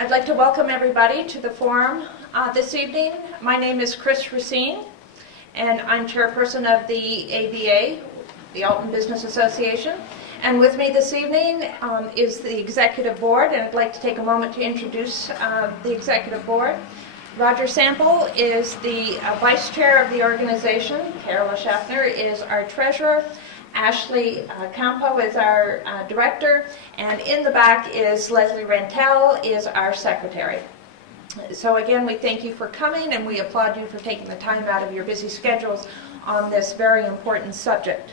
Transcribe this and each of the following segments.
I'd like to welcome everybody to the forum this evening. My name is Chris Racine, and I'm chairperson of the ABA, the Alton Business Association. And with me this evening is the executive board, and I'd like to take a moment to introduce the executive board. Roger Sample is the vice chair of the organization. Carola Schaffner is our treasurer. Ashley Campo is our director, and in the back is Leslie Rentel is our secretary. So again, we thank you for coming, and we applaud you for taking the time out of your busy schedules on this very important subject.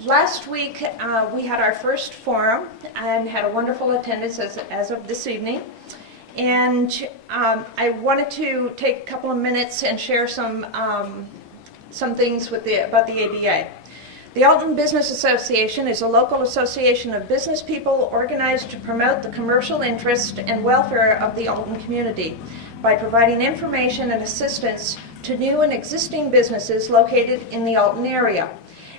Last week we had our first forum and had a wonderful attendance as of this evening. And I wanted to take a couple of minutes and share some things about the ABA. The Alton Business Association is a local association of business people organized to promote the commercial interest and welfare of the Alton community by providing information and assistance to new and existing businesses located in the Alton area,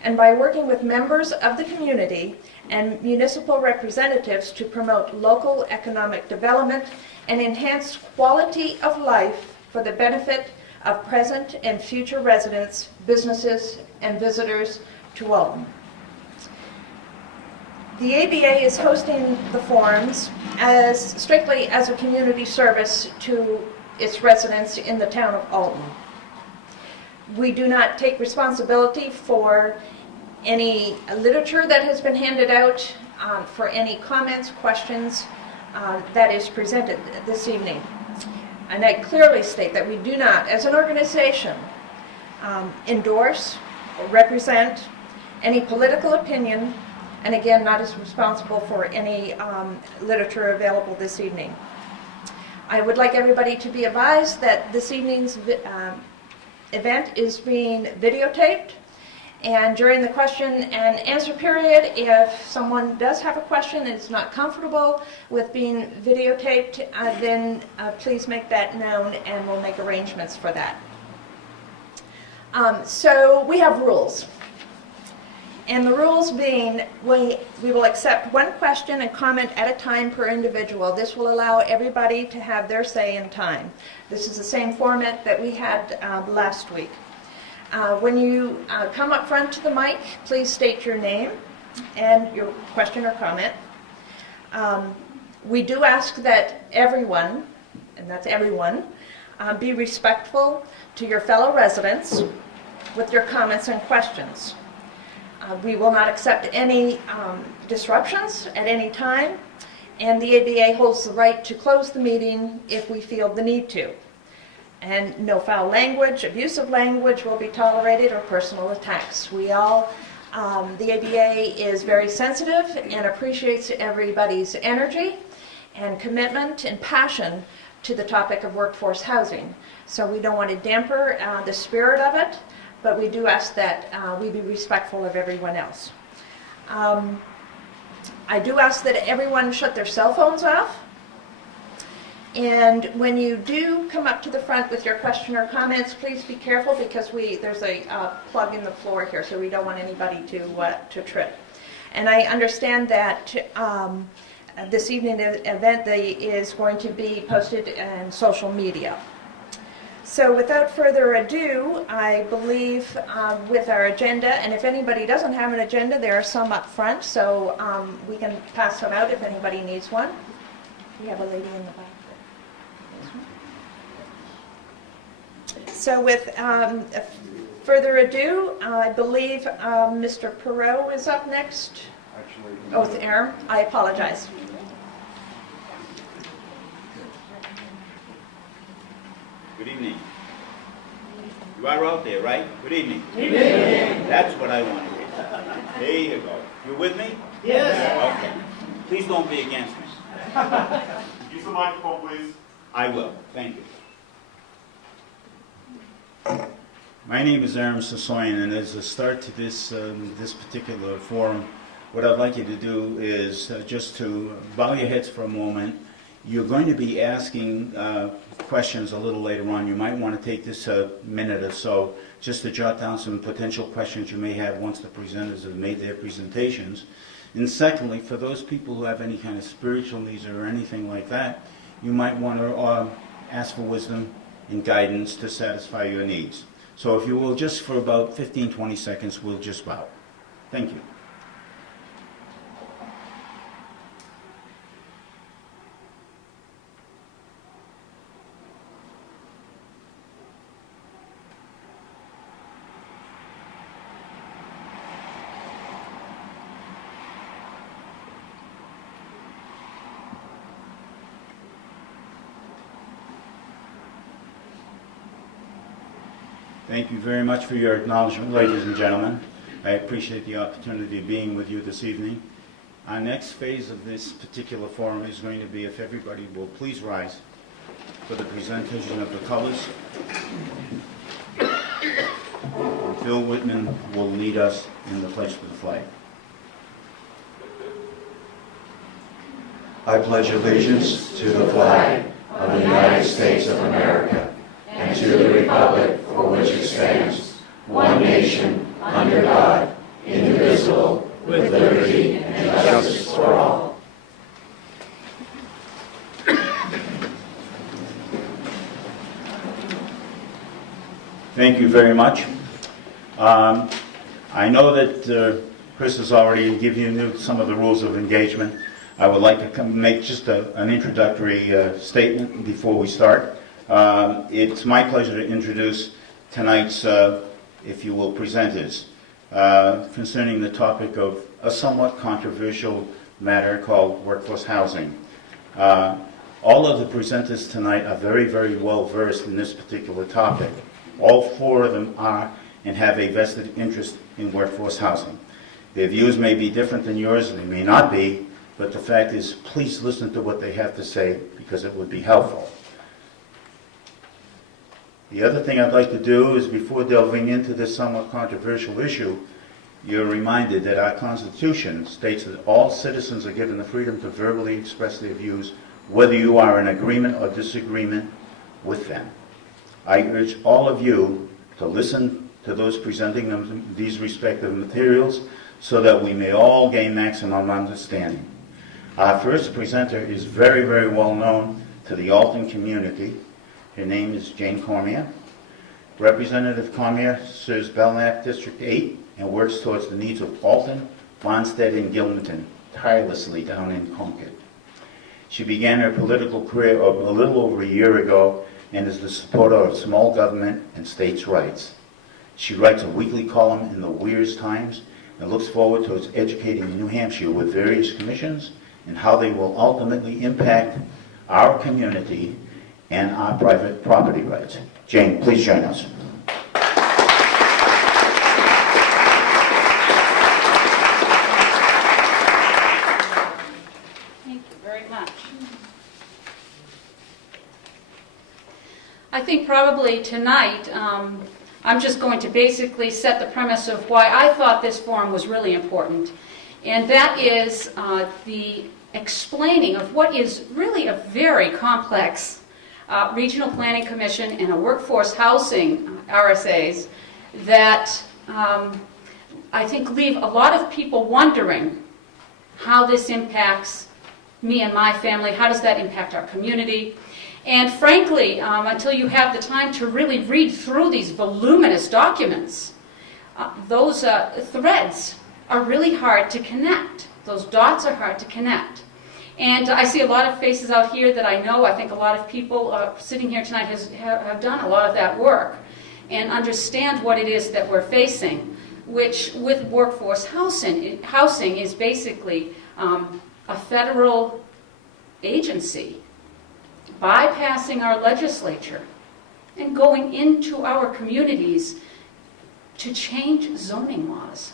and by working with members of the community and municipal representatives to promote local economic development and enhance quality of life for the benefit of present and future residents, businesses, and visitors to Alton. The ABA is hosting the forums strictly as a community service to its residents in the town of Alton. We do not take responsibility for any literature that has been handed out, for any comments, questions that is presented this evening. And I clearly state that we do not, as an organization, endorse or represent any political opinion, and again, not as responsible for any literature available this evening. I would like everybody to be advised that this evening's event is being videotaped, and during the question and answer period, if someone does have a question and is not comfortable with being videotaped, then please make that known and we'll make arrangements for that. So we have rules. And the rules being, we will accept one question and comment at a time per individual. This will allow everybody to have their say in time. This is the same format that we had last week. When you come up front to the mic, please state your name and your question or comment. We do ask that everyone, and that's everyone, be respectful to your fellow residents with your comments and questions. We will not accept any disruptions at any time, and the ABA holds the right to close the meeting if we feel the need to. And no foul language, abusive language will be tolerated, or personal attacks. The ABA is very sensitive and appreciates everybody's energy and commitment and passion to the topic of workforce housing. So we don't want to damper the spirit of it, but we do ask that we be respectful of everyone else. I do ask that everyone shut their cell phones off. And when you do come up to the front with your question or comments, please be careful, because there's a plug in the floor here, so we don't want anybody to trip. And I understand that this evening event is going to be posted in social media. So without further ado, I believe with our agenda, and if anybody doesn't have an agenda, there are some up front, so we can pass them out if anybody needs one. We have a lady in the back. So with further ado, I believe Mr. Perot is up next. Actually, Oh, it's Aaron. I apologize. Good evening. You are out there, right? Good evening. Good evening. That's what I want to hear. There you go. You with me? Yes. Okay. Please don't be against me. use the microphone, please. I will. Thank you. My name is Aaron Sasoyan, and as a start to this particular forum, what I'd like you to do is just to bow your heads for a moment. You're going to be asking questions a little later on. You might want to take this a minute or so just to jot down some potential questions you may have once the presenters have made their presentations. And secondly, for those people who have any kind of spiritual needs or anything like that, you might want to ask for wisdom and guidance to satisfy your needs. So if you will, just for about 15-20 seconds, we'll just bow. Thank you. Thank you very much for your acknowledgement, ladies and gentlemen. I appreciate the opportunity of being with you this evening. Our next phase of this particular forum is going to be, if everybody will please rise for the presentation of the colors. And Phil Whitman will lead us in the pledge to the flag. I pledge allegiance to the flag of the United States of America and to the republic for which it stands, one nation, under God, indivisible, with liberty and justice for all. Thank you very much. I know that Chris has already given you some of the rules of engagement. I would like to make just an introductory statement before we start. It's my pleasure to introduce tonight's, if you will, presenters concerning the topic of a somewhat controversial matter called workforce housing. All of the presenters tonight are very, very well versed in this particular topic. All four of them are and have a vested interest in workforce housing. Their views may be different than yours, they may not be, but the fact is, please listen to what they have to say because it would be helpful. The other thing I'd like to do is, before delving into this somewhat controversial issue, you're reminded that our Constitution states that all citizens are given the freedom to verbally express their views, whether you are in agreement or disagreement with them. I urge all of you to listen to those presenting them these respective materials so that we may all gain maximum understanding. Our first presenter is very, very well known to the Alton community. Her name is Jane Cormier. Representative Cormier serves Belknap District 8 and works towards the needs of Alton, Bonstead, and Gilmanton tirelessly down in Concord. She began her political career a little over a year ago and is the supporter of small government and states' rights. She writes a weekly column in the Weir's Times and looks forward to educating New Hampshire with various commissions and how they will ultimately impact our community and our private property rights. Jane, please join us. Thank you very much. I think probably tonight I'm just going to basically set the premise of why I thought this forum was really important, and that is the explaining of what is really a very complex Regional Planning Commission and a workforce housing RSAs that I think leave a lot of people wondering how this impacts me and my family, how does that impact our community. And frankly, until you have the time to really read through these voluminous documents, those threads are really hard to connect. Those dots are hard to connect. And I see a lot of faces out here that I know. I think a lot of people sitting here tonight have done a lot of that work and understand what it is that we're facing, which with workforce housing is basically a federal agency bypassing our legislature and going into our communities to change zoning laws.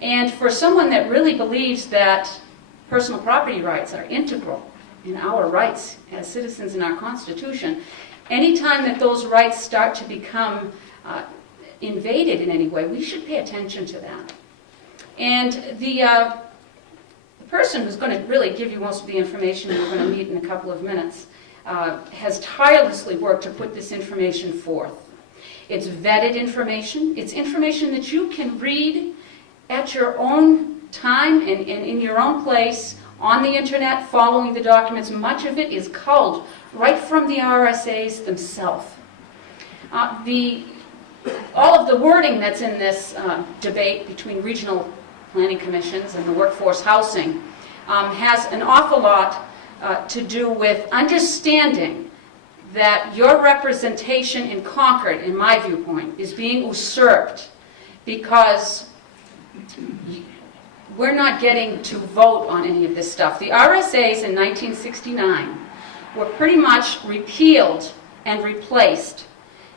And for someone that really believes that personal property rights are integral in our rights as citizens in our Constitution, anytime that those rights start to become invaded in any way, we should pay attention to that. And the person who's going to really give you most of the information, and we're going to meet in a couple of minutes, has tirelessly worked to put this information forth. It's vetted information. It's information that you can read at your own time and in your own place, on the internet, following the documents. Much of it is culled right from the RSAs themselves. All of the wording that's in this debate between regional planning commissions and the workforce housing has an awful lot to do with understanding that your representation in Concord, in my viewpoint, is being usurped because we're not getting to vote on any of this stuff. The RSAs in 1969 were pretty much repealed and replaced.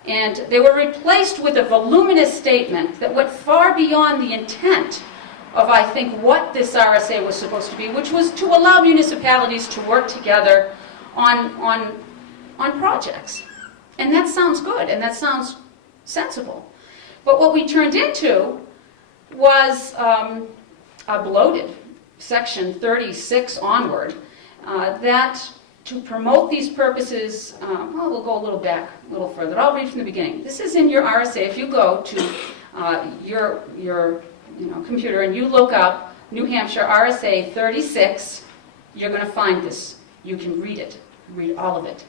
And they were replaced with a voluminous statement that went far beyond the intent of, I think, what this RSA was supposed to be, which was to allow municipalities to work together on projects. And that sounds good, and that sounds sensible. But what we turned into was a bloated Section 36 onward that to promote these purposes, well, we'll go a little back, a little further. I'll read from the beginning. This is in your RSA. If you go to your computer and you look up New Hampshire RSA 36, you're going to find this. You can read it, read all of it.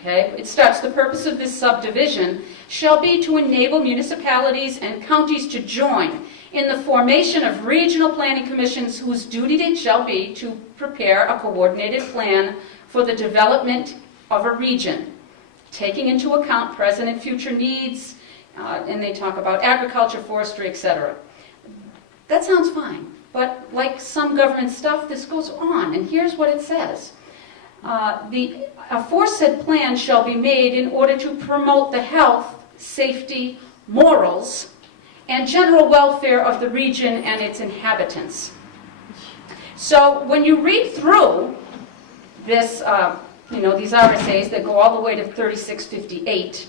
Okay? It starts, the purpose of this subdivision shall be to enable municipalities and counties to join in the formation of regional planning commissions whose duty it shall be to prepare a coordinated plan for the development of a region, taking into account present and future needs, and they talk about agriculture, forestry, etc. That sounds fine, but like some government stuff, this goes on, and here's what it says. The aforesaid plan shall be made in order to promote the health, safety, morals, and general welfare of the region and its inhabitants. So when you read through this, these RSAs that go all the way to 3658,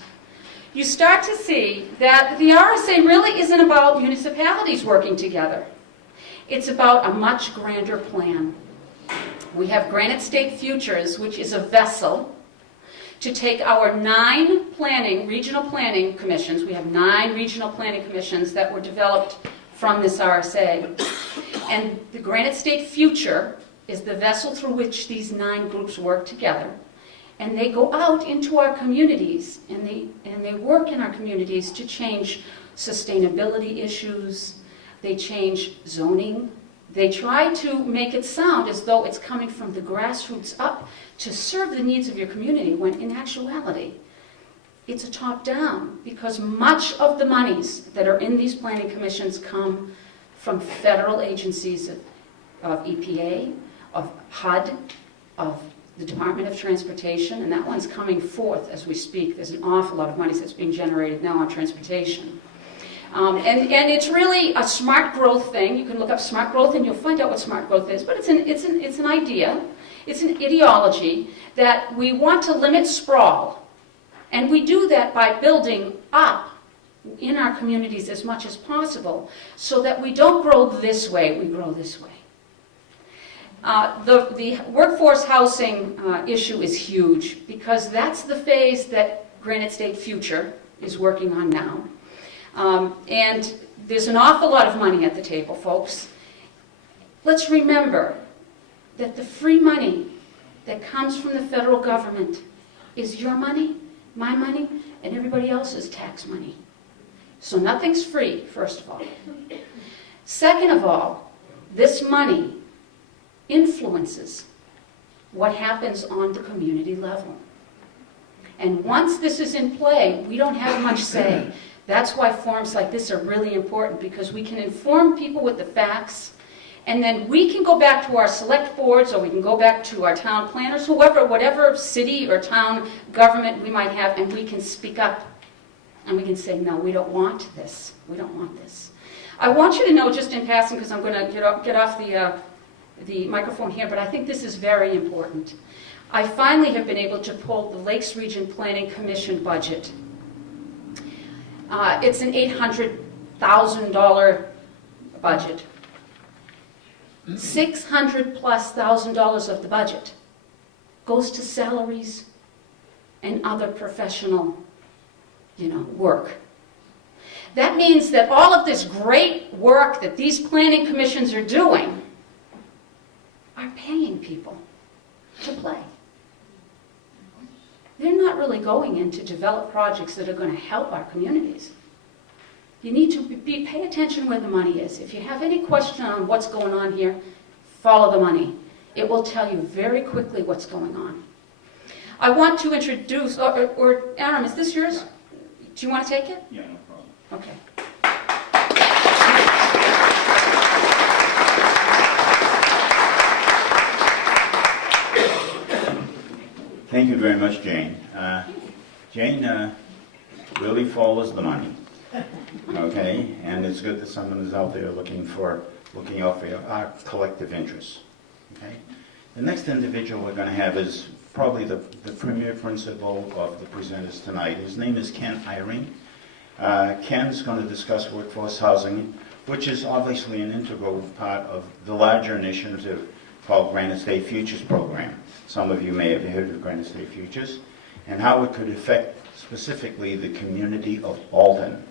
you start to see that the RSA really isn't about municipalities working together. It's about a much grander plan. We have Granite State Futures, which is a vessel to take our 9 regional planning commissions. We have 9 regional planning commissions that were developed from this RSA. And the Granite State Future is the vessel through which these 9 groups work together. And they go out into our communities, and they work in our communities to change sustainability issues. They change zoning. They try to make it sound as though it's coming from the grassroots up to serve the needs of your community, when in actuality, it's a top-down, because much of the monies that are in these planning commissions come from federal agencies of EPA, of HUD, of the Department of Transportation, and that one's coming forth as we speak. There's an awful lot of money that's being generated now on transportation. And it's really a smart growth thing. You can look up smart growth and you'll find out what smart growth is. But it's an idea, it's an ideology that we want to limit sprawl. And we do that by building up in our communities as much as possible so that we don't grow this way, we grow this way. The workforce housing issue is huge because that's the phase that Granite State Future is working on now. And there's an awful lot of money at the table, folks. Let's remember that the free money that comes from the federal government is your money, my money, and everybody else's tax money. So nothing's free, first of all. Second of all, this money influences what happens on the community level. And once this is in play, we don't have much say. That's why forums like this are really important, because we can inform people with the facts, and then we can go back to our select boards, or we can go back to our town planners, whatever city or town government we might have, and we can speak up. And we can say, no, we don't want this. We don't want this. I want you to know, just in passing, because I'm going to get off the microphone here, but I think this is very important. I finally have been able to pull the Lakes Region Planning Commission budget. It's an $800,000 budget. $600,000+ of the budget goes to salaries and other professional, work. That means that all of this great work that these planning commissions are doing are paying people to play. They're not really going in to develop projects that are going to help our communities. You need to pay attention where the money is. If you have any question on what's going on here, follow the money. It will tell you very quickly what's going on. I want to introduce, or Aram, is this yours? Do you want to take it? Yeah, no problem. Okay. Thank you very much, Jane. Jane really follows the money, okay? And it's good that someone is out there looking out for our collective interests, okay? The next individual we're going to have is probably the premier principal of the presenters tonight. His name is Ken Eyring. Ken's going to discuss workforce housing, which is obviously an integral part of the larger initiative called Granite State Futures Program. Some of you may have heard of Granite State Futures, and how it could affect specifically the community of Alton.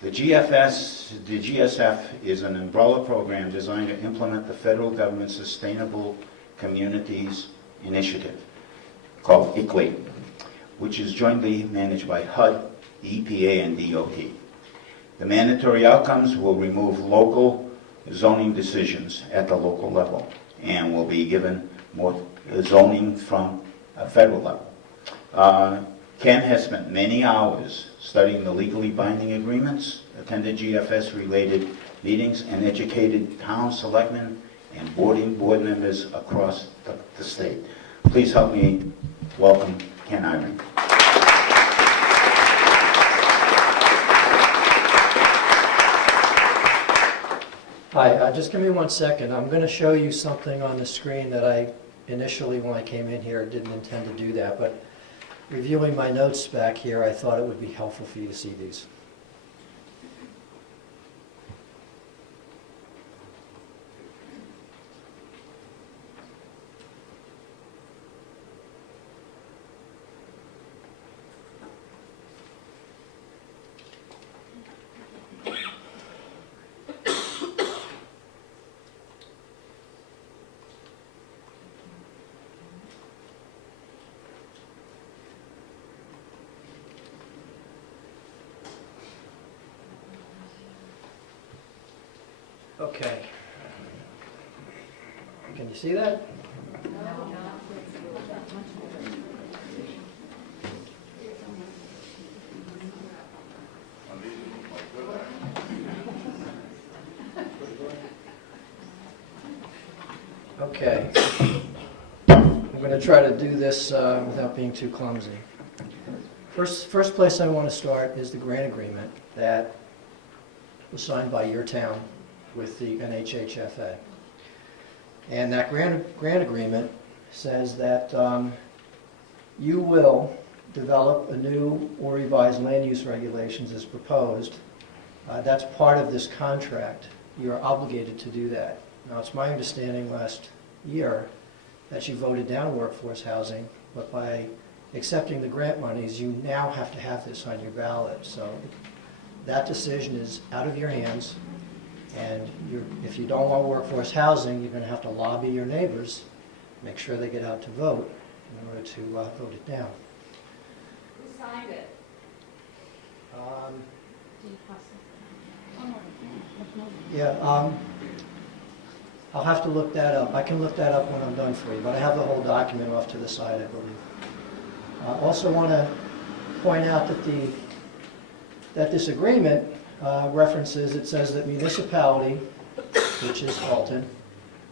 The GSF is an umbrella program designed to implement the federal government's Sustainable Communities Initiative, called ICLEI, which is jointly managed by HUD, EPA, and DOT. The mandatory outcomes will remove local zoning decisions at the local level and will be given more zoning from a federal level. Ken has spent many hours studying the legally binding agreements, attended GFS-related meetings, and educated town selectmen and board members across the state. Please help me welcome Ken Eyring. Hi, just give me 1 second. I'm going to show you something on the screen that I initially, when I came in here, didn't intend to do that, but reviewing my notes back here, I thought it would be helpful for you to see these. Okay. Can you see that? Okay. I'm going to try to do this without being too clumsy. First place I want to start is the grant agreement that was signed by your town with the NHHFA. And that grant agreement says that you will develop a new or revised land use regulations as proposed. That's part of this contract. You're obligated to do that. Now, it's my understanding last year that you voted down workforce housing, but by accepting the grant monies, you now have to have this on your ballot. So that decision is out of your hands. And if you don't want workforce housing, you're going to have to lobby your neighbors, make sure they get out to vote in order to vote it down. Who signed it? Yeah, I'll have to look that up. I can look that up when I'm done for you, but I have the whole document off to the side, I believe. I also want to point out that this agreement references, it says that municipality, which is Alton,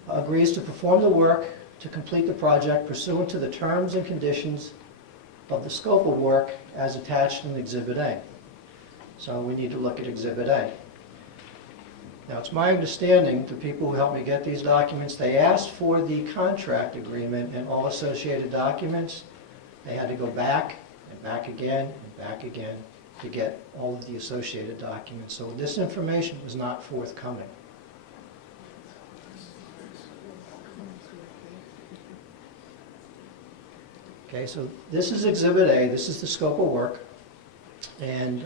agrees to perform the work to complete the project pursuant to the terms and conditions of the scope of work as attached in Exhibit A. So we need to look at Exhibit A. Now, it's my understanding, the people who helped me get these documents, they asked for the contract agreement and all associated documents. They had to go back and back again and back again to get all of the associated documents. So this information was not forthcoming. Okay, so this is Exhibit A. This is the scope of work. And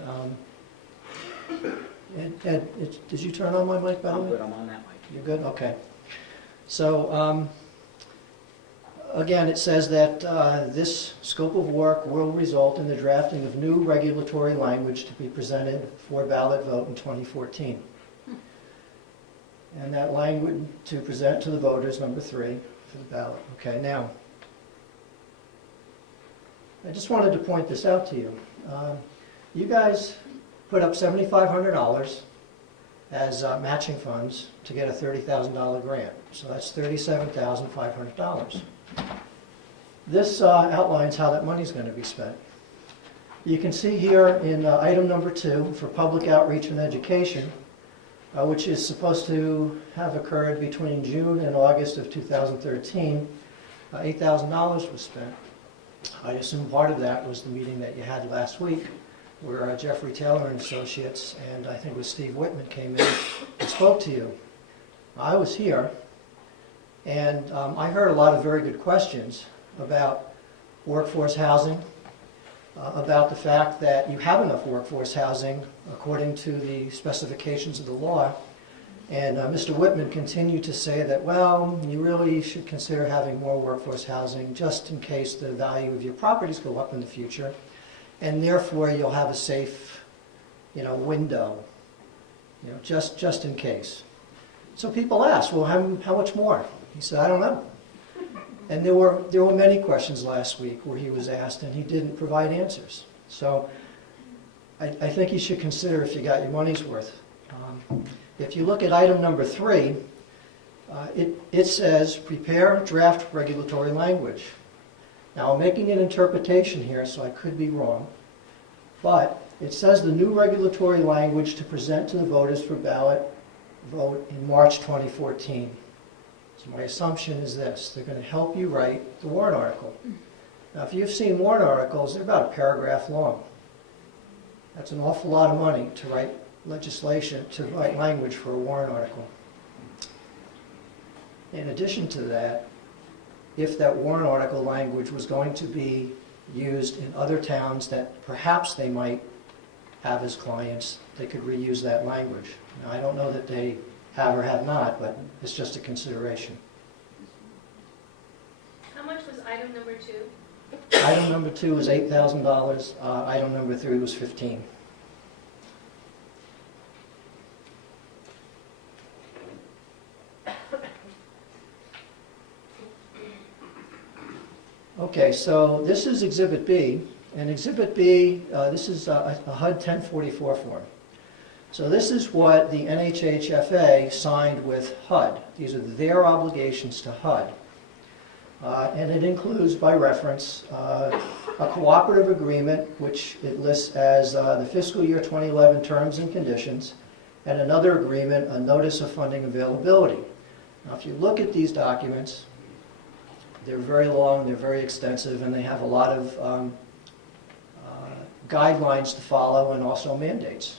Ed, did you turn on my mic, by the way? I'm good, I'm on that mic. You're good? Okay. So, again, it says that this scope of work will result in the drafting of new regulatory language to be presented for ballot vote in 2014. And that language to present to the voters, number 3, for the ballot. Okay, now, I just wanted to point this out to you. You guys put up $7,500 as matching funds to get a $30,000 grant. So that's $37,500. This outlines how that money's going to be spent. You can see here in item number 2 for public outreach and education, which is supposed to have occurred between June and August of 2013, $8,000 was spent. I assume part of that was the meeting that you had last week, where Jeffrey Taylor and Associates and I think it was Steve Whitman came in and spoke to you. I was here, and I heard a lot of very good questions about workforce housing, about the fact that you have enough workforce housing according to the specifications of the law. And Mr. Whitman continued to say that, well, you really should consider having more workforce housing just in case the value of your properties go up in the future, and therefore you'll have a safe, window, just in case. So people asked, well, how much more? He said, I don't know. And there were many questions last week where he was asked and he didn't provide answers. So I think you should consider if you got your money's worth. If you look at item number 3, it says prepare draft regulatory language. Now I'm making an interpretation here, so I could be wrong, but it says the new regulatory language to present to the voters for ballot vote in March 2014. So my assumption is this: they're going to help you write the warrant article. Now if you've seen warrant articles, they're about a paragraph long. That's an awful lot of money to write legislation, to write language for a warrant article. In addition to that, if that warrant article language was going to be used in other towns that perhaps they might have as clients, they could reuse that language. Now, I don't know that they have or have not, but it's just a consideration. How much was item number 2? Item number 2 was $8,000. Item number 3 was $15,000. Okay, so this is Exhibit B, and Exhibit B, this is a HUD 1044 form. So this is what the NHHFA signed with HUD. These are their obligations to HUD. And it includes, by reference, a cooperative agreement, which it lists as the fiscal year 2011 terms and conditions, and another agreement, a notice of funding availability. Now, if you look at these documents, they're very long, they're very extensive, and they have a lot of guidelines to follow and also mandates.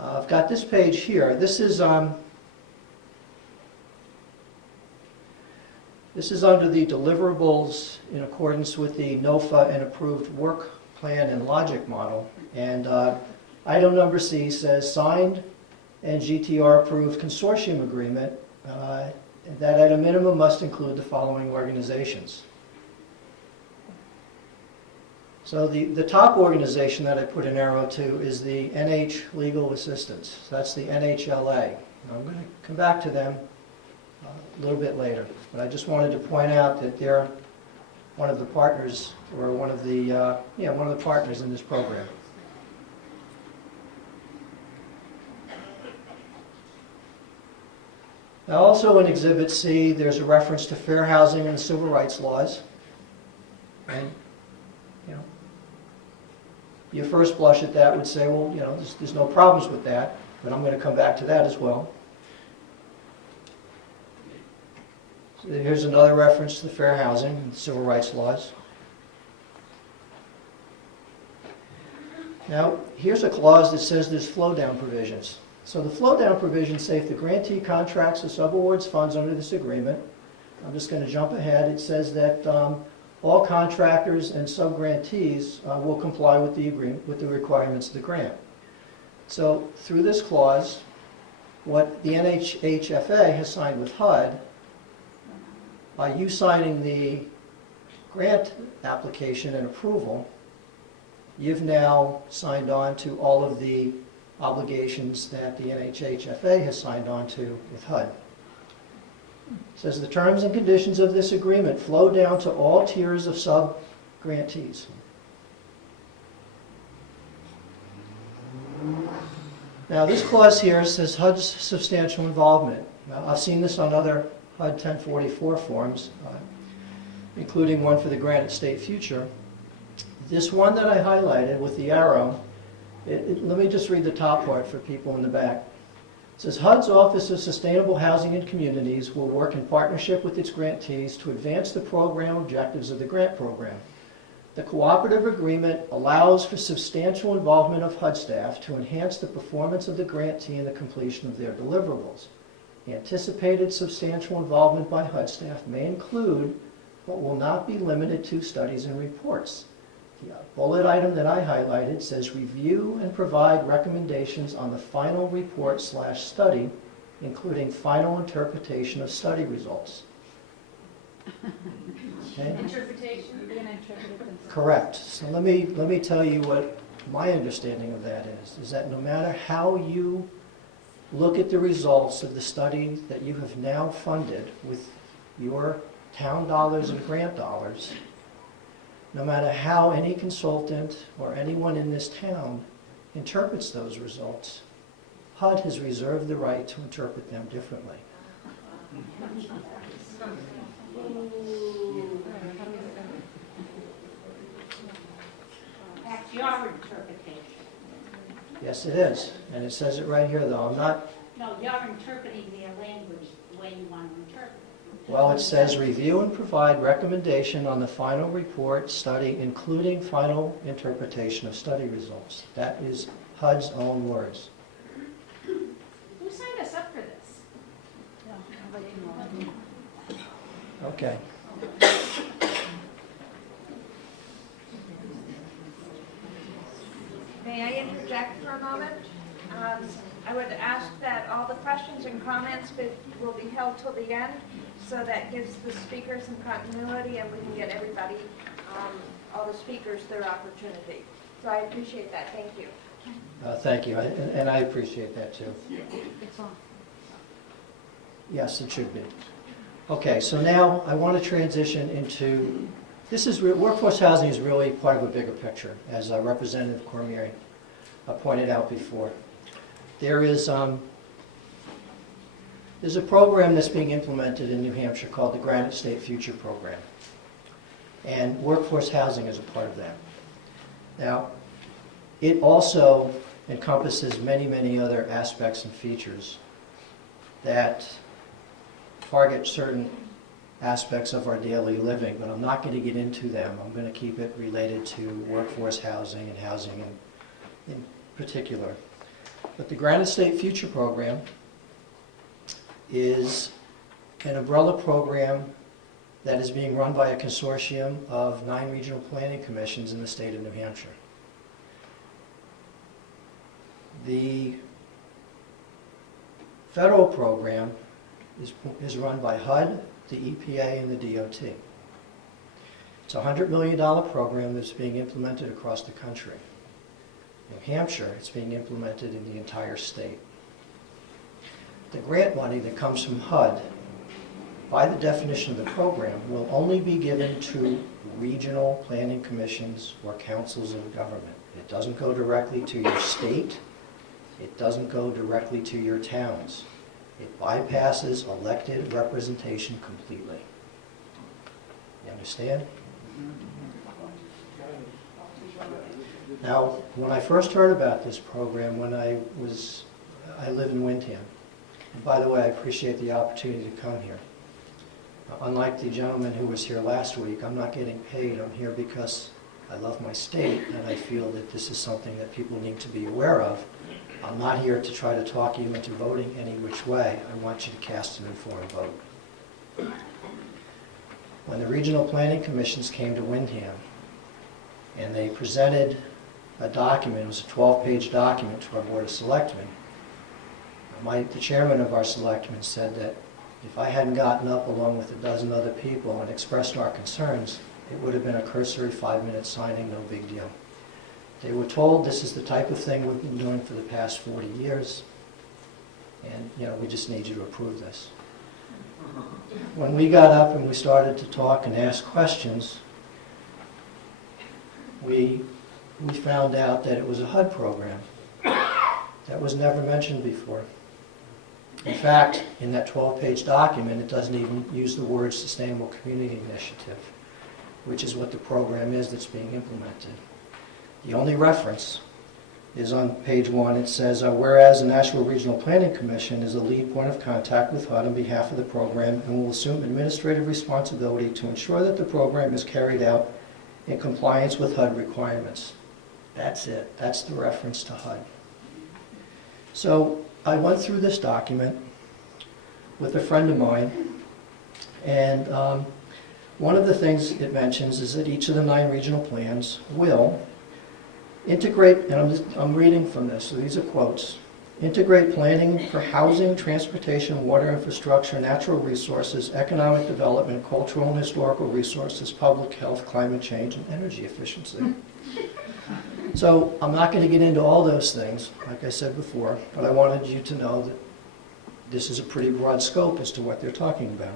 I've got this page here. This is under the deliverables in accordance with the NOFA and approved work plan and logic model. And item number C says signed and GTR approved consortium agreement that at a minimum must include the following organizations. So the top organization that I put an arrow to is the NH Legal Assistance. So that's the NHLA. Now I'm going to come back to them a little bit later, but I just wanted to point out that they're one of the partners, or one of the partners in this program. Now also in Exhibit C, there's a reference to fair housing and the civil rights laws. And your first blush at that would say, well, there's no problems with that, but I'm going to come back to that as well. So here's another reference to the fair housing and civil rights laws. Now, here's a clause that says there's flow-down provisions. So the flow-down provisions say if the grantee contracts or subawards funds under this agreement, I'm just going to jump ahead, it says that all contractors and sub-grantees will comply with the agreement, with the requirements of the grant. So through this clause, what the NHHFA has signed with HUD, by you signing the grant application and approval, you've now signed on to all of the obligations that the NHHFA has signed on to with HUD. It says the terms and conditions of this agreement flow down to all tiers of sub-grantees. Now this clause here says HUD's substantial involvement. Now, I've seen this on other HUD 1044 forms, including one for the Granite State Future. This one that I highlighted with the arrow, let me just read the top part for people in the back. It says, HUD's Office of Sustainable Housing and Communities will work in partnership with its grantees to advance the program objectives of the grant program. The cooperative agreement allows for substantial involvement of HUD staff to enhance the performance of the grantee in the completion of their deliverables. Anticipated substantial involvement by HUD staff may include, but will not be limited to, studies and reports. The bullet item that I highlighted says review and provide recommendations on the final report/study, including final interpretation of study results. Okay? Interpretation. Correct. So let me tell you what my understanding of that is that no matter how you look at the results of the study that you have now funded with your town dollars and grant dollars, no matter how any consultant or anyone in this town interprets those results, HUD has reserved the right to interpret them differently. That's your interpretation. Yes, it is. And it says it right here, though. I'm not... No, you're interpreting their language the way you want to interpret it. Well, it says review and provide recommendation on the final report study, including final interpretation of study results. That is HUD's own words. Who signed us up for this? Okay. May I interject for a moment? I would ask that all the questions and comments will be held till the end, so that gives the speakers some continuity and we can get everybody, all the speakers, their opportunity. So I appreciate that. Thank you. Thank you. And I appreciate that, too. It's on. Yes, it should be. Okay, so now I want to transition into, workforce housing is really part of a bigger picture, as Representative Cormier pointed out before. There's a program that's being implemented in New Hampshire called the Granite State Future Program. And workforce housing is a part of that. Now, it also encompasses many, many other aspects and features that target certain aspects of our daily living, but I'm not going to get into them. I'm going to keep it related to workforce housing and housing in particular. But the Granite State Future Program is an umbrella program that is being run by a consortium of 9 regional planning commissions in the state of New Hampshire. The federal program is run by HUD, the EPA, and the DOT. It's a $100 million program that's being implemented across the country. New Hampshire, it's being implemented in the entire state. The grant money that comes from HUD, by the definition of the program, will only be given to regional planning commissions or councils of government. It doesn't go directly to your state. It doesn't go directly to your towns. It bypasses elected representation completely. You understand? Now, when I first heard about this program, I live in Windham. And by the way, I appreciate the opportunity to come here. Unlike the gentleman who was here last week, I'm not getting paid. I'm here because I love my state, and I feel that this is something that people need to be aware of. I'm not here to try to talk you into voting any which way. I want you to cast an informed vote. when the regional planning commissions came to Windham and they presented a document, it was a 12-page document to our Board of Selectmen, the chairman of our selectmen said that if I hadn't gotten up along with a dozen other people and expressed our concerns, it would have been a cursory 5-minute signing, no big deal. They were told this is the type of thing we've been doing for the past 40 years, and we just need you to approve this. When we got up and we started to talk and ask questions, we found out that it was a HUD program. That was never mentioned before. In fact, in that 12-page document, it doesn't even use the word Sustainable Community Initiative, which is what the program is that's being implemented. The only reference is on page 1. It says, whereas the National Regional Planning Commission is a lead point of contact with HUD on behalf of the program and will assume administrative responsibility to ensure that the program is carried out in compliance with HUD requirements. That's it. That's the reference to HUD. So I went through this document with a friend of mine, and one of the things it mentions is that each of the 9 regional plans will integrate, and I'm reading from this, so these are quotes, integrate planning for housing, transportation, water infrastructure, natural resources, economic development, cultural and historical resources, public health, climate change, and energy efficiency. So I'm not going to get into all those things, like I said before, but I wanted you to know that this is a pretty broad scope as to what they're talking about.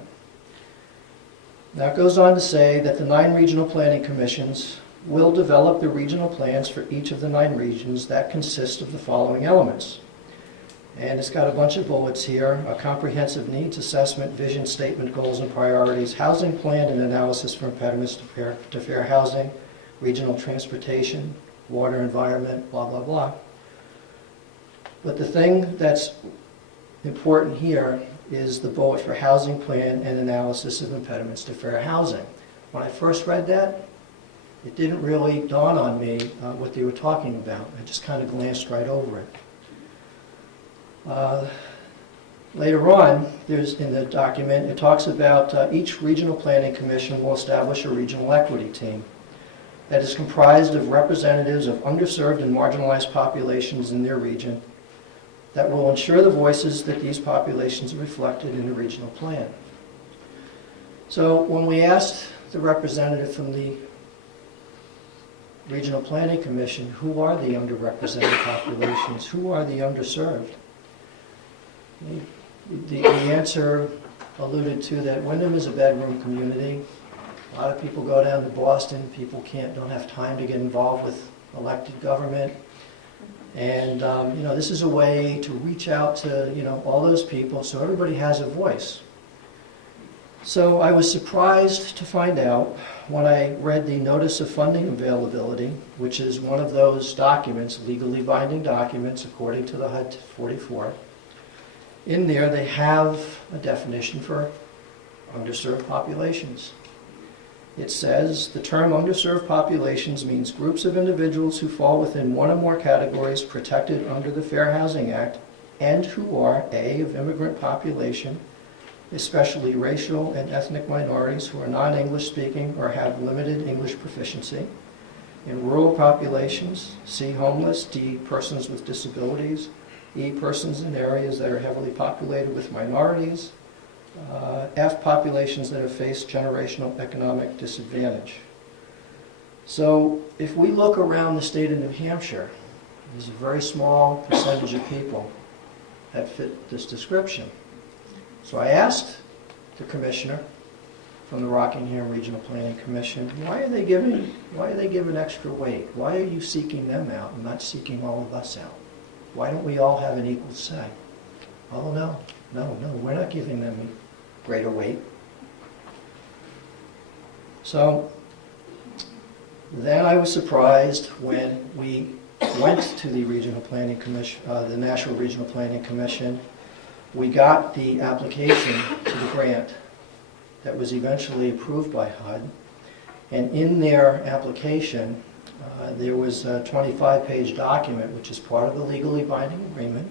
Now it goes on to say that the 9 regional planning commissions will develop the regional plans for each of the 9 regions that consist of the following elements. And it's got a bunch of bullets here: a comprehensive needs assessment, vision statement, goals and priorities, housing plan and analysis for impediments to fair housing, regional transportation, water environment, blah, blah, blah. But the thing that's important here is the bullet for housing plan and analysis of impediments to fair housing. When I first read that, it didn't really dawn on me what they were talking about. I just kind of glanced right over it. Later on, in the document, it talks about each regional planning commission will establish a regional equity team that is comprised of representatives of underserved and marginalized populations in their region that will ensure the voices that these populations are reflected in the regional plan. So when we asked the representative from the Regional Planning Commission, who are the underrepresented populations, who are the underserved, the answer alluded to that Windham is a bedroom community. A lot of people go down to Boston. People don't have time to get involved with elected government. And this is a way to reach out to all those people so everybody has a voice. So I was surprised to find out when I read the Notice of Funding Availability, which is one of those documents, legally binding documents according to the HUD 44. In there they have a definition for underserved populations. It says the term underserved populations means groups of individuals who fall within one or more categories protected under the Fair Housing Act and who are A, of immigrant population, especially racial and ethnic minorities who are non-English speaking or have limited English proficiency, in rural populations, C, homeless, D, persons with disabilities, E, persons in areas that are heavily populated with minorities, F, populations that have faced generational economic disadvantage. So if we look around the state of New Hampshire, there's a very small percentage of people that fit this description. So I asked the commissioner from the Rockingham Regional Planning Commission, why are they giving extra weight? Why are you seeking them out and not seeking all of us out? Why don't we all have an equal say? Oh, no, we're not giving them greater weight. So then I was surprised when we went to the Regional Planning Commission, the National Regional Planning Commission. We got the application to the grant that was eventually approved by HUD. And in their application, there was a 25-page document, which is part of the legally binding agreement.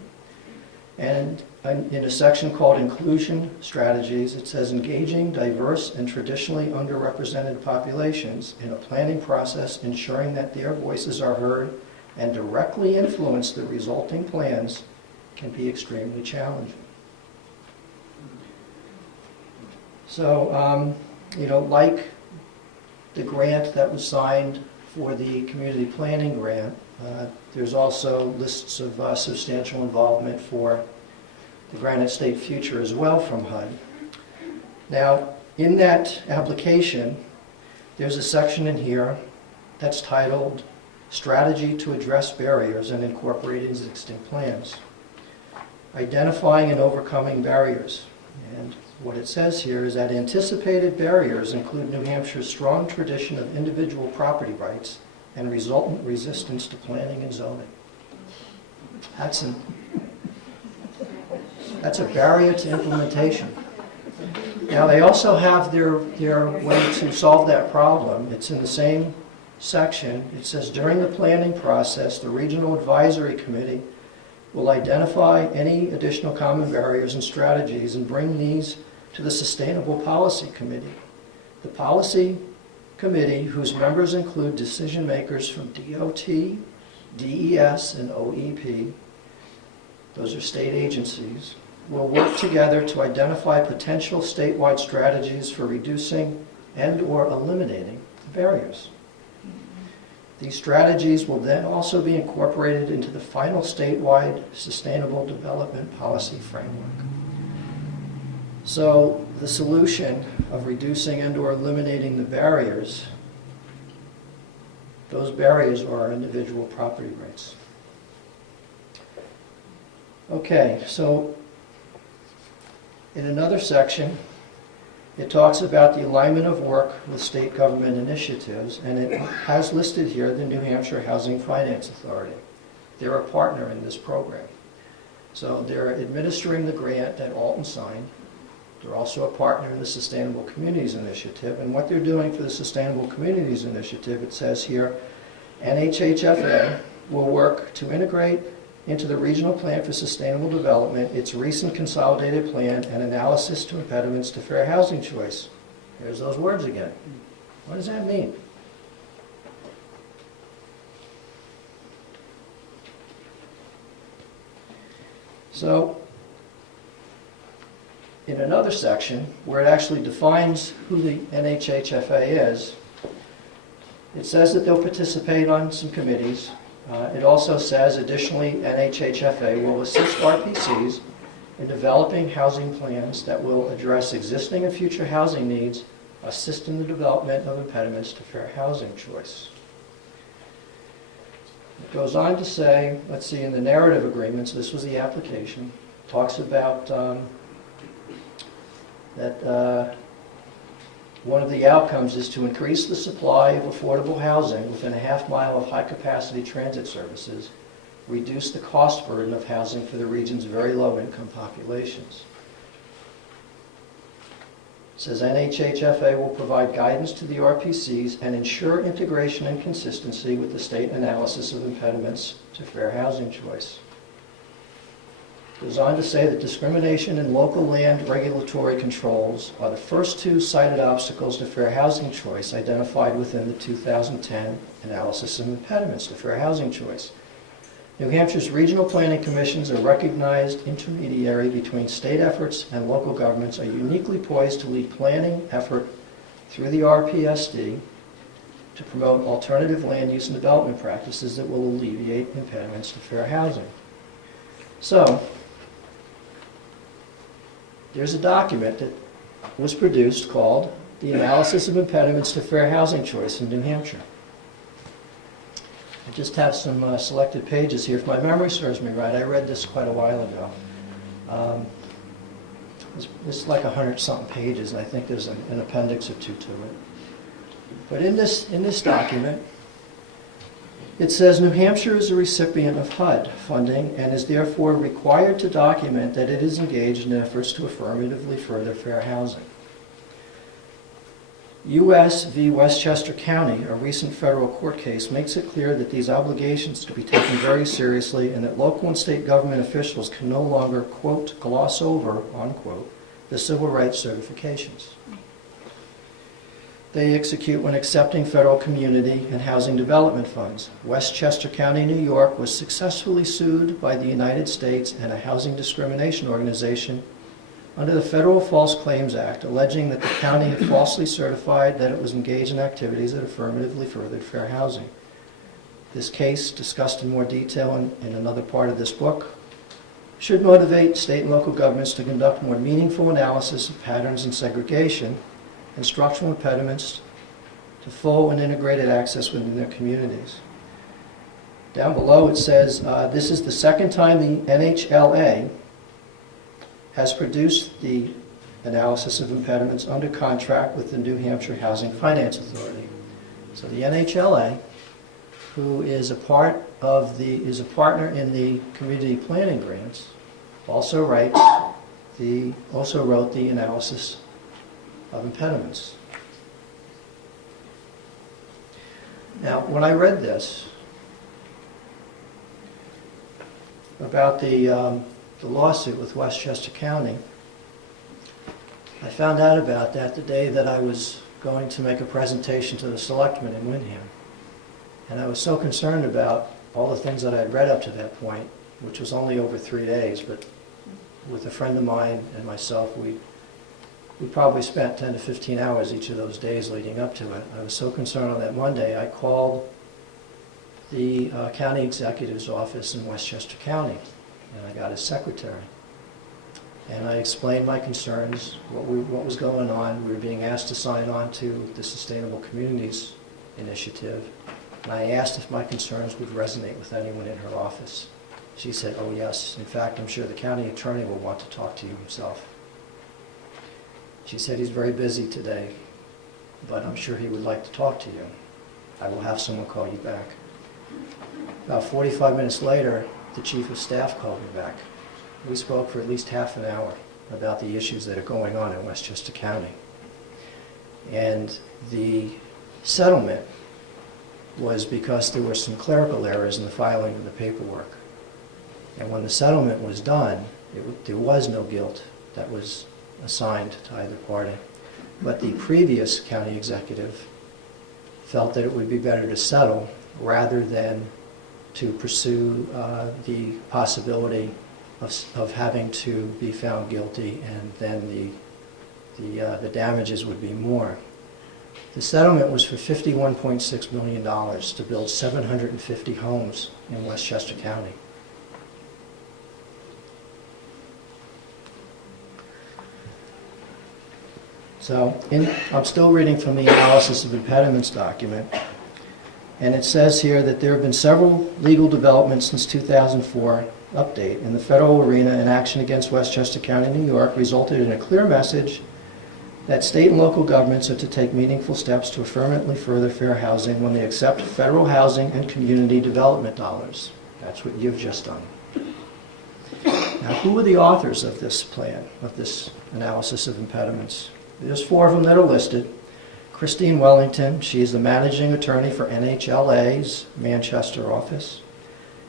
And in a section called Inclusion Strategies, it says engaging diverse and traditionally underrepresented populations in a planning process, ensuring that their voices are heard and directly influence the resulting plans can be extremely challenging. So, like the grant that was signed for the community planning grant, there's also lists of substantial involvement for the Granite State Future as well from HUD. Now, in that application, there's a section in here that's titled Strategy to Address Barriers and Incorporate Existing Plans. Identifying and overcoming barriers. And what it says here is that anticipated barriers include New Hampshire's strong tradition of individual property rights and resultant resistance to planning and zoning. That's a barrier to implementation. Now, they also have their way to solve that problem. It's in the same section. It says, during the planning process, the Regional Advisory Committee will identify any additional common barriers and strategies and bring these to the Sustainable Policy Committee. The Policy Committee, whose members include decision makers from DOT, DES, and OEP, those are state agencies, will work together to identify potential statewide strategies for reducing and/or eliminating barriers. These strategies will then also be incorporated into the final statewide Sustainable Development Policy Framework. So the solution of reducing and/or eliminating the barriers, those barriers are our individual property rights. Okay, so in another section, it talks about the alignment of work with state government initiatives, and it has listed here the New Hampshire Housing Finance Authority. They're a partner in this program. So they're administering the grant that Alton signed. They're also a partner in the Sustainable Communities Initiative, and what they're doing for the Sustainable Communities Initiative, it says here, NHHFA will work to integrate into the Regional Plan for Sustainable Development its recent consolidated plan and analysis to impediments to fair housing choice. There's those words again. What does that mean? So, in another section, where it actually defines who the NHHFA is, it says that they'll participate on some committees. It also says, additionally, NHHFA will assist RPCs in developing housing plans that will address existing and future housing needs, assist in the development of impediments to fair housing choice. It goes on to say, let's see, in the narrative agreements, this was the application, talks about that one of the outcomes is to increase the supply of affordable housing within a half mile of high-capacity transit services, reduce the cost burden of housing for the region's very low-income populations. It says NHHFA will provide guidance to the RPCs and ensure integration and consistency with the state analysis of impediments to fair housing choice. It goes on to say that discrimination in local land regulatory controls are the first two cited obstacles to fair housing choice identified within the 2010 analysis of impediments to fair housing choice. New Hampshire's regional planning commissions, a recognized intermediary between state efforts and local governments, are uniquely poised to lead planning effort through the RPSD to promote alternative land use and development practices that will alleviate impediments to fair housing. So, there's a document that was produced called The Analysis of Impediments to Fair Housing Choice in New Hampshire. I just have some selected pages here. If my memory serves me right, I read this quite a while ago. It's like 100-something pages, and I think there's an appendix or two to it. But in this document, it says New Hampshire is a recipient of HUD funding and is therefore required to document that it is engaged in efforts to affirmatively further fair housing. U.S. v. Westchester County, a recent federal court case, makes it clear that these obligations to be taken very seriously and that local and state government officials can no longer, quote, gloss over, unquote, the civil rights certifications they execute when accepting federal community and housing development funds. Westchester County, New York was successfully sued by the United States and a housing discrimination organization under the Federal False Claims Act, alleging that the county had falsely certified that it was engaged in activities that affirmatively furthered fair housing. This case, discussed in more detail in another part of this book, should motivate state and local governments to conduct more meaningful analysis of patterns in segregation and structural impediments to full and integrated access within their communities. Down below it says, this is the second time the NHLA has produced the analysis of impediments under contract with the New Hampshire Housing Finance Authority. So the NHLA, who is a partner in the community planning grants, also wrote the analysis of impediments. Now, when I read this about the lawsuit with Westchester County, I found out about that the day that I was going to make a presentation to the selectmen in Windham. And I was so concerned about all the things that I had read up to that point, which was only over 3 days, but with a friend of mine and myself, we probably spent 10 to 15 hours each of those days leading up to it. I was so concerned on that Monday, I called the county executive's office in Westchester County, and I got his secretary. And I explained my concerns, what was going on. We were being asked to sign on to the Sustainable Communities Initiative, and I asked if my concerns would resonate with anyone in her office. She said, oh yes, in fact, I'm sure the county attorney will want to talk to you himself. She said, he's very busy today, but I'm sure he would like to talk to you. I will have someone call you back. About 45 minutes later, the chief of staff called me back. We spoke for at least half an hour about the issues that are going on in Westchester County. And the settlement was because there were some clerical errors in the filing of the paperwork. And when the settlement was done, there was no guilt that was assigned to either party. But the previous county executive felt that it would be better to settle rather than to pursue the possibility of having to be found guilty, and then the damages would be more. The settlement was for $51.6 million to build 750 homes in Westchester County. So I'm still reading from the Analysis of Impediments document, and it says here that there have been several legal developments since 2004 update in the federal arena, and action against Westchester County, New York resulted in a clear message that state and local governments are to take meaningful steps to affirmatively further fair housing when they accept federal housing and community development dollars. That's what you've just done. Now, who are the authors of this plan, of this analysis of impediments? There's 4 of them that are listed. Christine Wellington, she's the managing attorney for NHLA's Manchester office.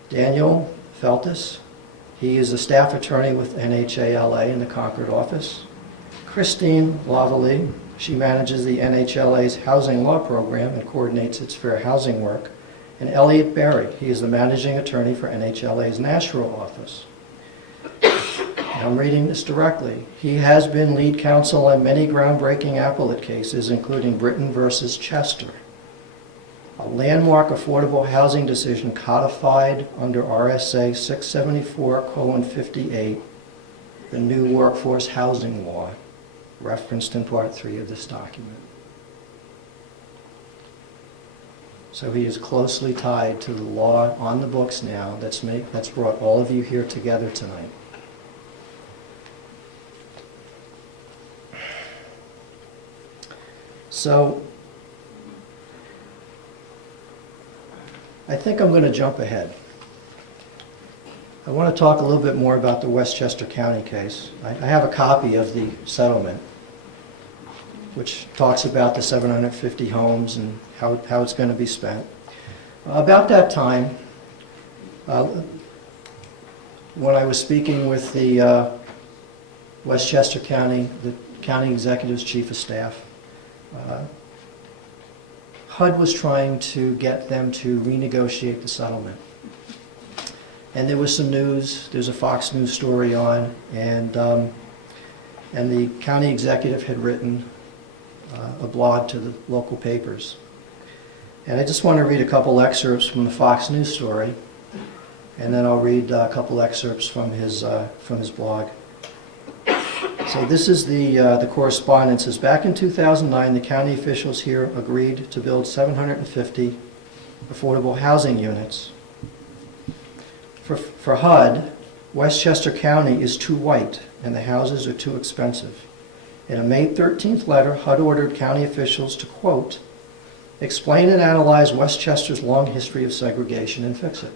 Daniel Feltus, he is a staff attorney with NHLA in the Concord office. Christine Lavallee, she manages the NHLA's housing law program and coordinates its fair housing work. And Elliot Berry, he is the managing attorney for NHLA's Nashville office. I'm reading this directly. He has been lead counsel on many groundbreaking appellate cases, including Britton versus Chester, a landmark affordable housing decision codified under RSA 674:58, the new workforce housing law, referenced in Part 3 of this document. So he is closely tied to the law on the books now that's brought all of you here together tonight. So I think I'm going to jump ahead. I want to talk a little bit more about the Westchester County case. I have a copy of the settlement. which talks about the 750 homes and how it's going to be spent. About that time, when I was speaking with the Westchester County, the County Executive's Chief of Staff, HUD was trying to get them to renegotiate the settlement. And there was some news, there's a Fox News story on, and the county executive had written a blog to the local papers. And I just want to read a couple excerpts from the Fox News story, and then I'll read a couple excerpts from his blog. So this is the correspondence. It says, back in 2009, the county officials here agreed to build 750 affordable housing units. For HUD, Westchester County is too white and the houses are too expensive. In a May 13th letter, HUD ordered county officials to, quote, explain and analyze Westchester's long history of segregation and fix it.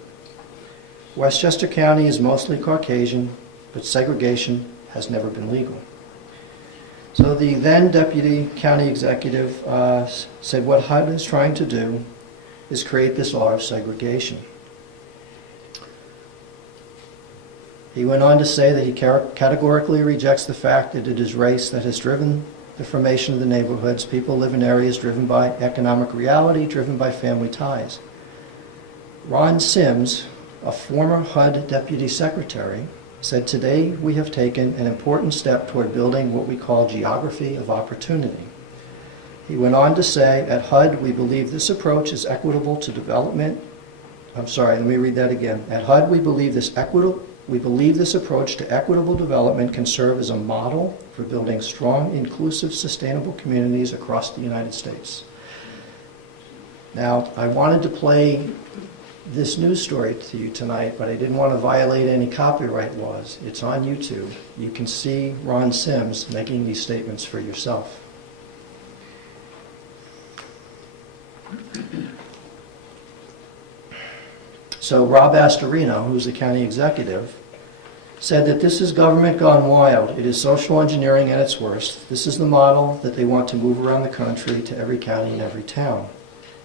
Westchester County is mostly Caucasian, but segregation has never been legal. So the then Deputy County Executive said what HUD is trying to do is create this law of segregation. He went on to say that he categorically rejects the fact that it is race that has driven the formation of the neighborhoods. People live in areas driven by economic reality, driven by family ties. Ron Sims, a former HUD Deputy Secretary, said, today we have taken an important step toward building what we call geography of opportunity. He went on to say, at HUD we believe this approach is equitable to development. I'm sorry, let me read that again. At HUD we believe this approach to equitable development can serve as a model for building strong, inclusive, sustainable communities across the United States. Now, I wanted to play this news story to you tonight, but I didn't want to violate any copyright laws. It's on YouTube. You can see Ron Sims making these statements for yourself. So Rob Astorino, who's the county executive, said that this is government gone wild. It is social engineering at its worst. This is the model that they want to move around the country to every county and every town.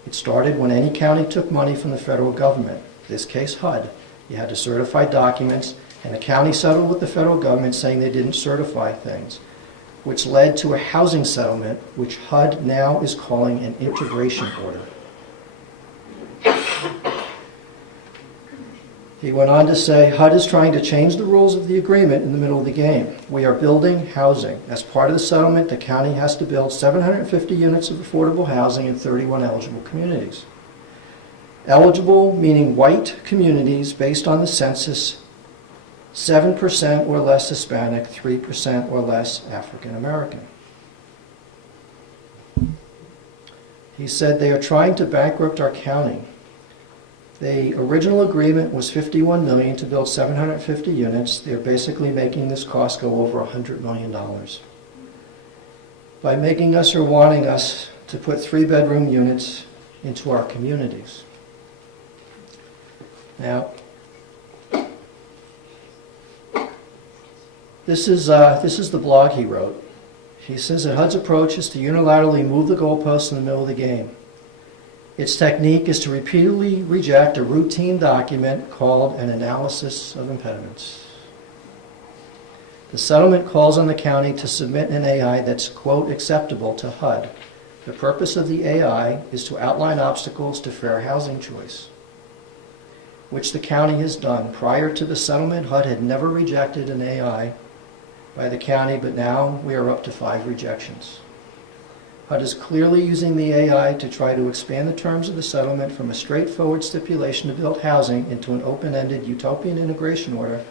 It started when any county took money from the federal government, in this case HUD. You had to certify documents, and the county settled with the federal government saying they didn't certify things, which led to a housing settlement, which HUD now is calling an integration order. He went on to say, HUD is trying to change the rules of the agreement in the middle of the game. We are building housing. As part of the settlement, the county has to build 750 units of affordable housing in 31 eligible communities. Eligible meaning white communities based on the census, 7% or less Hispanic, 3% or less African American. He said they are trying to bankrupt our county. The original agreement was $51 million to build 750 units. They're basically making this cost go over $100 million. By making us or wanting us to put 3-bedroom units into our communities. Now, this is the blog he wrote. He says that HUD's approach is to unilaterally move the goalposts in the middle of the game. Its technique is to repeatedly reject a routine document called an analysis of impediments. The settlement calls on the county to submit an AI that's, quote, acceptable to HUD. The purpose of the AI is to outline obstacles to fair housing choice, which the county has done. Prior to the settlement, HUD had never rejected an AI by the county, but now we are up to 5 rejections. HUD is clearly using the AI to try to expand the terms of the settlement from a straightforward stipulation to build housing into an open-ended utopian integration order,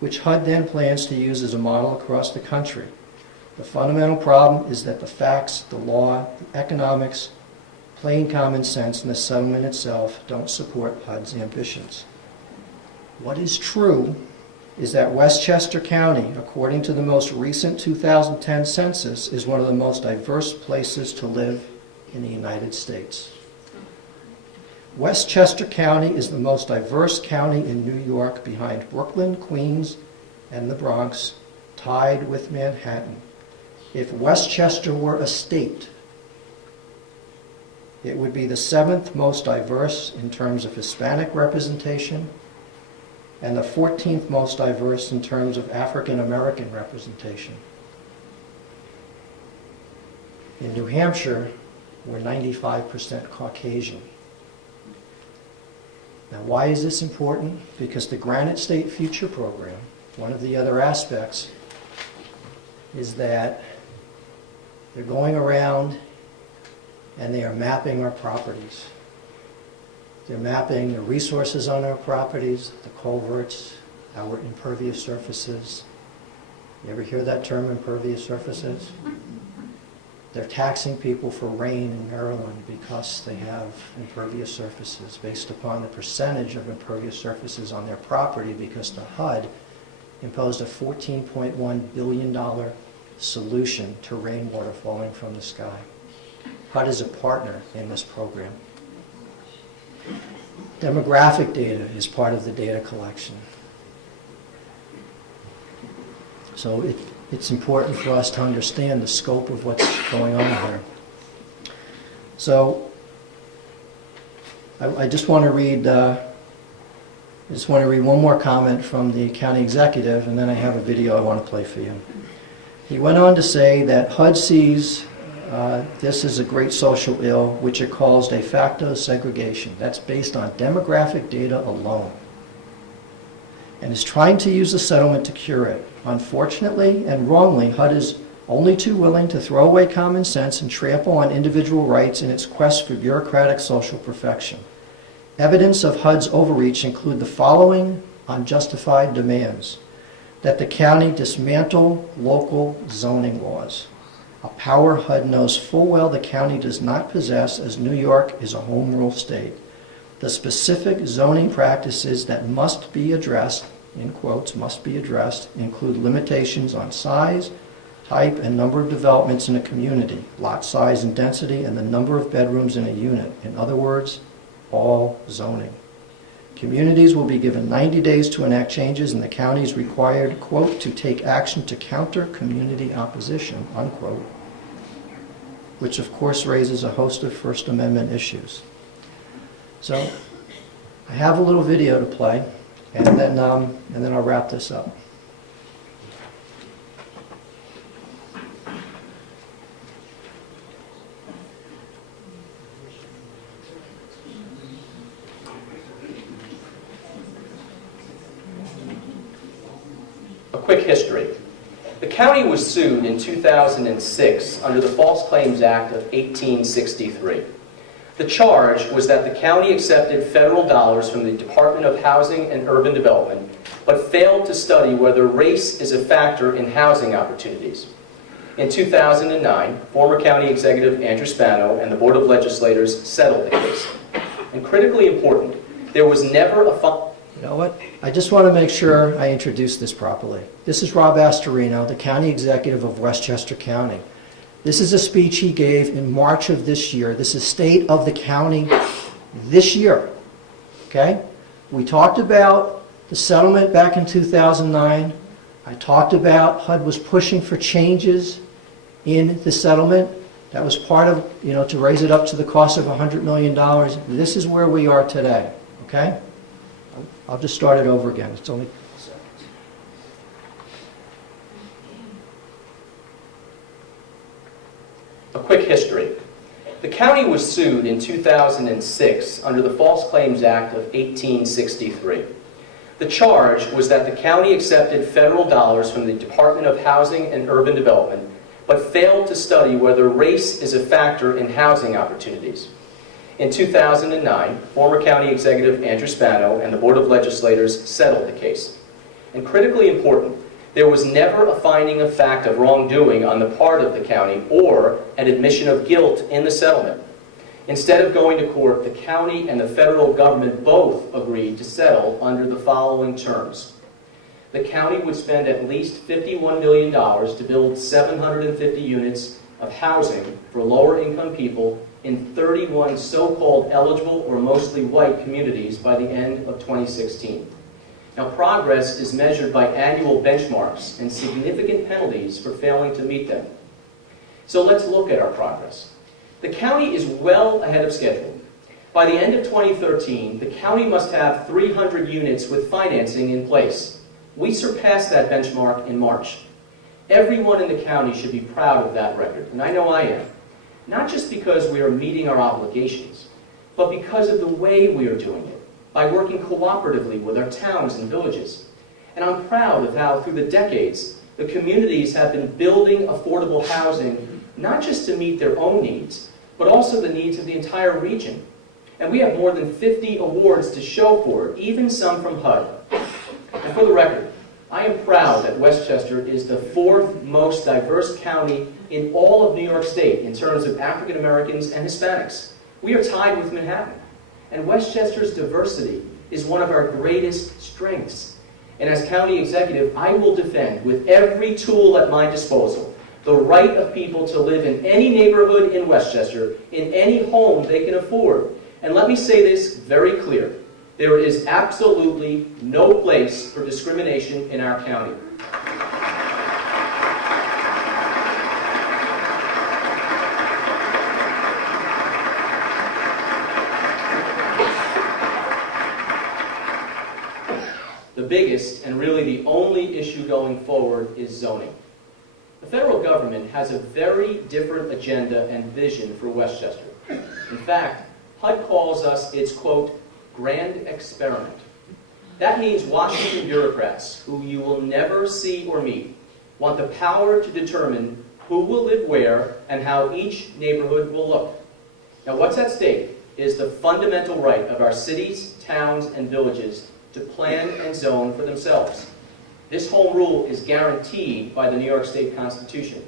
which HUD then plans to use as a model across the country. The fundamental problem is that the facts, the law, the economics, plain common sense, and the settlement itself don't support HUD's ambitions. What is true is that Westchester County, according to the most recent 2010 census, is one of the most diverse places to live in the United States. Westchester County is the most diverse county in New York, behind Brooklyn, Queens, and the Bronx, tied with Manhattan. If Westchester were a state, it would be the 7th most diverse in terms of Hispanic representation and the 14th most diverse in terms of African American representation. In New Hampshire, we're 95% Caucasian. Now, why is this important? Because the Granite State Future Program, one of the other aspects, is that they're going around and they are mapping our properties. They're mapping the resources on our properties, the culverts, our impervious surfaces. You ever hear that term, impervious surfaces? They're taxing people for rain in Maryland because they have impervious surfaces based upon the percentage of impervious surfaces on their property, because the HUD imposed a $14.1 billion solution to rainwater falling from the sky. HUD is a partner in this program. Demographic data is part of the data collection. So it's important for us to understand the scope of what's going on here. So I just want to read one more comment from the county executive, and then I have a video I want to play for you. He went on to say that HUD sees this is a great social ill, which it calls de facto segregation. That's based on demographic data alone, and is trying to use the settlement to cure it. Unfortunately and wrongly, HUD is only too willing to throw away common sense and trample on individual rights in its quest for bureaucratic social perfection. Evidence of HUD's overreach include the following unjustified demands: that the county dismantle local zoning laws, a power HUD knows full well the county does not possess, as New York is a home rule state. The specific zoning practices that must be addressed, in quotes, must be addressed, include limitations on size, type, and number of developments in a community, lot size and density, and the number of bedrooms in a unit. In other words, all zoning. Communities will be given 90 days to enact changes, and the county is required, quote, to take action to counter community opposition, unquote, which of course raises a host of First Amendment issues. So I have a little video to play, and then I'll wrap this up. A quick history. The county was sued in 2006 under the False Claims Act of 1863. The charge was that the county accepted federal dollars from the Department of Housing and Urban Development, but failed to study whether race is a factor in housing opportunities. In 2009, former county executive Andrew Spano and the Board of Legislators settled the case. And critically important, there was never a You know what? I just want to make sure I introduce this properly. This is Rob Astorino, the county executive of Westchester County. This is a speech he gave in March of this year. This is State of the County this year. Okay? We talked about the settlement back in 2009. I talked about HUD was pushing for changes in the settlement. That was part of, to raise it up to the cost of $100 million. This is where we are today. Okay? I'll just start it over again. It's only seconds. A quick history. The county was sued in 2006 under the False Claims Act of 1863. The charge was that the county accepted federal dollars from the Department of Housing and Urban Development, but failed to study whether race is a factor in housing opportunities. In 2009, former county executive Andrew Spano and the Board of Legislators settled the case. And critically important, there was never a finding of fact of wrongdoing on the part of the county or an admission of guilt in the settlement. Instead of going to court, the county and the federal government both agreed to settle under the following terms. The county would spend at least $51 million to build 750 units of housing for lower-income people in 31 so-called eligible or mostly white communities by the end of 2016. Now, progress is measured by annual benchmarks and significant penalties for failing to meet them. So let's look at our progress. The county is well ahead of schedule. By the end of 2013, the county must have 300 units with financing in place. We surpassed that benchmark in March. Everyone in the county should be proud of that record, and I know I am. Not just because we are meeting our obligations, but because of the way we are doing it, by working cooperatively with our towns and villages. And I'm proud of how, through the decades, the communities have been building affordable housing, not just to meet their own needs, but also the needs of the entire region. And we have more than 50 awards to show for it, even some from HUD. And for the record, I am proud that Westchester is the 4th most diverse county in all of New York State in terms of African Americans and Hispanics. We are tied with Manhattan. And Westchester's diversity is one of our greatest strengths. And as county executive, I will defend with every tool at my disposal the right of people to live in any neighborhood in Westchester, in any home they can afford. And let me say this very clear. There is absolutely no place for discrimination in our county. The biggest, and really the only issue going forward, is zoning. The federal government has a very different agenda and vision for Westchester. In fact, HUD calls us its, quote, grand experiment. That means Washington bureaucrats, who you will never see or meet, want the power to determine who will live where and how each neighborhood will look. Now, what's at stake is the fundamental right of our cities, towns, and villages to plan and zone for themselves. This home rule is guaranteed by the New York State Constitution.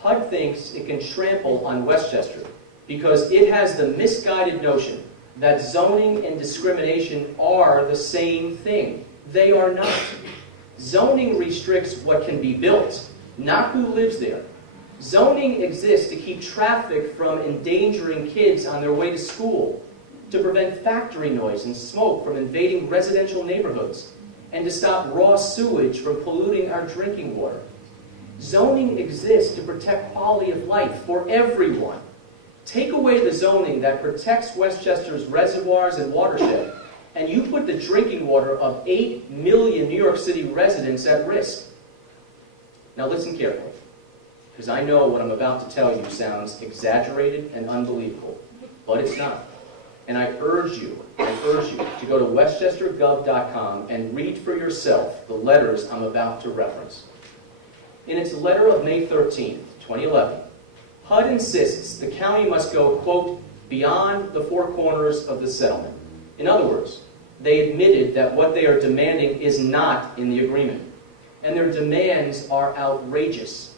HUD thinks it can trample on Westchester because it has the misguided notion that zoning and discrimination are the same thing. They are not. Zoning restricts what can be built, not who lives there. Zoning exists to keep traffic from endangering kids on their way to school, to prevent factory noise and smoke from invading residential neighborhoods, and to stop raw sewage from polluting our drinking water. Zoning exists to protect quality of life for everyone. Take away the zoning that protects Westchester's reservoirs and watershed, and you put the drinking water of 8 million New York City residents at risk. Now listen carefully, because I know what I'm about to tell you sounds exaggerated and unbelievable, but it's not. And I urge you to go to WestchesterGov.com and read for yourself the letters I'm about to reference. In its letter of May 13, 2011, HUD insists the county must go, quote, beyond the four corners of the settlement. In other words, they admitted that what they are demanding is not in the agreement, and their demands are outrageous.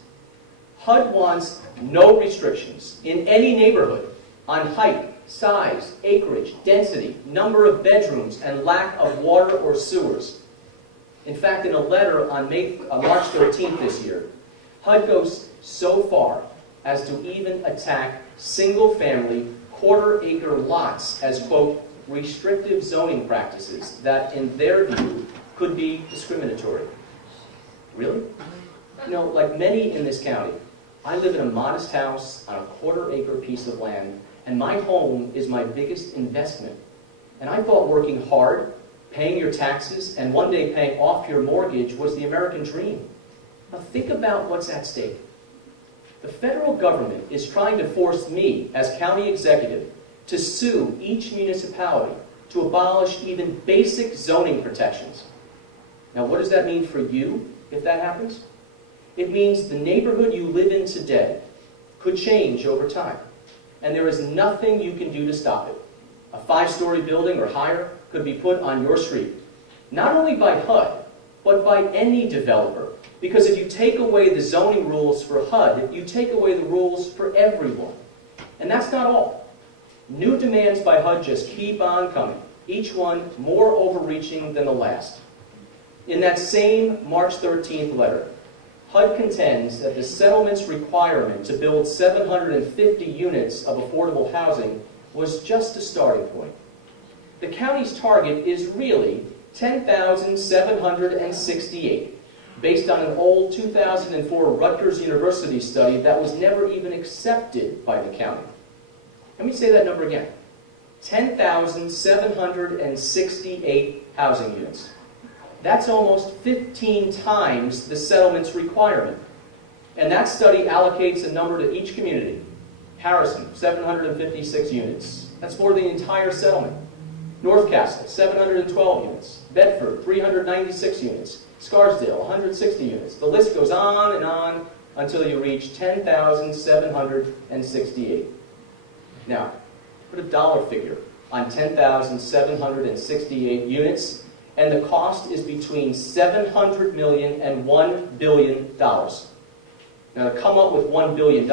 HUD wants no restrictions in any neighborhood on height, size, acreage, density, number of bedrooms, and lack of water or sewers. In fact, in a letter on March 13th this year, HUD goes so far as to even attack single-family, quarter-acre lots as, quote, restrictive zoning practices that, in their view, could be discriminatory. Really? You know, like many in this county, I live in a modest house on a quarter-acre piece of land, and my home is my biggest investment. And I thought working hard, paying your taxes, and one day paying off your mortgage was the American dream. Now think about what's at stake. The federal government is trying to force me, as county executive, to sue each municipality to abolish even basic zoning protections. Now what does that mean for you if that happens? It means the neighborhood you live in today could change over time, and there is nothing you can do to stop it. A 5-story building or higher could be put on your street, not only by HUD, but by any developer. Because if you take away the zoning rules for HUD, you take away the rules for everyone. And that's not all. New demands by HUD just keep on coming, each one more overreaching than the last. In that same March 13th letter, HUD contends that the settlement's requirement to build 750 units of affordable housing was just a starting point. The county's target is really 10,768, based on an old 2004 Rutgers University study that was never even accepted by the county. Let me say that number again. 10,768 housing units. That's almost 15 times the settlement's requirement. And that study allocates a number to each community. Harrison, 756 units. That's more than the entire settlement. North Castle, 712 units. Bedford, 396 units. Scarsdale, 160 units. The list goes on until you reach 10,768. Now, put a dollar figure on 10,768 units, and the cost is between $700 million and $1 billion. Now, to come up with $1 billion,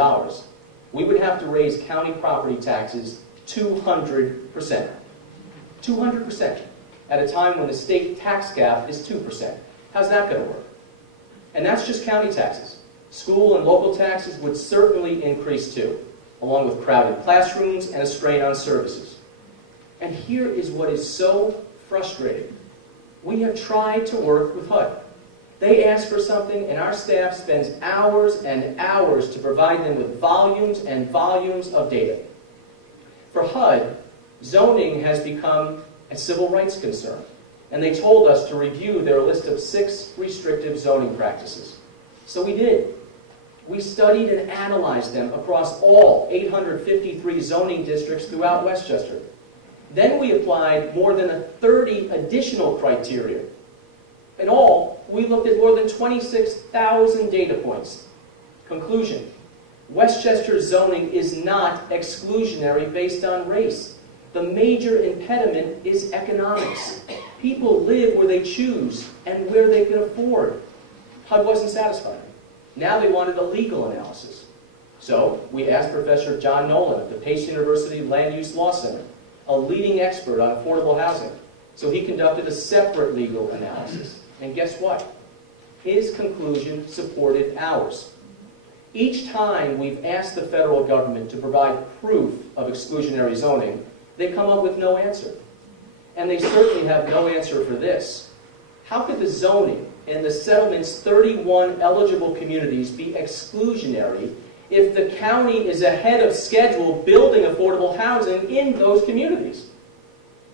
we would have to raise county property taxes 200%. 200%, at a time when the state tax cap is 2%. How's that going to work? And that's just county taxes. School and local taxes would certainly increase too, along with crowded classrooms and a strain on services. And here is what is so frustrating. We have tried to work with HUD. They ask for something, and our staff spends hours and hours to provide them with volumes and volumes of data. For HUD, zoning has become a civil rights concern, and they told us to review their list of 6 restrictive zoning practices. So we did. We studied and analyzed them across all 853 zoning districts throughout Westchester. Then we applied more than 30 additional criteria. In all, we looked at more than 26,000 data points. Conclusion: Westchester zoning is not exclusionary based on race. The major impediment is economics. People live where they choose and where they can afford. HUD wasn't satisfied. Now they wanted a legal analysis. So we asked Professor John Nolan of the Pace University Land Use Law Center, a leading expert on affordable housing. So he conducted a separate legal analysis. And guess what? His conclusion supported ours. Each time we've asked the federal government to provide proof of exclusionary zoning, they come up with no answer. And they certainly have no answer for this. How could the zoning in the settlement's 31 eligible communities be exclusionary if the county is ahead of schedule building affordable housing in those communities?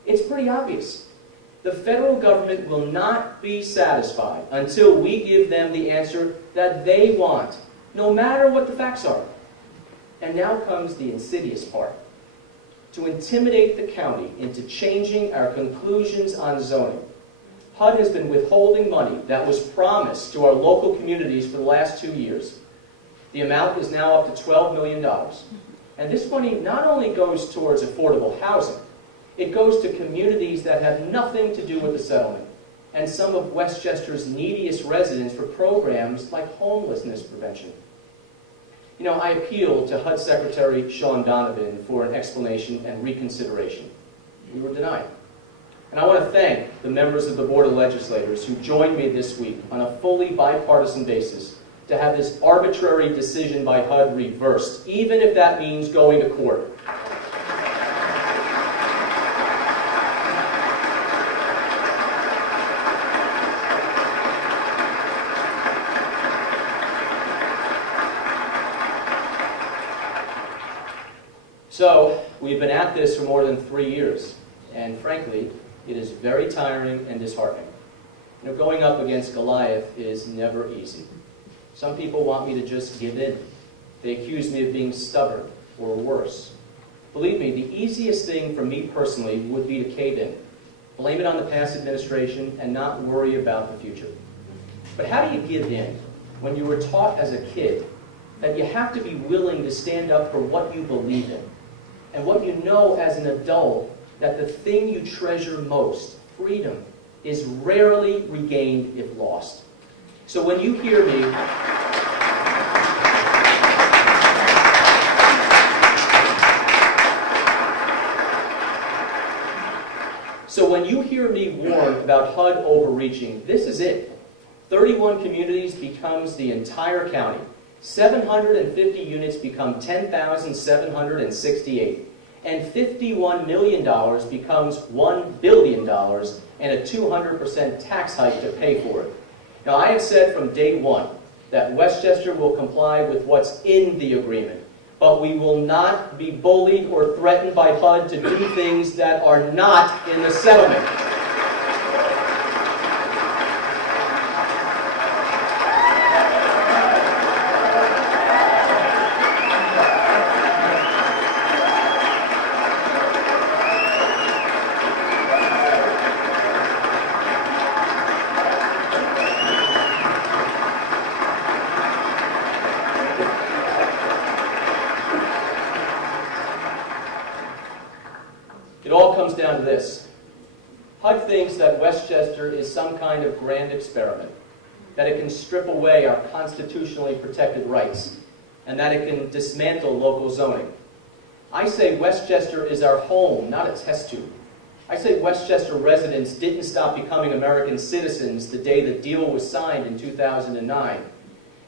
It's pretty obvious. The federal government will not be satisfied until we give them the answer that they want, no matter what the facts are. And now comes the insidious part. To intimidate the county into changing our conclusions on zoning, HUD has been withholding money that was promised to our local communities for the last 2 years. The amount is now up to $12 million. And this money not only goes towards affordable housing, it goes to communities that have nothing to do with the settlement, and some of Westchester's neediest residents for programs like homelessness prevention. You know, I appealed to HUD Secretary Sean Donovan for an explanation and reconsideration. We were denied. And I want to thank the members of the Board of Legislators who joined me this week on a fully bipartisan basis to have this arbitrary decision by HUD reversed, even if that means going to court. So, we've been at this for more than 3 years, and frankly, it is very tiring and disheartening. You know, going up against Goliath is never easy. Some people want me to just give in. They accuse me of being stubborn, or worse. Believe me, the easiest thing for me personally would be to cave in, blame it on the past administration, and not worry about the future. But how do you give in when you were taught as a kid that you have to be willing to stand up for what you believe in? And what you know as an adult, that the thing you treasure most, freedom, is rarely regained if lost. So when you hear me... So when you hear me warn about HUD overreaching, this is it. 31 communities becomes the entire county. 750 units become 10,768. And $51 million becomes $1 billion and a 200% tax hike to pay for it. Now, I have said from day one that Westchester will comply with what's in the agreement, but we will not be bullied or threatened by HUD to do things that are not in the settlement. It all comes down to this. HUD thinks that Westchester is some kind of grand experiment, that it can strip away our constitutionally protected rights, and that it can dismantle local zoning. I say Westchester is our home, not a test tube. I say Westchester residents didn't stop becoming American citizens the day the deal was signed in 2009.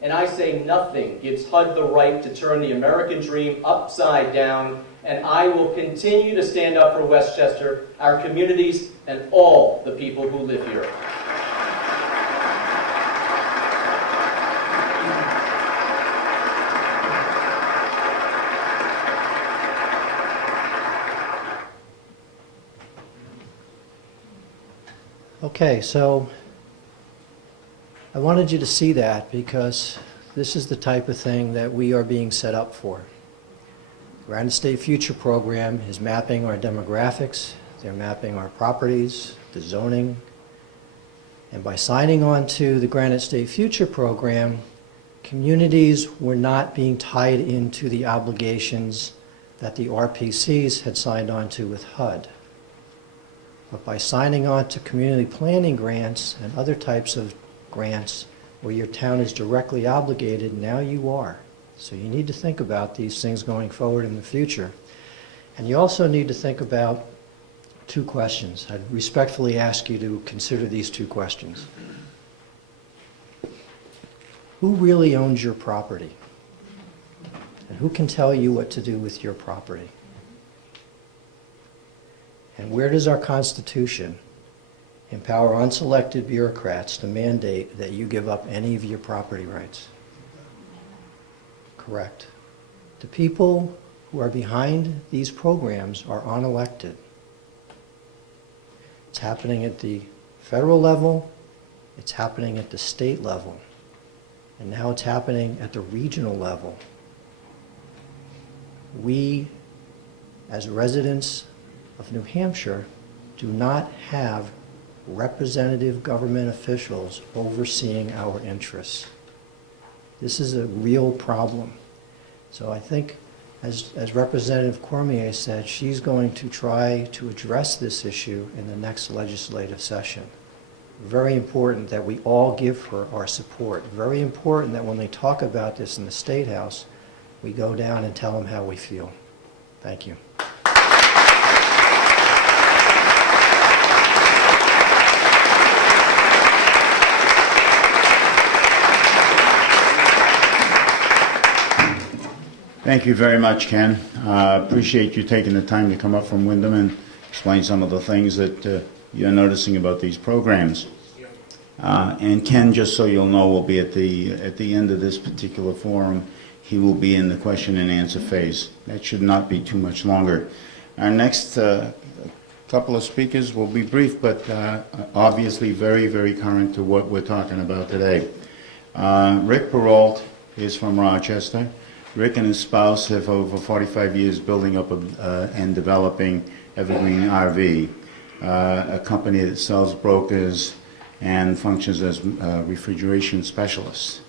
And I say nothing gives HUD the right to turn the American dream upside down, and I will continue to stand up for Westchester, our communities, and all the people who live here. Okay, so I wanted you to see that because this is the type of thing that we are being set up for. The Granite State Future Program is mapping our demographics, they're mapping our properties, the zoning, and by signing on to the Granite State Future Program, communities were not being tied into the obligations that the RPCs had signed on to with HUD. But by signing on to community planning grants and other types of grants where your town is directly obligated, now you are. So you need to think about these things going forward in the future. And you also need to think about two questions. I'd respectfully ask you to consider these two questions. Who really owns your property? And who can tell you what to do with your property? And where does our Constitution empower unselected bureaucrats to mandate that you give up any of your property rights? Correct. The people who are behind these programs are unelected. It's happening at the federal level, it's happening at the state level, and now it's happening at the regional level. We, as residents of New Hampshire, do not have representative government officials overseeing our interests. This is a real problem. So I think, as Representative Cormier said, she's going to try to address this issue in the next legislative session. Very important that we all give her our support. Very important that when they talk about this in the State House, we go down and tell them how we feel. Thank you. Thank you very much, Ken. Appreciate you taking the time to come up from Wyndham and explain some of the things that you're noticing about these programs. And Ken, just so you'll know, will be at the end of this particular forum. He will be in the question and answer phase. That should not be too much longer. Our next couple of speakers will be brief, but obviously very, very current to what we're talking about today. Rick Perrault is from Rochester. Rick and his spouse have over 45 years building up and developing Evergreen RV, a company that sells brokers and functions as refrigeration specialists.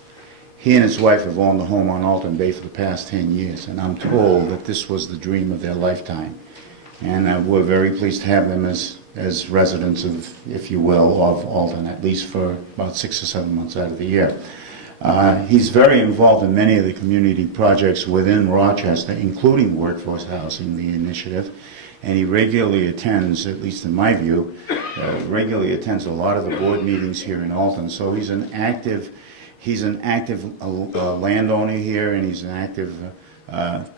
He and his wife have owned a home on Alton Bay for the past 10 years, and I'm told that this was the dream of their lifetime. And we're very pleased to have them as residents of, if you will, of Alton, at least for about 6 or 7 months out of the year. He's very involved in many of the community projects within Rochester, including workforce housing, the initiative, and he regularly attends, at least in my view, regularly attends a lot of the board meetings here in Alton. So he's an active landowner here, and he's an active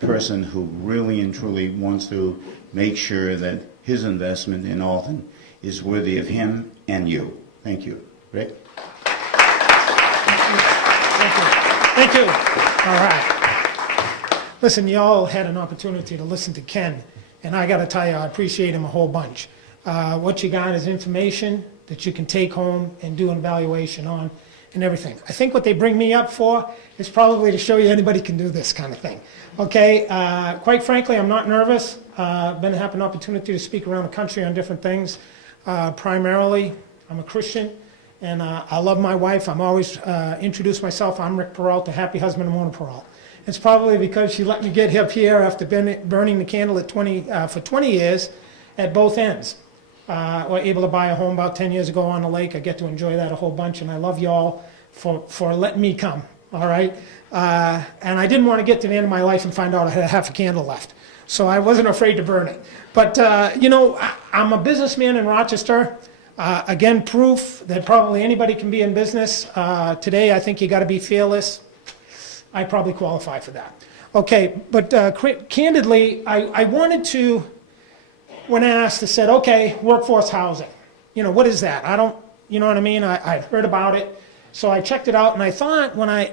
person who really and truly wants to make sure that his investment in Alton is worthy of him and you. Thank you. Rick? Thank you. All right. Listen, you all had an opportunity to listen to Ken, and I got to tell you, I appreciate him a whole bunch. What you got is information that you can take home and do an evaluation on and everything. I think what they bring me up for is probably to show you anybody can do this kind of thing. Okay, quite frankly, I'm not nervous. Been having an opportunity to speak around the country on different things. Primarily, I'm a Christian, and I love my wife. I'm always introduce myself. I'm Rick Peralta, happy husband of Mona Peralta. It's probably because she let me get up here after burning the candle at for 20 years at both ends. We're able to buy a home about 10 years ago on the lake. I get to enjoy that a whole bunch, and I love y'all for letting me come, all right? And I didn't want to get to the end of my life and find out I had half a candle left. So I wasn't afraid to burn it. But, you know, I'm a businessman in Rochester. Again, proof that probably anybody can be in business. Today, I think you got to be fearless. I probably qualify for that. Okay, but candidly, I wanted to, when asked, I said, okay, workforce housing. You know, what is that? I don't, you know what I mean? I'd heard about it. So I checked it out, and I thought when I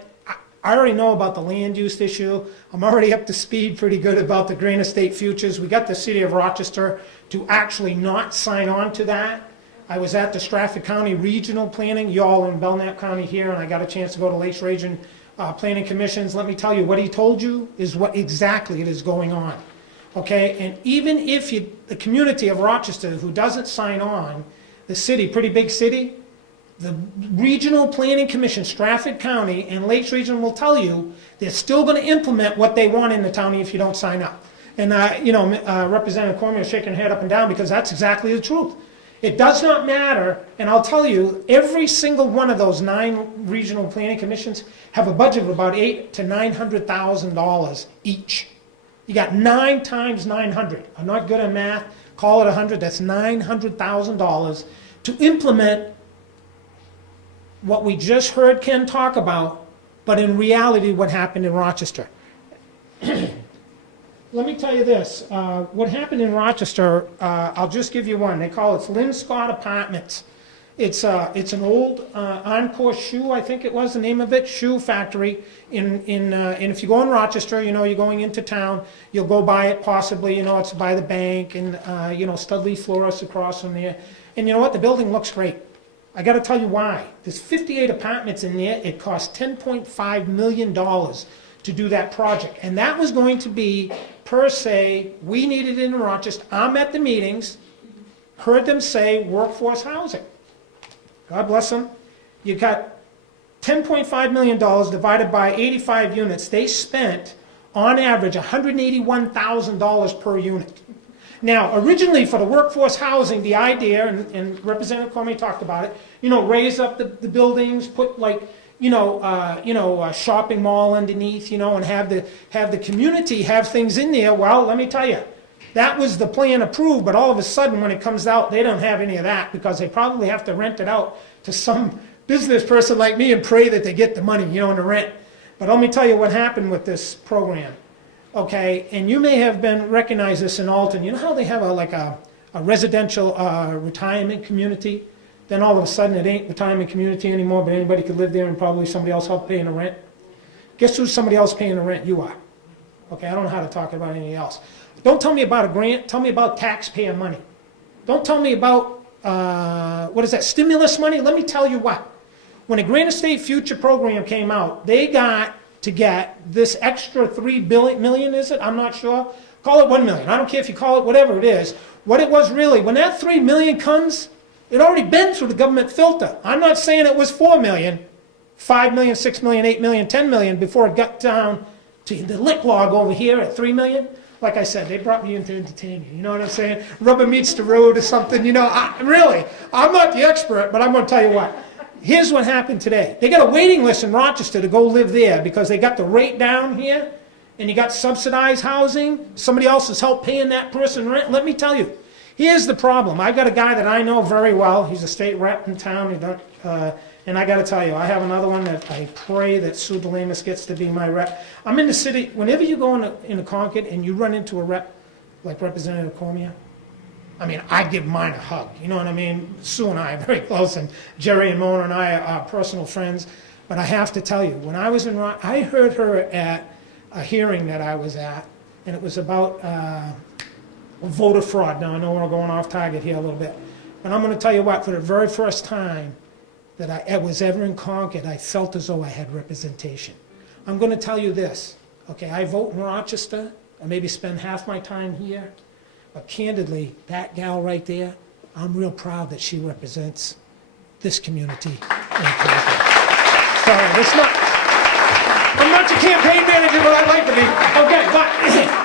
already know about the land use issue. I'm already up to speed pretty good about the Grain Estate Futures. We got the city of Rochester to actually not sign on to that. I was at the Stratford County Regional Planning, y'all in Belknap County here, and I got a chance to go to Lakes Region Planning Commissions. Let me tell you, what he told you is what exactly it is going on. Okay, and even if the community of Rochester who doesn't sign on, the city, pretty big city, the Regional Planning Commission, Stratford County and Lakes Region will tell you they're still going to implement what they want in the county if you don't sign up. And, Representative Comeau is shaking her head up and down because that's exactly the truth. It does not matter, and I'll tell you, every single one of those 9 regional planning commissions have a budget of about $800,000 to $900,000 each. You got 9 times 900. I'm not good at math. Call it 100. That's $900,000 to implement what we just heard Ken talk about, but in reality, what happened in Rochester. Let me tell you this. What happened in Rochester, I'll just give you one. They call it Lynn Scott Apartments. It's an old Encore shoe, I think it was the name of it, shoe factory. And if you go in Rochester, you know, you're going into town, you'll go by it possibly, you know, it's by the bank and, Studley Florist across from there. And you know what? The building looks great. I got to tell you why. There's 58 apartments in there. It cost $10.5 million to do that project. And that was going to be, per se, we needed it in Rochester. I'm at the meetings, heard them say workforce housing. God bless them. You got $10.5 million divided by 85 units. They spent, on average, $181,000 per unit. Now, originally for the workforce housing, the idea, and Representative Comeau talked about it, raise up the buildings, put a shopping mall underneath, and have the community have things in there. Well, let me tell you, that was the plan approved, but all of a sudden when it comes out, they don't have any of that because they probably have to rent it out to some business person like me and pray that they get the money, in the rent. But let me tell you what happened with this program. Okay, and you may have recognized this in Alton. You know how they have a residential retirement community? Then all of a sudden it ain't retirement community anymore, but anybody could live there and probably somebody else help paying the rent. Guess who's somebody else paying the rent? You are. Okay, I don't know how to talk about anything else. Don't tell me about a grant. Tell me about taxpayer money. Don't tell me about, stimulus money? Let me tell you what. When the Grain Estate Future program came out, they got to get this extra $3 million, is it? I'm not sure. Call it $1 million. I don't care if you call it whatever it is. What it was really, when that $3 million comes, it already been through the government filter. I'm not saying it was $4 million, $5 million, $6 million, $8 million, $10 million before it got down to the lick log over here at $3 million. Like I said, they brought me in to entertain you. You know what I'm saying? Rubber meets the road or something. I'm not the expert, but I'm going to tell you what. Here's what happened today. They got a waiting list in Rochester to go live there because they got the rate down here and you got subsidized housing. Somebody else has helped paying that person rent. Let me tell you, here's the problem. I've got a guy that I know very well. He's a state rep in town. And I got to tell you, I have another one that I pray that Sue DeLamus gets to be my rep. I'm in the city. Whenever you go into Concord and you run into a rep like Representative Comeau, I give mine a hug. You know what I mean? Sue and I are very close, and Jerry and Mona and I are personal friends. But I have to tell you, when I was in I heard her at a hearing that I was at, and it was about voter fraud. Now, I know we're going off target here a little bit. But I'm going to tell you what, for the very first time that I was ever in Concord, I felt as though I had representation. I'm going to tell you this, okay, I vote in Rochester, I maybe spend half my time here, but candidly, that gal right there, I'm real proud that she represents this community in Concord. Sorry, it's not, I'm not your campaign manager, but I'd like to be. Okay, but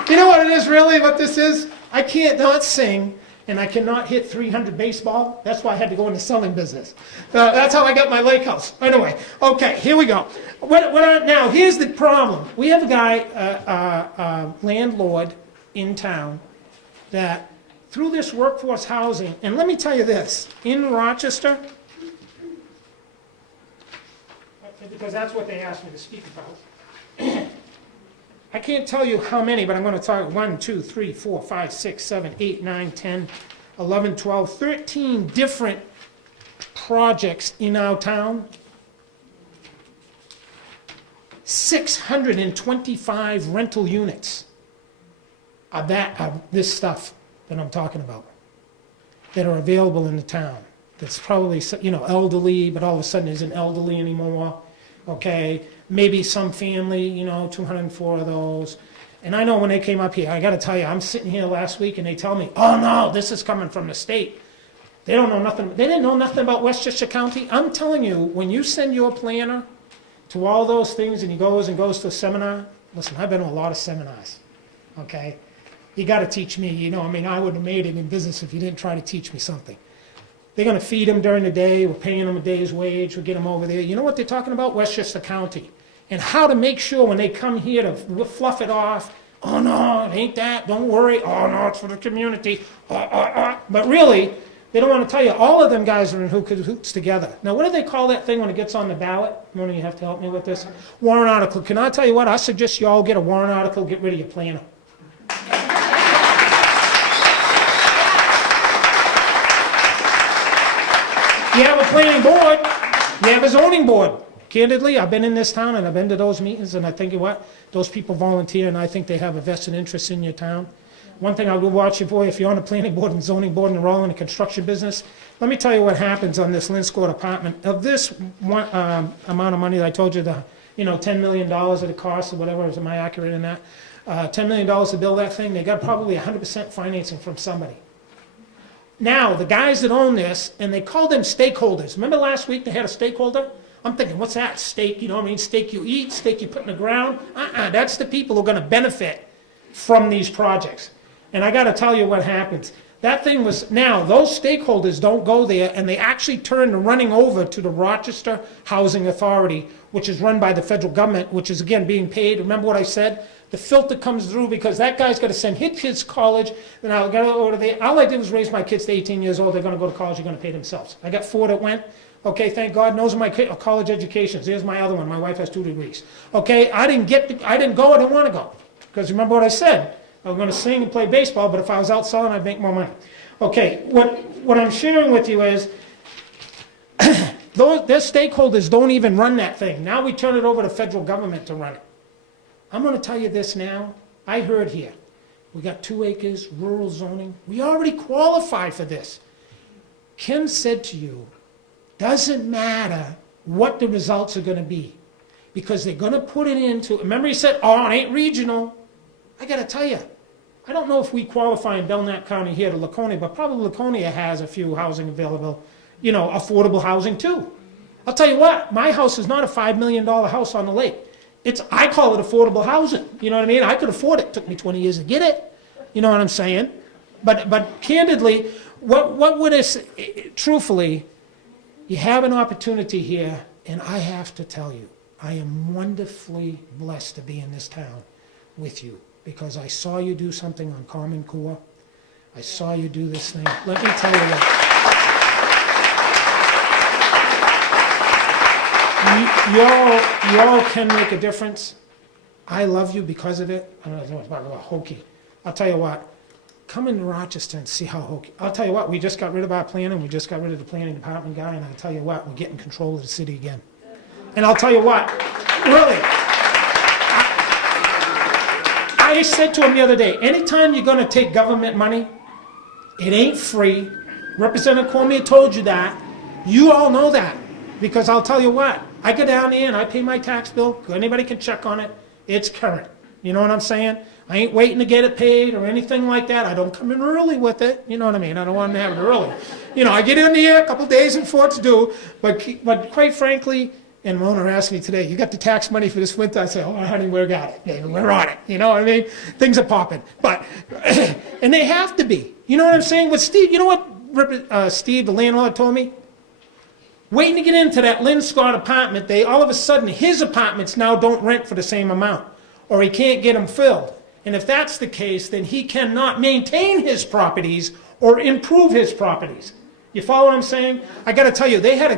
you know what it is really, what this is? I can't not sing, and I cannot hit 300 baseball. That's why I had to go in the selling business. That's how I got my lake house. Anyway, okay, here we go. Now, here's the problem. We have a guy, landlord in town, that through this workforce housing, and let me tell you this, in Rochester, because that's what they asked me to speak about. I can't tell you how many, but I'm going to talk 1, 2, 3, 4, 5, 6, 7, 8, 9, 10, 11, 12, 13 different projects in our town. 625 rental units of this stuff that I'm talking about that are available in the town. That's probably, elderly, but all of a sudden isn't elderly anymore. Okay, maybe some family, 204 of those. And I know when they came up here, I got to tell you, I'm sitting here last week and they tell me, oh no, this is coming from the state. They don't know nothing. They didn't know nothing about Westchester County. I'm telling you, when you send your planner to all those things and he goes to a seminar, listen, I've been to a lot of seminars, okay? You got to teach me, I wouldn't have made it in business if you didn't try to teach me something. They're going to feed them during the day. We're paying them a day's wage. We'll get them over there. You know what they're talking about? Westchester County. And how to make sure when they come here to fluff it off, oh, no, it ain't that. Don't worry. Oh, no, it's for the community. But really, they don't want to tell you. All of them guys are in hoots together. Now, what do they call that thing when it gets on the ballot? One of you have to help me with this. Warrant article. Can I tell you what? I suggest you all get a warrant article. Get rid of your planner. You have a planning board, you have a zoning board. Candidly, I've been in this town and I've been to those meetings and I think what? Those people volunteer and I think they have a vested interest in your town. One thing I will watch you for, if you're on the planning board and zoning board and they're all in the construction business, let me tell you what happens on this Lynn Court apartment. Of this one, amount of money that I told you, $10 million of the cost or whatever, am I accurate in that? $10 million to build that thing, they got probably 100% financing from somebody. Now, the guys that own this, and they call them stakeholders. Remember last week they had a stakeholder? I'm thinking, what's that? Steak, steak you eat, steak you put in the ground? That's the people who are going to benefit from these projects. And I got to tell you what happens. That thing was, now, those stakeholders don't go there, and they actually turn the running over to the Rochester Housing Authority, which is run by the federal government, which is, again, being paid. Remember what I said? The filter comes through because that guy's got to send his kids to college, then I'll go over there. All I did was raise my kids to 18 years old. They're going to go to college. They're going to pay themselves. I got 4 that went. Okay, thank God. Those are my college educations. Here's my other one. My wife has 2 degrees. Okay, I didn't go. I didn't want to go. Because remember what I said? I was going to sing and play baseball, but if I was out selling, I'd make more money. Okay, what I'm sharing with you is their stakeholders don't even run that thing. Now we turn it over to federal government to run it. I'm going to tell you this now. I heard here. We got 2 acres, rural zoning. We already qualify for this. Kim said to you, doesn't matter what the results are going to be because they're going to put it into, remember he said, oh, it ain't regional. I got to tell you, I don't know if we qualify in Belknap County here to Laconia, but probably Laconia has a few housing available, affordable housing too. I'll tell you what, my house is not a $5 million house on the lake. I call it affordable housing. You know what I mean? I could afford it. It took me 20 years to get it. You know what I'm saying? But candidly, what would it, truthfully, you have an opportunity here, and I have to tell you, I am wonderfully blessed to be in this town with you because I saw you do something on Common Core. I saw you do this thing. Let me tell you what. You all can make a difference. I love you because of it. I don't know if I'm talking about hokey. I'll tell you what. Come into Rochester and see how hokey. I'll tell you what. We just got rid of our planning. We just got rid of the planning department guy. And I'll tell you what. We're getting control of the city again. And I'll tell you what, really, I said to him the other day, anytime you're going to take government money, it ain't free. Representative Comeau told you that. You all know that. Because I'll tell you what, I go down there and I pay my tax bill. Anybody can check on it. It's current. You know what I'm saying? I ain't waiting to get it paid or anything like that. I don't come in early with it. You know what I mean? I don't want to have it early. You know, I get in there a couple days before it's due. But quite frankly, and Mona asked me today, you got the tax money for this winter? I said, oh, honey, we got it. Yeah, we're on it. You know what I mean? Things are popping. But, and they have to be. You know what I'm saying? With Steve, you know what Steve, the landlord, told me? Waiting to get into that Lynn Scott apartment, all of a sudden, his apartments now don't rent for the same amount. Or he can't get them filled. And if that's the case, then he cannot maintain his properties or improve his properties. You follow what I'm saying? I got to tell you, they had a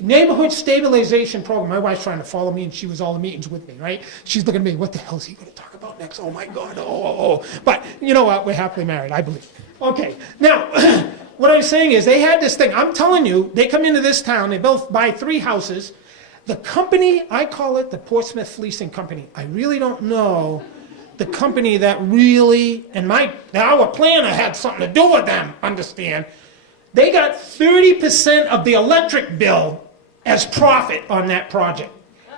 neighborhood stabilization program. My wife's trying to follow me, and she was all the meetings with me, right? She's looking at me, what the hell is he going to talk about next? Oh, my God, oh. But you know what? We're happily married, I believe. Okay, now, what I'm saying is they had this thing. I'm telling you, they come into this town, they both buy 3 houses. The company, I call it the Portsmouth Fleecing Company. I really don't know the company that really, and our planner had something to do with them, understand. They got 30% of the electric bill as profit on that project.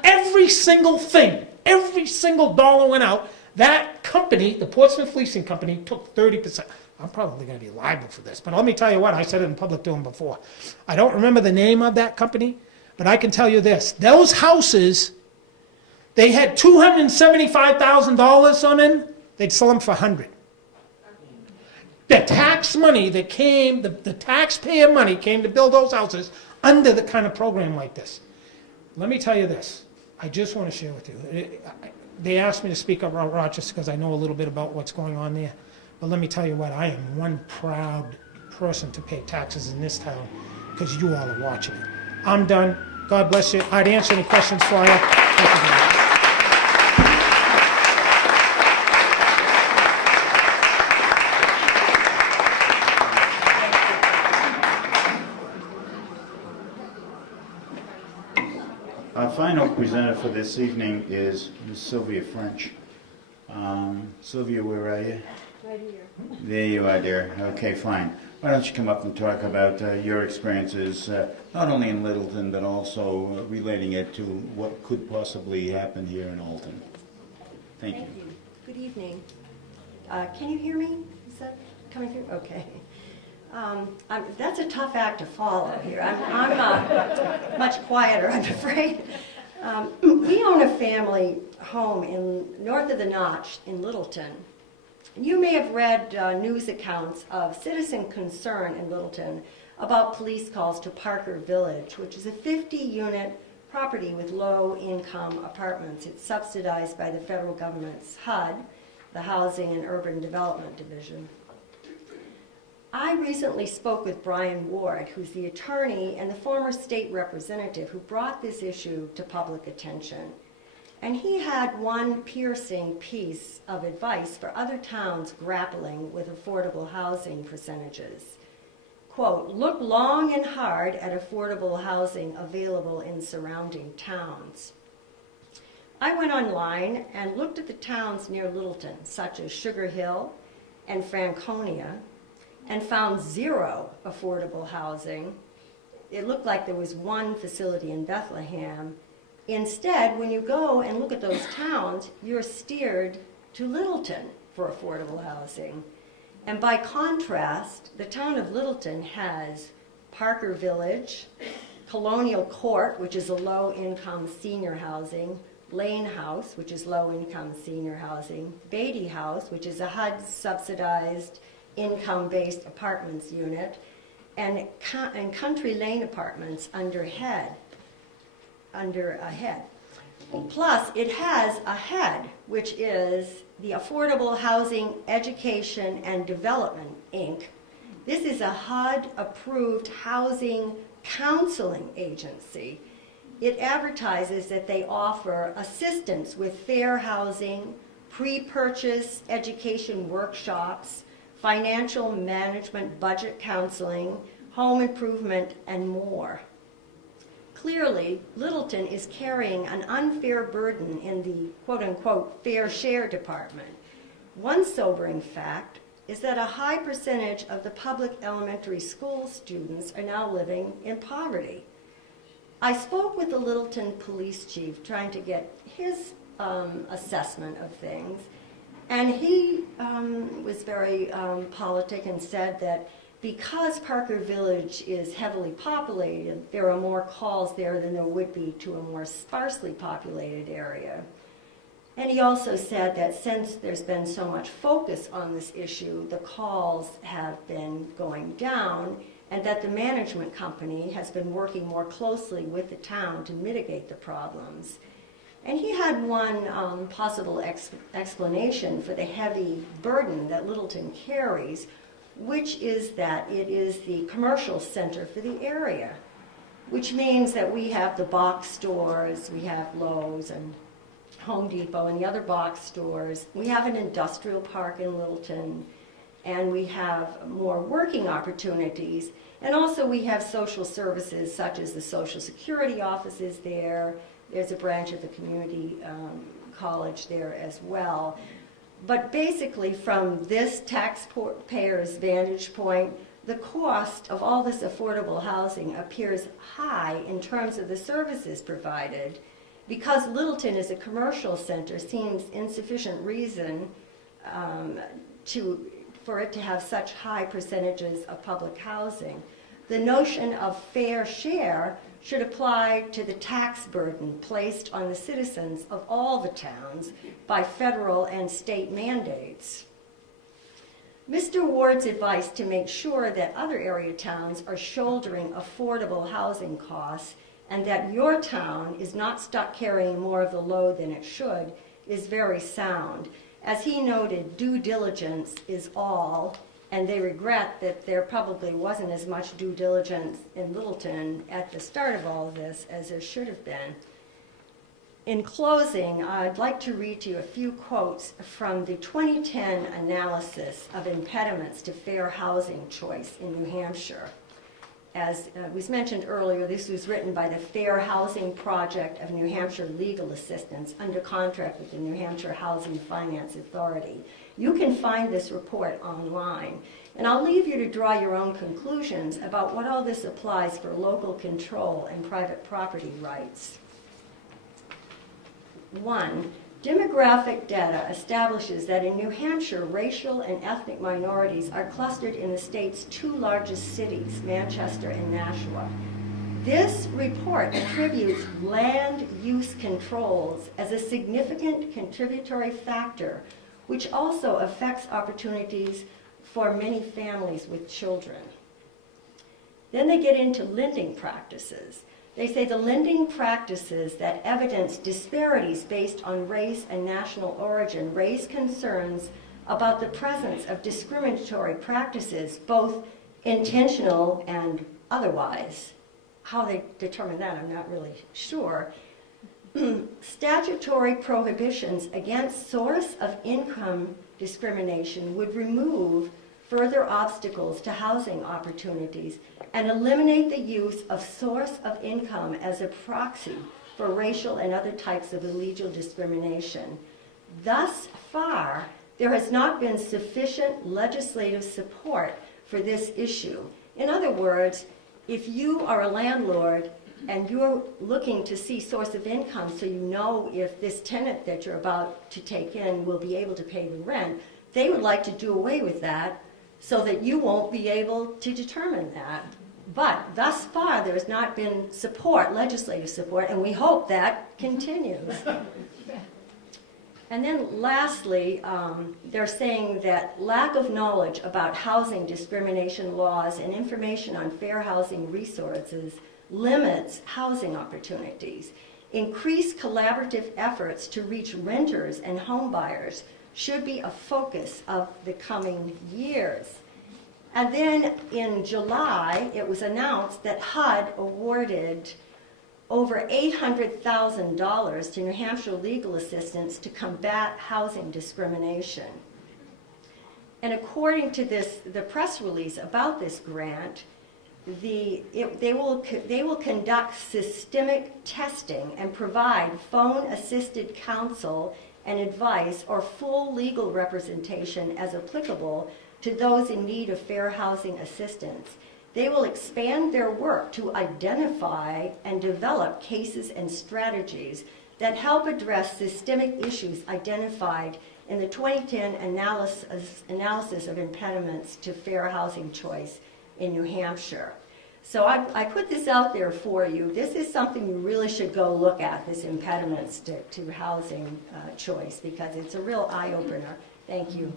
Every single thing, every single dollar went out. That company, the Portsmouth Fleecing Company, took 30%. I'm probably going to be liable for this, but let me tell you what, I said it in public to him before. I don't remember the name of that company, but I can tell you this. Those houses, they had $275,000 on them, they'd sell them for $100. The tax money that came, the taxpayer money came to build those houses under the kind of program like this. Let me tell you this. I just want to share with you. They asked me to speak up about Rochester because I know a little bit about what's going on there. But let me tell you what, I am one proud person to pay taxes in this town because you all are watching it. I'm done. God bless you. I'd answer any questions for you. Thank you very much. Our final presenter for this evening is Ms. Sylvia French. Sylvia, where are you? Right here. There you are, dear. Okay, fine. Why don't you come up and talk about your experiences, not only in Littleton, but also relating it to what could possibly happen here in Alton. Thank you. Good evening. Can you hear me? Is that coming through? Okay. That's a tough act to follow here. I'm much quieter, I'm afraid. We own a family home north of the Notch in Littleton. You may have read news accounts of citizen concern in Littleton about police calls to Parker Village, which is a 50-unit property with low-income apartments. It's subsidized by the federal government's HUD, the Housing and Urban Development Division. I recently spoke with Brian Ward, who's the attorney and the former state representative who brought this issue to public attention. And he had one piercing piece of advice for other towns grappling with affordable housing percentages. Quote, look long and hard at affordable housing available in surrounding towns. I went online and looked at the towns near Littleton, such as Sugar Hill and Franconia, and found 0 affordable housing. It looked like there was one facility in Bethlehem. Instead, when you go and look at those towns, you're steered to Littleton for affordable housing. And by contrast, the town of Littleton has Parker Village, Colonial Court, which is a low-income senior housing, Lane House, which is low-income senior housing, Beatty House, which is a HUD-subsidized income-based apartments unit, and Country Lane Apartments under a head. Plus, it has a HED, which is the Affordable Housing Education and Development, Inc. This is a HUD-approved housing counseling agency. It advertises that they offer assistance with fair housing, pre-purchase education workshops, financial management budget counseling, home improvement, and more. Clearly, Littleton is carrying an unfair burden in the quote-unquote fair share department. One sobering fact is that a high percentage of the public elementary school students are now living in poverty. I spoke with the Littleton police chief trying to get his assessment of things, and he was very politic and said that because Parker Village is heavily populated, there are more calls there than there would be to a more sparsely populated area. And he also said that since there's been so much focus on this issue, the calls have been going down, and that the management company has been working more closely with the town to mitigate the problems. And he had one possible explanation for the heavy burden that Littleton carries, which is that it is the commercial center for the area, which means that we have the box stores, we have Lowe's and Home Depot and the other box stores. We have an industrial park in Littleton, and we have more working opportunities. And also we have social services such as the Social Security offices there. There's a branch of the community college there as well. But basically, from this taxpayer's vantage point, the cost of all this affordable housing appears high in terms of the services provided. Because Littleton is a commercial center, seems insufficient reason for it to have such high percentages of public housing. The notion of fair share should apply to the tax burden placed on the citizens of all the towns by federal and state mandates. Mr. Ward's advice to make sure that other area towns are shouldering affordable housing costs and that your town is not stuck carrying more of the load than it should is very sound. As he noted, due diligence is all, and they regret that there probably wasn't as much due diligence in Littleton at the start of all of this as there should have been. In closing, I'd like to read to you a few quotes from the 2010 analysis of impediments to fair housing choice in New Hampshire. As was mentioned earlier, this was written by the Fair Housing Project of New Hampshire Legal Assistance under contract with the New Hampshire Housing Finance Authority. You can find this report online, and I'll leave you to draw your own conclusions about what all this applies for local control and private property rights. 1. Demographic data establishes that in New Hampshire, racial and ethnic minorities are clustered in the state's two largest cities, Manchester and Nashua. This report attributes land use controls as a significant contributory factor, which also affects opportunities for many families with children. Then they get into lending practices. They say the lending practices that evidence disparities based on race and national origin raise concerns about the presence of discriminatory practices, both intentional and otherwise. How they determine that, I'm not really sure. Statutory prohibitions against source of income discrimination would remove further obstacles to housing opportunities and eliminate the use of source of income as a proxy for racial and other types of illegal discrimination. Thus far, there has not been sufficient legislative support for this issue. In other words, if you are a landlord and you're looking to see source of income so you know if this tenant that you're about to take in will be able to pay the rent, they would like to do away with that so that you won't be able to determine that. But thus far, there has not been support, legislative support, and we hope that continues. And then lastly, they're saying that lack of knowledge about housing discrimination laws and information on fair housing resources limits housing opportunities. Increased collaborative efforts to reach renters and home buyers should be a focus of the coming years. And then in July, it was announced that HUD awarded over $800,000 to New Hampshire legal assistance to combat housing discrimination. And according to the press release about this grant, they will conduct systemic testing and provide phone-assisted counsel and advice or full legal representation as applicable to those in need of fair housing assistance. They will expand their work to identify and develop cases and strategies that help address systemic issues identified in the 2010 analysis of impediments to fair housing choice in New Hampshire. So I put this out there for you. This is something you really should go look at, this impediments to housing choice, because it's a real eye-opener. Thank you.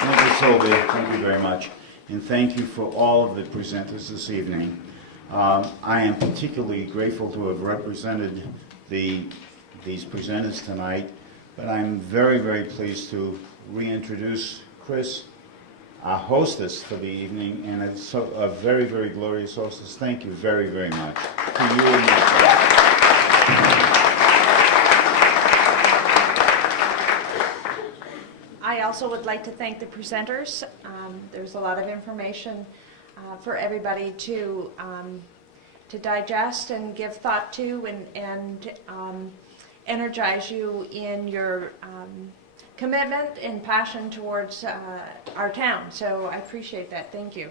Thank you, Sylvia. Thank you very much. And thank you for all of the presenters this evening. I am particularly grateful to have represented these presenters tonight, but I'm very, very pleased to reintroduce Chris, our hostess for the evening, and a very, very glorious hostess. Thank you very, very much to you and yourself. I also would like to thank the presenters. There's a lot of information for everybody to digest and give thought to, and energize you in your commitment and passion towards our town. So I appreciate that. Thank you.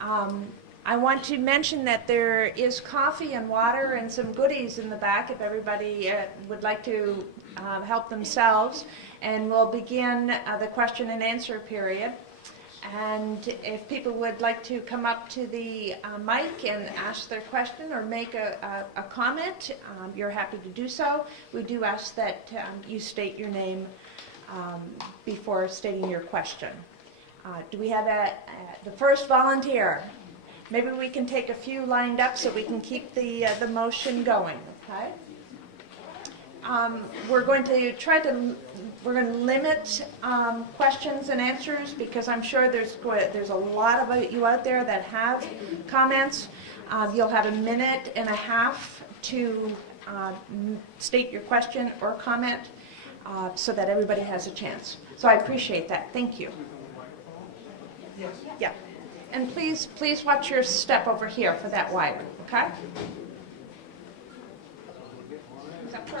I want to mention that there is coffee and water and some goodies in the back if everybody would like to help themselves. And we'll begin the question and answer period. And if people would like to come up to the mic and ask their question or make a comment, you're happy to do so. We do ask that you state your name before stating your question. Do we have the first volunteer? Maybe we can take a few lined up so we can keep the motion going. Okay. We're going to limit questions and answers, because I'm sure there's a lot of you out there that have comments. You'll have 1.5 minutes to state your question or comment, so that everybody has a chance. So I appreciate that. Thank you. Yeah. And please watch your step over here for that wire, okay?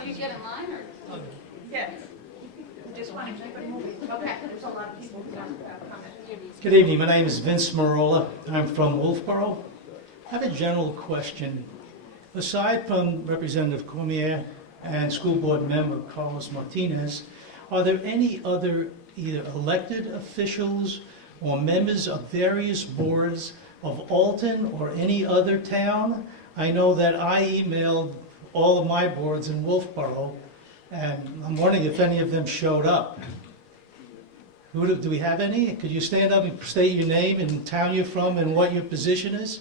Do you get in line, or? Yeah. We just want to keep it moving. Okay. There's a lot of people who want to comment. Good evening. My name is Vince Marola. I'm from Wolfboro. I have a general question. Aside from Representative Comeau and School Board Member Carlos Martinez, are there any other either elected officials or members of various boards of Alton or any other town? I know that I emailed all of my boards in Wolfboro, and I'm wondering if any of them showed up. Do we have any? Could you stand up and state your name and town you're from and what your position is?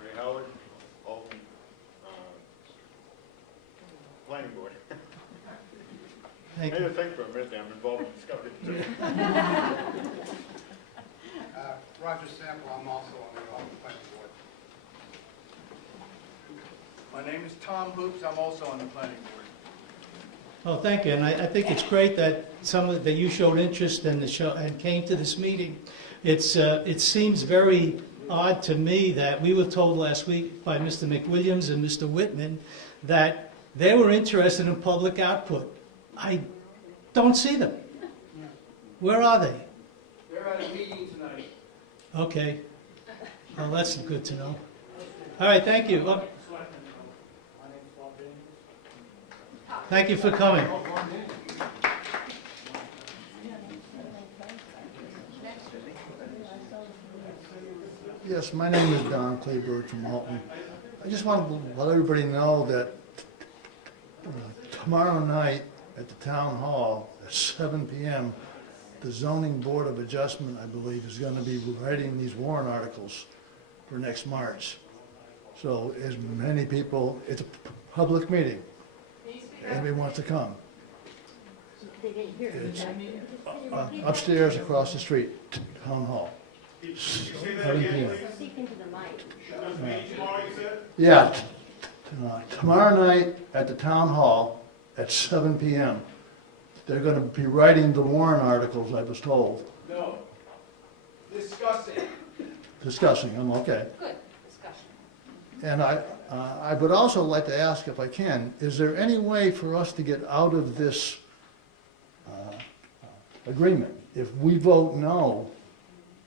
Ray Howard, Alton, Planning Board. Thank I had you. to think for a minute there. I'm involved in discovery too. Roger Sample, I'm also on the Alton Planning Board. My name is Tom Hoops, I'm also on the Planning Board. Oh, thank you. And I think it's great that that you showed interest in the show and came to this meeting. It seems very odd to me that we were told last week by Mr. McWilliams and Mr. Whitman that they were interested in public output. I don't see them. Where are they? They're at a meeting tonight. Okay. Well, that's good to know. All right, thank you. Thank you for coming. Yes, my name is Don Kleberg from Alton. I just want to let everybody know that tomorrow night at the town hall at 7 p.m., the Zoning Board of Adjustment, I believe, is going to be writing these warrant articles for next March. So as many people, it's a public meeting. Anybody wants to come. It's upstairs across the street, town hall. 7 p.m. Speak into the mic. Yeah, tomorrow night at the town hall at 7 p.m. They're going to be writing the warrant articles, I was told. No. Discussing. Discussing them, okay. Good discussion. And I would also like to ask, if I can, is there any way for us to get out of this agreement? If we vote no,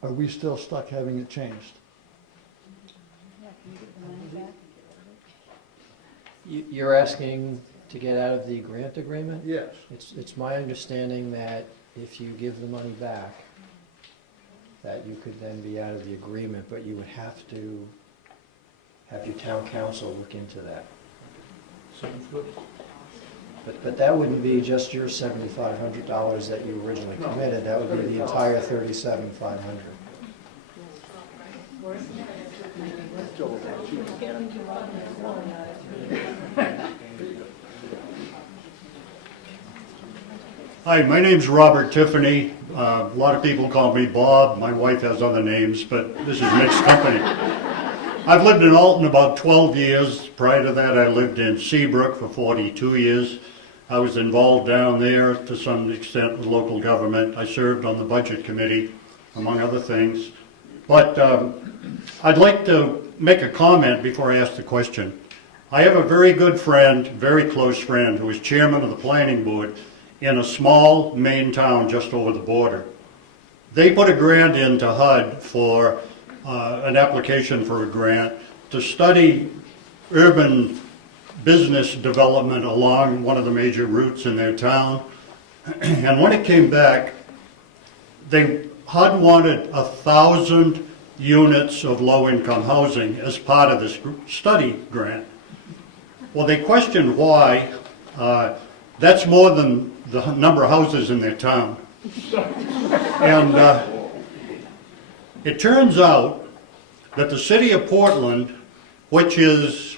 are we still stuck having it changed? You're asking to get out of the grant agreement? Yes. It's my understanding that if you give the money back, that you could then be out of the agreement, but you would have to have your town council look into that. Sounds good. But that wouldn't be just your $7,500 that you originally committed, that would be the entire $37,500. Hi, my name's Robert Tiffany. A lot of people call me Bob. My wife has other names, but this is mixed company. I've lived in Alton about 12 years. Prior to that, I lived in Seabrook for 42 years. I was involved down there to some extent with local government. I served on the budget committee, among other things. But I'd like to make a comment before I ask the question. I have a very good friend, very close friend, who is chairman of the planning board in a small Maine town just over the border. They put a grant into HUD for an application for a grant to study urban business development along one of the major routes in their town. And when it came back, HUD wanted 1,000 units of low-income housing as part of this study grant. Well, they questioned why. That's more than the number of houses in their town. And it turns out that the city of Portland, which is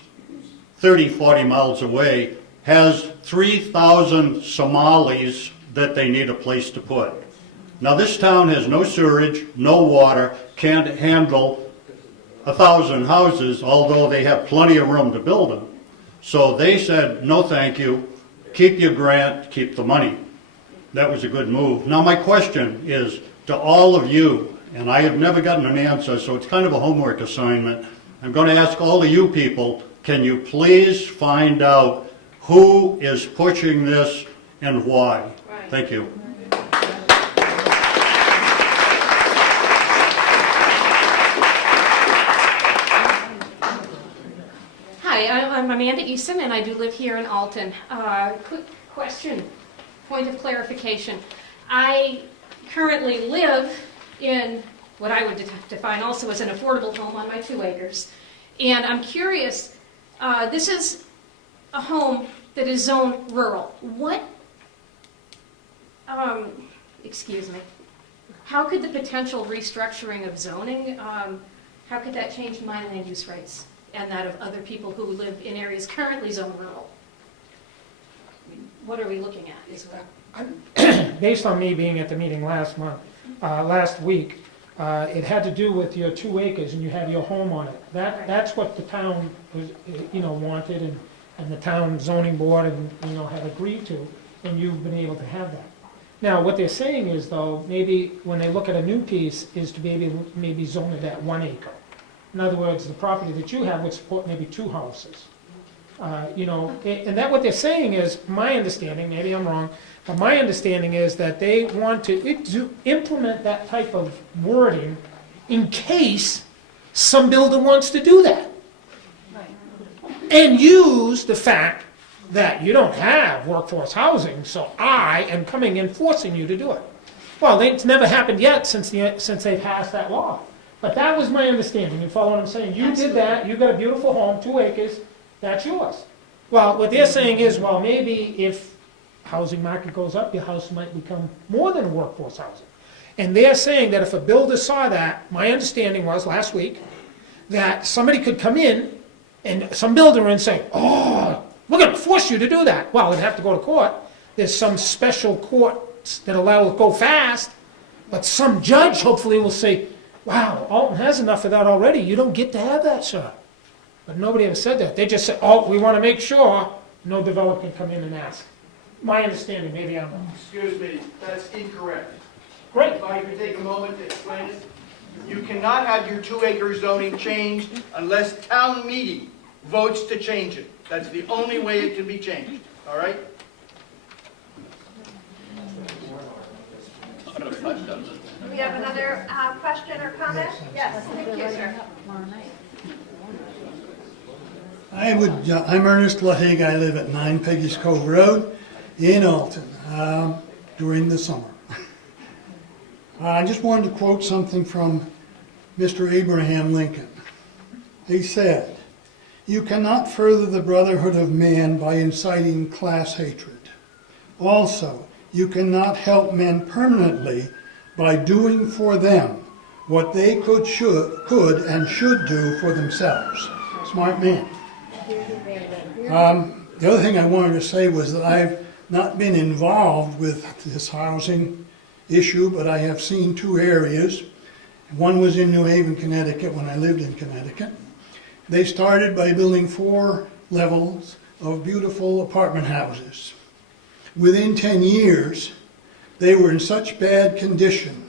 30, 40 miles away, has 3,000 Somalis that they need a place to put. Now this town has no sewage, no water, can't handle 1,000 houses, although they have plenty of room to build them. So they said, no thank you, keep your grant, keep the money. That was a good move. Now my question is to all of you, and I have never gotten an answer, so it's kind of a homework assignment. I'm going to ask all of you people, can you please find out who is pushing this and why? Right. Thank you. Hi, I'm Amanda Easton, and I do live here in Alton. Quick question, point of clarification. I currently live in what I would define also as an affordable home on my 2 acres. And I'm curious, this is a home that is zoned rural. What, excuse me, how could the potential restructuring of zoning, how could that change my land use rights and that of other people who live in areas currently zoned rural? What are we looking at? Based on me being at the meeting last week, it had to do with your 2 acres and you had your home on it. That's what the town was, wanted, and the town zoning board and had agreed to, and you've been able to have that. Now, what they're saying is, though, maybe when they look at a new piece, is to maybe zone it at 1 acre. In other words, the property that you have would support maybe 2 houses. And that what they're saying is, my understanding, maybe I'm wrong, but my understanding is that they want to implement that type of wording in case some builder wants to do that. And use the fact that you don't have workforce housing, so I am coming and forcing you to do it. Well, it's never happened yet since they passed that law. But that was my understanding. You follow what I'm saying? You did that, you got a beautiful home, 2 acres, that's yours. Well, what they're saying is, well, maybe if housing market goes up, your house might become more than workforce housing. And they're saying that if a builder saw that, my understanding was last week, that somebody could come in and some builder and say, oh, we're going to force you to do that. Well, it'd have to go to court. There's some special courts that allow it to go fast, but some judge hopefully will say, wow, Alton has enough of that already. You don't get to have that, sir. But nobody ever said that. They just said, oh, we want to make sure no developer can come in and ask. My understanding, maybe I'm wrong. Excuse me, that's incorrect. Great. If I could take a moment to explain it. You cannot have your 2-acre zoning changed unless town meeting votes to change it. That's the only way it can be changed, all right? Do we have another question or comment? Yes, thank you, sir. I'm Ernest Lahig. I live at 9 Peggy's Cove Road in Alton during the summer. I just wanted to quote something from Mr. Abraham Lincoln. He said, "You cannot further the brotherhood of man by inciting class hatred. Also, you cannot help men permanently by doing for them what they could and should do for themselves." Smart man. The other thing I wanted to say was that I've not been involved with this housing issue, but I have seen 2 areas. One was in New Haven, Connecticut, when I lived in Connecticut. They started by building 4 levels of beautiful apartment houses. Within 10 years, they were in such bad condition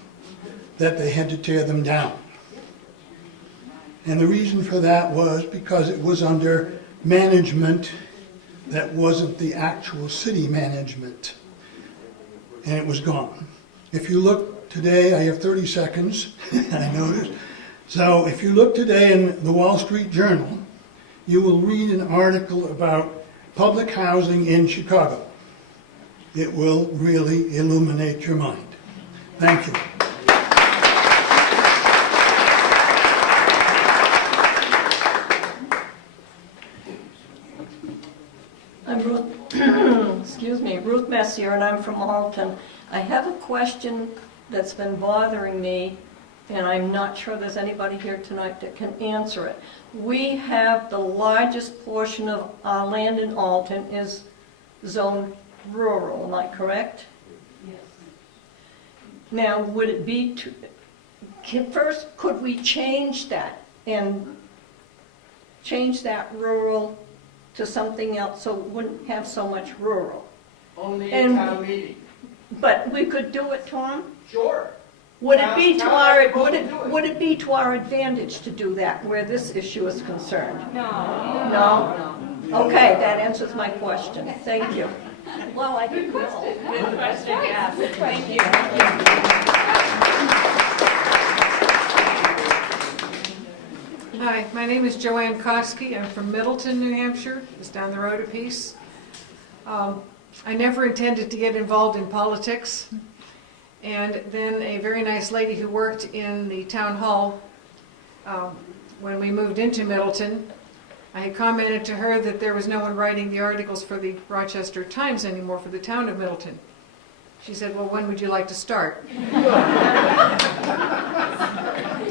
that they had to tear them down. And the reason for that was because it was under management that wasn't the actual city management. And it was gone. If you look today, I have 30 seconds, I noticed. So if you look today in the Wall Street Journal, you will read an article about public housing in Chicago. It will really illuminate your mind. Thank you. I'm Ruth, excuse me, Ruth Messier, and I'm from Alton. I have a question that's been bothering me, and I'm not sure there's anybody here tonight that can answer it. We have the largest portion of our land in Alton is zoned rural, am I correct? Yes. Now, would it be, first, could we change that and change that rural to something else so it wouldn't have so much rural? Only in town meeting. But we could do it, Tom? Sure. Would it be to our, would it be to our advantage to do that where this issue is concerned? No. No? Okay, that answers my question. Thank you. Well, I think we'll. Good question, yes. Thank you. Hi, my name is Joanne Koski. I'm from Middleton, New Hampshire. It's down the road a piece. I never intended to get involved in politics. And then a very nice lady who worked in the town hall, when we moved into Middleton, I had commented to her that there was no one writing the articles for the Rochester Times anymore for the town of Middleton. She said, "Well, when would you like to start?"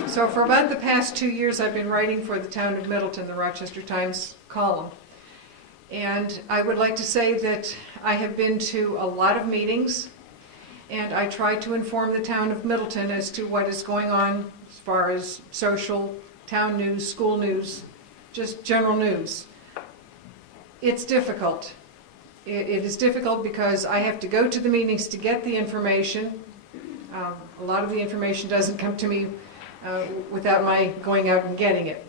So for about the past 2 years, I've been writing for the town of Middleton, the Rochester Times column. And I would like to say that I have been to a lot of meetings, and I try to inform the town of Middleton as to what is going on as far as social, town news, school news, just general news. It's difficult. It is difficult because I have to go to the meetings to get the information. A lot of the information doesn't come to me without my going out and getting it.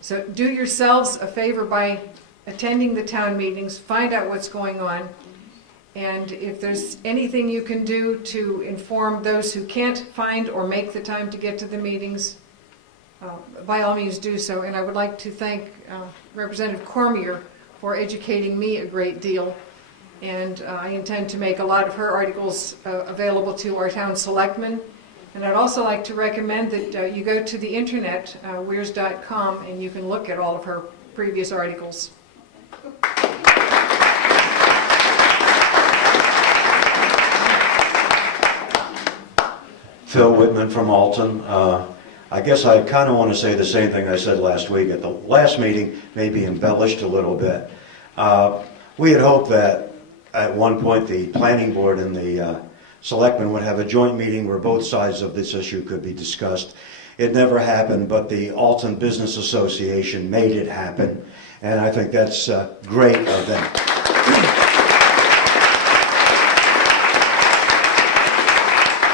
So do yourselves a favor by attending the town meetings, find out what's going on, and if there's anything you can do to inform those who can't find or make the time to get to the meetings, by all means do so. And I would like to thank Representative Cormier for educating me a great deal, and I intend to make a lot of her articles available to our town selectmen. And I'd also like to recommend that you go to the internet, Weirs.com, and you can look at all of her previous articles. Phil Whitman from Alton. I guess I kind of want to say the same thing I said last week. At the last meeting, maybe embellished a little bit. We had hoped that at one point the planning board and the selectmen would have a joint meeting where both sides of this issue could be discussed. It never happened, but the Alton Business Association made it happen, and I think that's great of them.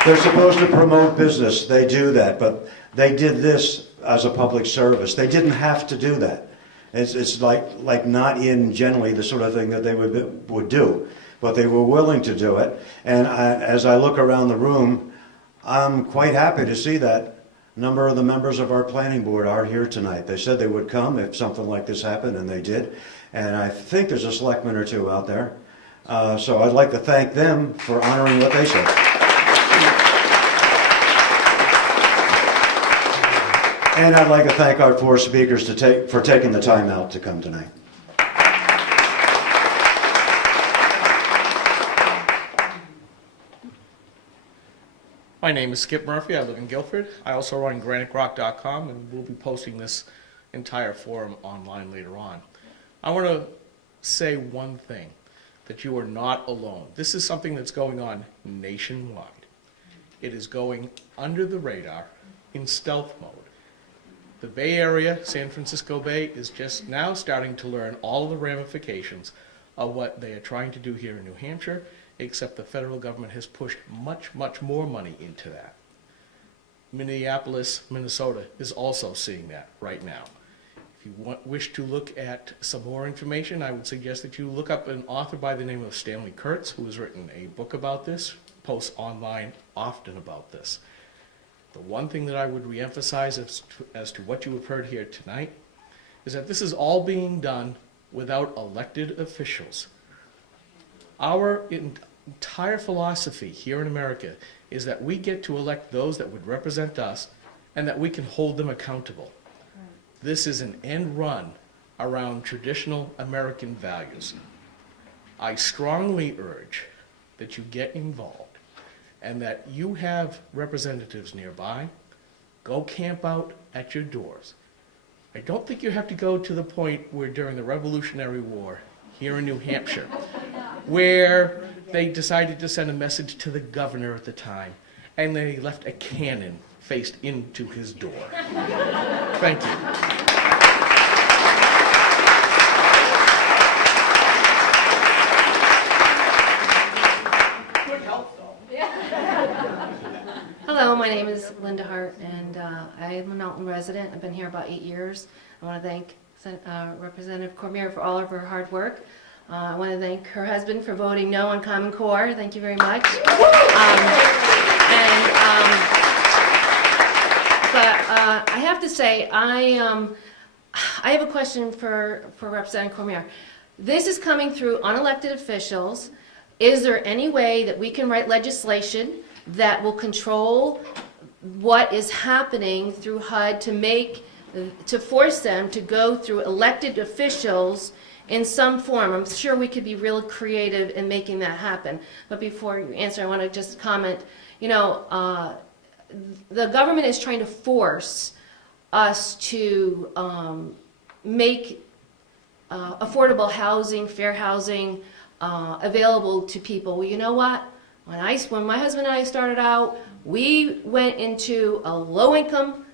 They're supposed to promote business. They do that, but they did this as a public service. They didn't have to do that. It's like not in generally the sort of thing that they would do, but they were willing to do it. And as I look around the room, I'm quite happy to see that a number of the members of our planning board are here tonight. They said they would come if something like this happened, and they did. And I think there's a selectman or two out there. So I'd like to thank them for honoring what they said. And I'd like to thank our four speakers for taking the time out to come tonight. My name is Skip Murphy. I live in Guilford. I also run GraniteRock.com, and we'll be posting this entire forum online later on. I want to say one thing, that you are not alone. This is something that's going on nationwide. It is going under the radar in stealth mode. The Bay Area, San Francisco Bay, is just now starting to learn all of the ramifications of what they are trying to do here in New Hampshire, except the federal government has pushed much, much more money into that. Minneapolis, Minnesota is also seeing that right now. If you wish to look at some more information, I would suggest that you look up an author by the name of Stanley Kurtz, who has written a book about this, posts online often about this. The one thing that I would reemphasize as to what you have heard here tonight is that this is all being done without elected officials. Our entire philosophy here in America is that we get to elect those that would represent us and that we can hold them accountable. This is an end run around traditional American values. I strongly urge that you get involved and that you have representatives nearby. Go camp out at your doors. I don't think you have to go to the point where during the Revolutionary War here in New Hampshire, where they decided to send a message to the governor at the time, and they left a cannon faced into his door. Thank you. Hello, my name is Linda Hart, and I am an Alton resident. I've been here about 8 years. I want to thank Representative Cormier for all of her hard work. I want to thank her husband for voting no on Common Core. Thank you very much. But I have to say, I have a question for Representative Cormier. This is coming through unelected officials. Is there any way that we can write legislation that will control what is happening through HUD to force them to go through elected officials in some form? I'm sure we could be real creative in making that happen. But before you answer, I want to just comment, you know, the government is trying to force us to make affordable housing, fair housing, available to people. Well, you know what? When my husband and I started out, we went into a low-income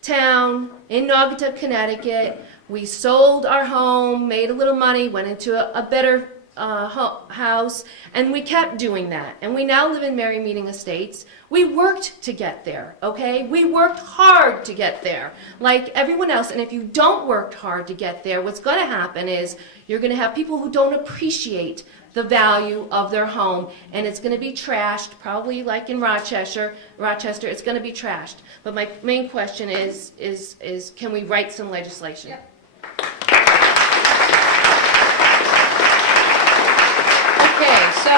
town in Naugatuck, Connecticut. We sold our home, made a little money, went into a better house, and we kept doing that. And we now live in Merry Meeting Estates. We worked to get there, okay? We worked hard to get there, like everyone else. And if you don't work hard to get there, what's going to happen is you're going to have people who don't appreciate the value of their home, and it's going to be trashed, probably like in Rochester, it's going to be trashed. But my main question is can we write some legislation? Yep. Okay, so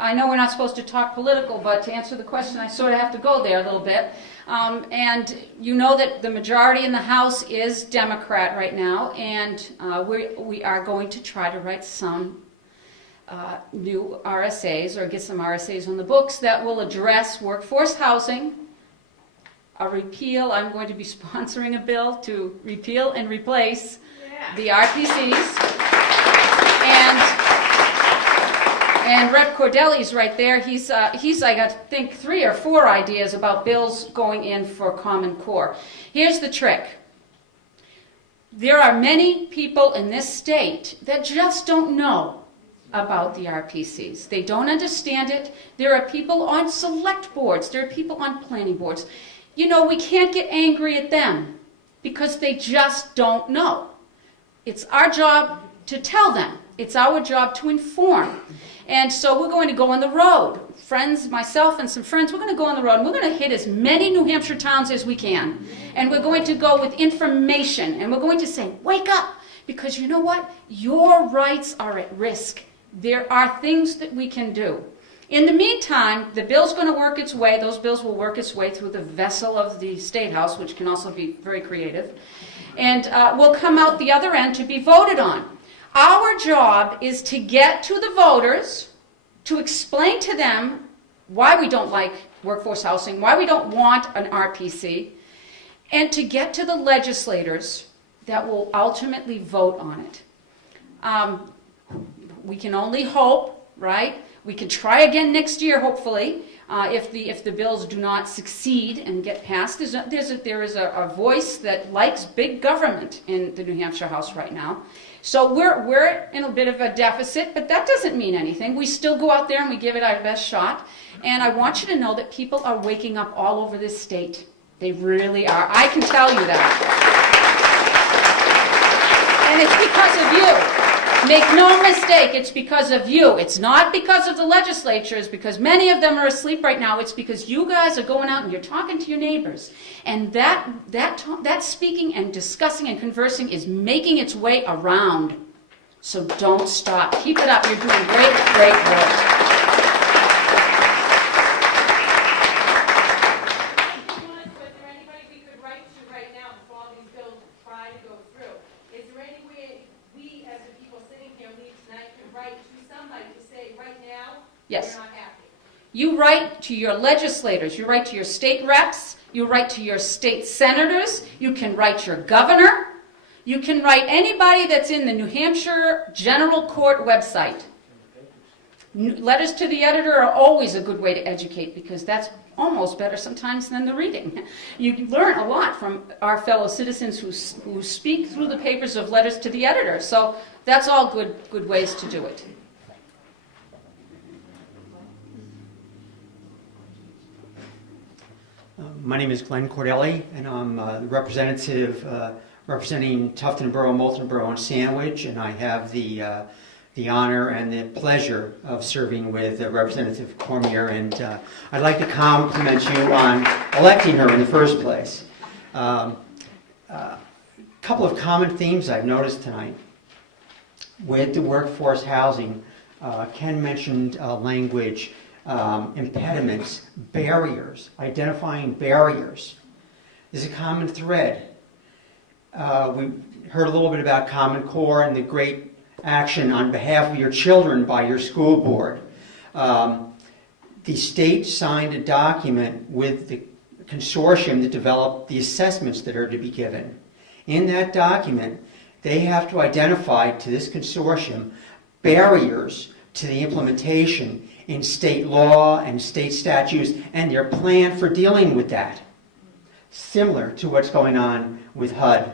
I know we're not supposed to talk political, but to answer the question, I sort of have to go there a little bit. And you know that the majority in the House is Democrat right now, and we are going to try to write some new RSAs, or get some RSAs on the books that will address workforce housing, a repeal. I'm going to be sponsoring a bill to repeal and replace the RPCs. And Rep. Cordelli's right there. He's I think 3 or 4 ideas about bills going in for Common Core. Here's the trick. There are many people in this state that just don't know about the RPCs. They don't understand it. There are people on select boards. There are people on planning boards. You know, we can't get angry at them because they just don't know. It's our job to tell them. It's our job to inform. And so we're going to go on the road. Friends, myself and some friends, we're going to go on the road and we're going to hit as many New Hampshire towns as we can. And we're going to go with information and we're going to say, wake up, because you know what? Your rights are at risk. There are things that we can do. In the meantime, the bill's going to work its way. Those bills will work its way through the vessel of the State House, which can also be very creative, and will come out the other end to be voted on. Our job is to get to the voters, to explain to them why we don't like workforce housing, why we don't want an RPC, and to get to the legislators that will ultimately vote on it. We can only hope, right? We can try again next year, hopefully, if the bills do not succeed and get passed. There is a voice that likes big government in the New Hampshire House right now. So we're in a bit of a deficit, but that doesn't mean anything. We still go out there and we give it our best shot. And I want you to know that people are waking up all over this state. They really are. I can tell you that. And it's because of you. Make no mistake, it's because of you. It's not because of the legislatures, because many of them are asleep right now. It's because you guys are going out and you're talking to your neighbors. And that speaking and discussing and conversing is making its way around. So don't stop. Keep it up. You're doing great, great work. Yes. You write to your legislators, you write to your state reps, you write to your state senators, you can write your governor, you can write anybody that's in the New Hampshire General Court website. Letters to the editor are always a good way to educate because that's almost better sometimes than the reading. You learn a lot from our fellow citizens who speak through the papers of letters to the editor. So that's all good ways to do it. My name is Glenn Cordelli, and I'm the representative representing Tufton Borough, Moulton Borough, and Sandwich, and I have the honor and the pleasure of serving with Representative Cormier, and I'd like to compliment you on electing her in the first place. A couple of common themes I've noticed tonight. With the workforce housing, Ken mentioned language, impediments, barriers, identifying barriers. There's a common thread. We heard a little bit about Common Core and the great action on behalf of your children by your school board. The state signed a document with the consortium that developed the assessments that are to be given. In that document, they have to identify to this consortium barriers to the implementation in state law and state statutes and their plan for dealing with that. Similar to what's going on with HUD.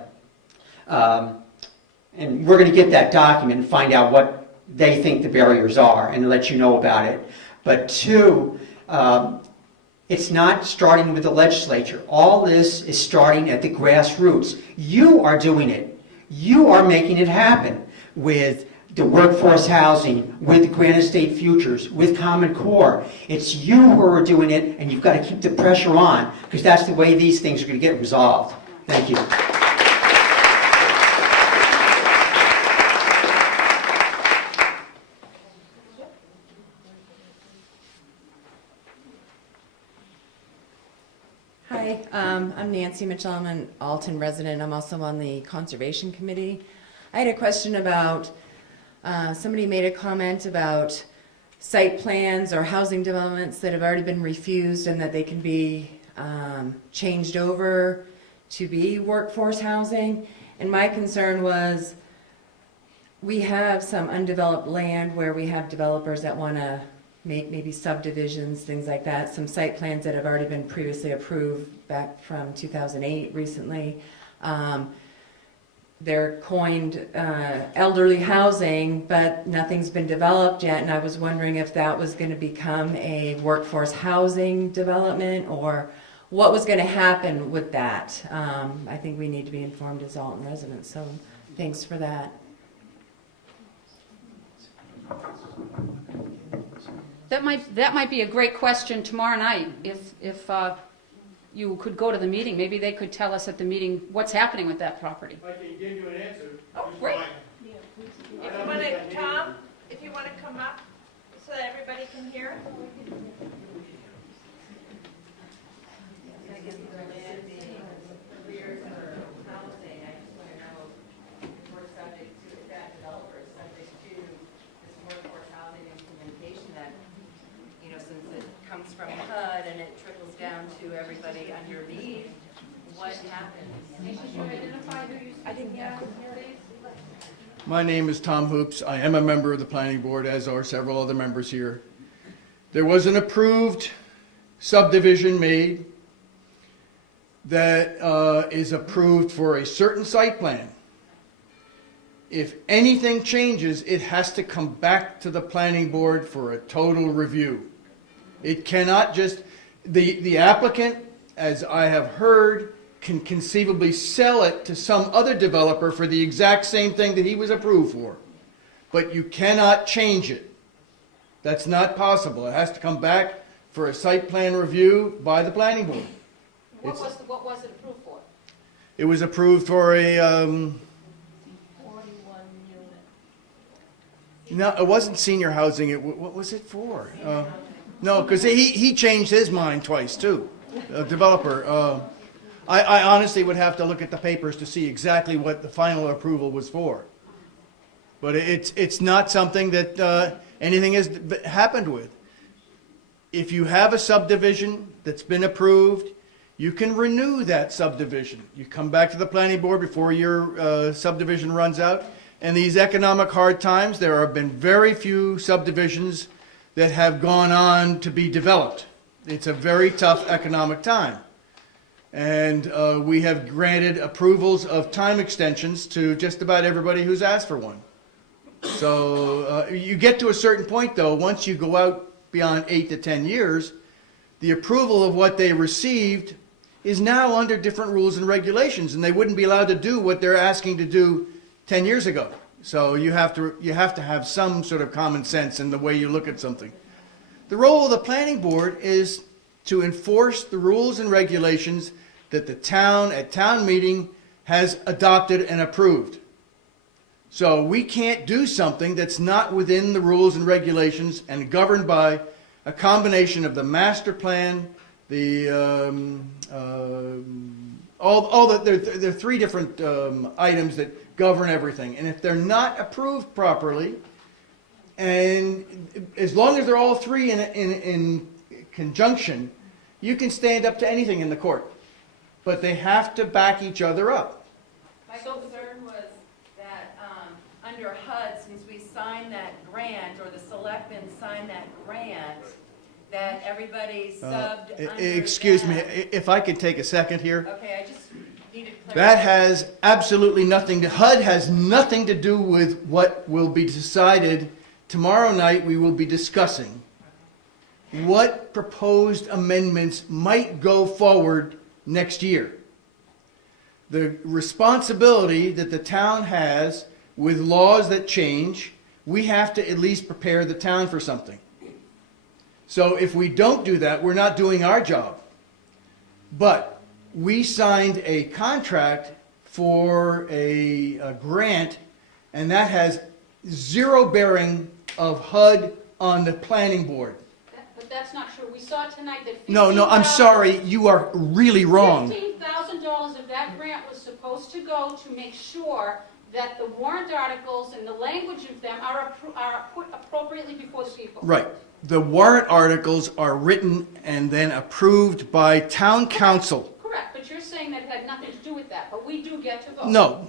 And we're going to get that document and find out what they think the barriers are and let you know about it. But two, it's not starting with the legislature. All this is starting at the grassroots. You are doing it. You are making it happen with the workforce housing, with the Granite State Futures, with Common Core. It's you who are doing it, and you've got to keep the pressure on, because that's the way these things are going to get resolved. Thank you. Hi, I'm Nancy Mitchell. I'm an Alton resident. I'm also on the Conservation Committee. I had a question about somebody made a comment about site plans or housing developments that have already been refused and that they can be changed over to be workforce housing. And my concern was we have some undeveloped land where we have developers that want to make maybe subdivisions, things like that, some site plans that have already been previously approved back from 2008 recently. they're coined elderly housing, but nothing's been developed yet, and I was wondering if that was going to become a workforce housing development, or what was going to happen with that. I think we need to be informed as Alton residents, so thanks for that. That might be a great question tomorrow night, if you could go to the meeting. Maybe they could tell us at the meeting what's happening with that property. I can give you an answer. Oh, great. If you want to, Tom, if you want to come up so that everybody can hear. Comes from HUD and it trickles down to everybody underneath, what happens? I didn't get My name is Tom Hoops. I am a member of the planning board, as are several other members here. There was an approved subdivision made that is approved for a certain site plan. If anything changes, it has to come back to the planning board for a total review. It cannot just, the applicant, as I have heard, can conceivably sell it to some other developer for the exact same thing that he was approved for. But you cannot change it. That's not possible. It has to come back for a site plan review by the planning board. What was it approved for? It was approved for a, 41 unit. no, it wasn't senior housing. What was it for? No, because he changed his mind twice too, a developer. I honestly would have to look at the papers to see exactly what the final approval was for. But it's not something that anything has happened with. If you have a subdivision that's been approved, you can renew that subdivision. You come back to the planning board before your subdivision runs out. And these economic hard times, there have been very few subdivisions that have gone on to be developed. It's a very tough economic time. And we have granted approvals of time extensions to just about everybody who's asked for one. So you get to a certain point, though, once you go out beyond 8 to 10 years, the approval of what they received is now under different rules and regulations, and they wouldn't be allowed to do what they're asking to do 10 years ago. So you have to have some sort of common sense in the way you look at something. The role of the planning board is to enforce the rules and regulations that the town at town meeting has adopted and approved. So we can't do something that's not within the rules and regulations and governed by a combination of the master plan, the there are three different items that govern everything. And if they're not approved properly, and as long as they're all three in conjunction, you can stand up to anything in the court. But they have to back each other up. My concern was that under HUD, since we signed that grant, or the selectmen signed that grant, that everybody subbed under Excuse that. me, if I could take a second here. Okay, I just needed clarification. That has absolutely nothing to, HUD has nothing to do with what will be decided. Tomorrow night we will be discussing what proposed amendments might go forward next year. The responsibility that the town has with laws that change, we have to at least prepare the town for something. So if we don't do that, we're not doing our job. But we signed a contract for a grant, and that has zero bearing of HUD on the planning board. But that's not true. We saw tonight that No, I'm sorry, you are really wrong. $15,000 of that grant was supposed to go to make sure that the warrant articles and the language of them are put appropriately before the people. Right. The warrant articles are written and then approved by town council. Correct, but you're saying that it had nothing to do with that, but we do get to vote. No,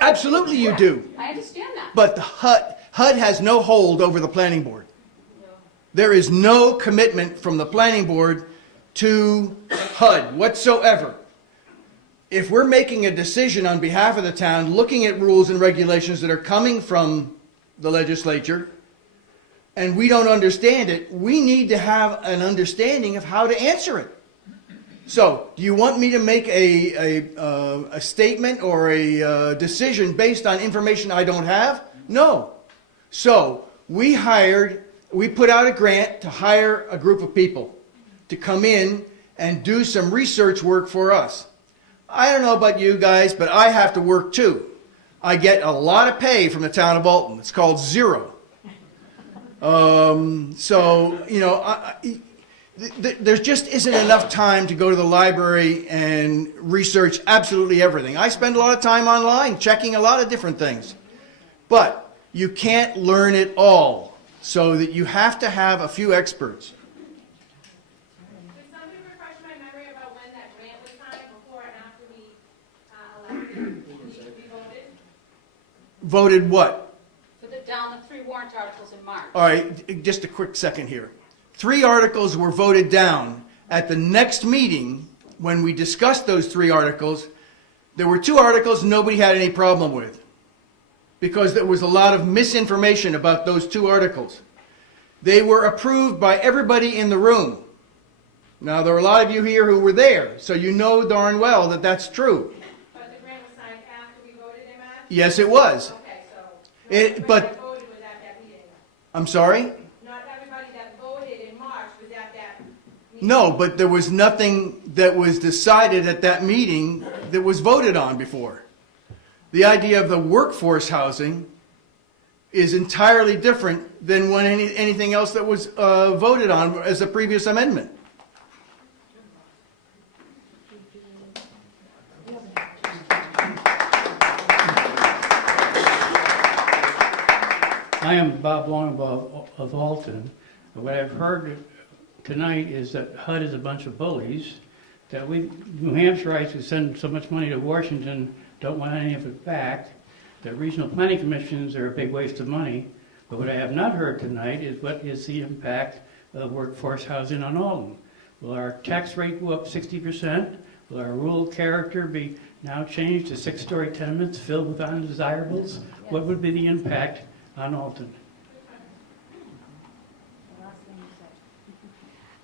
absolutely you do. I understand that. But the HUD has no hold over the planning board. There is no commitment from the planning board to HUD whatsoever. if we're making a decision on behalf of the town, looking at rules and regulations that are coming from the legislature, and we don't understand it, we need to have an understanding of how to answer it. So, do you want me to make a statement or a decision based on information I don't have? No. So, we put out a grant to hire a group of people to come in and do some research work for us. I don't know about you guys, but I have to work too. I get a lot of pay from the town of Alton. It's called zero. So, you know, there just isn't enough time to go to the library and research absolutely everything. I spend a lot of time online checking a lot of different things. But you can't learn it all, so that you have to have a few experts. Could somebody refresh my memory about when that grant was signed, before and after we elected? We voted? Voted what? Down the 3 warrant articles in March. All right, just a quick second here. 3 articles were voted down. At the next meeting, when we discussed those 3 articles, there were 2 articles nobody had any problem with, because there was a lot of misinformation about those 2 articles. They were approved by everybody in the room. Now, there are a lot of you here who were there, so you know darn well that that's true. But the grant was signed after we voted in March? Yes, it was. Okay, so But voted was at that meeting. I'm sorry? Not everybody that voted in March was at that meeting. No, but there was nothing that was decided at that meeting that was voted on before. The idea of the workforce housing is entirely different than when anything else that was voted on as a previous amendment. I am Bob Longbaugh of Alton. What I've heard tonight is that HUD is a bunch of bullies, that we New Hampshireites who send so much money to Washington don't want any of it back, that regional planning commissions are a big waste of money. But what I have not heard tonight is what is the impact of workforce housing on Alton. Will our tax rate go up 60%? Will our rural character be now changed to 6-story tenements filled with undesirables? What would be the impact on Alton?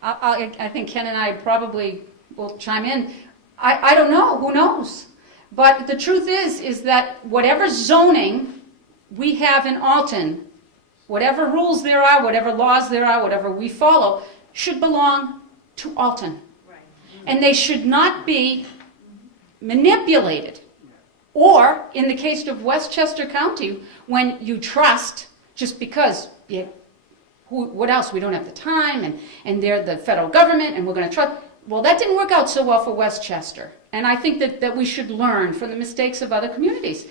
I think Ken and I probably will chime in. I don't know. Who knows? But the truth is that whatever zoning we have in Alton, whatever rules there are, whatever laws there are, whatever we follow, should belong to Alton. Right. And they should not be manipulated. Or, in the case of Westchester County, when you trust, just because, what else? We don't have the time, and they're the federal government, and we're going to trust. Well, that didn't work out so well for Westchester. And I think that we should learn from the mistakes of other communities.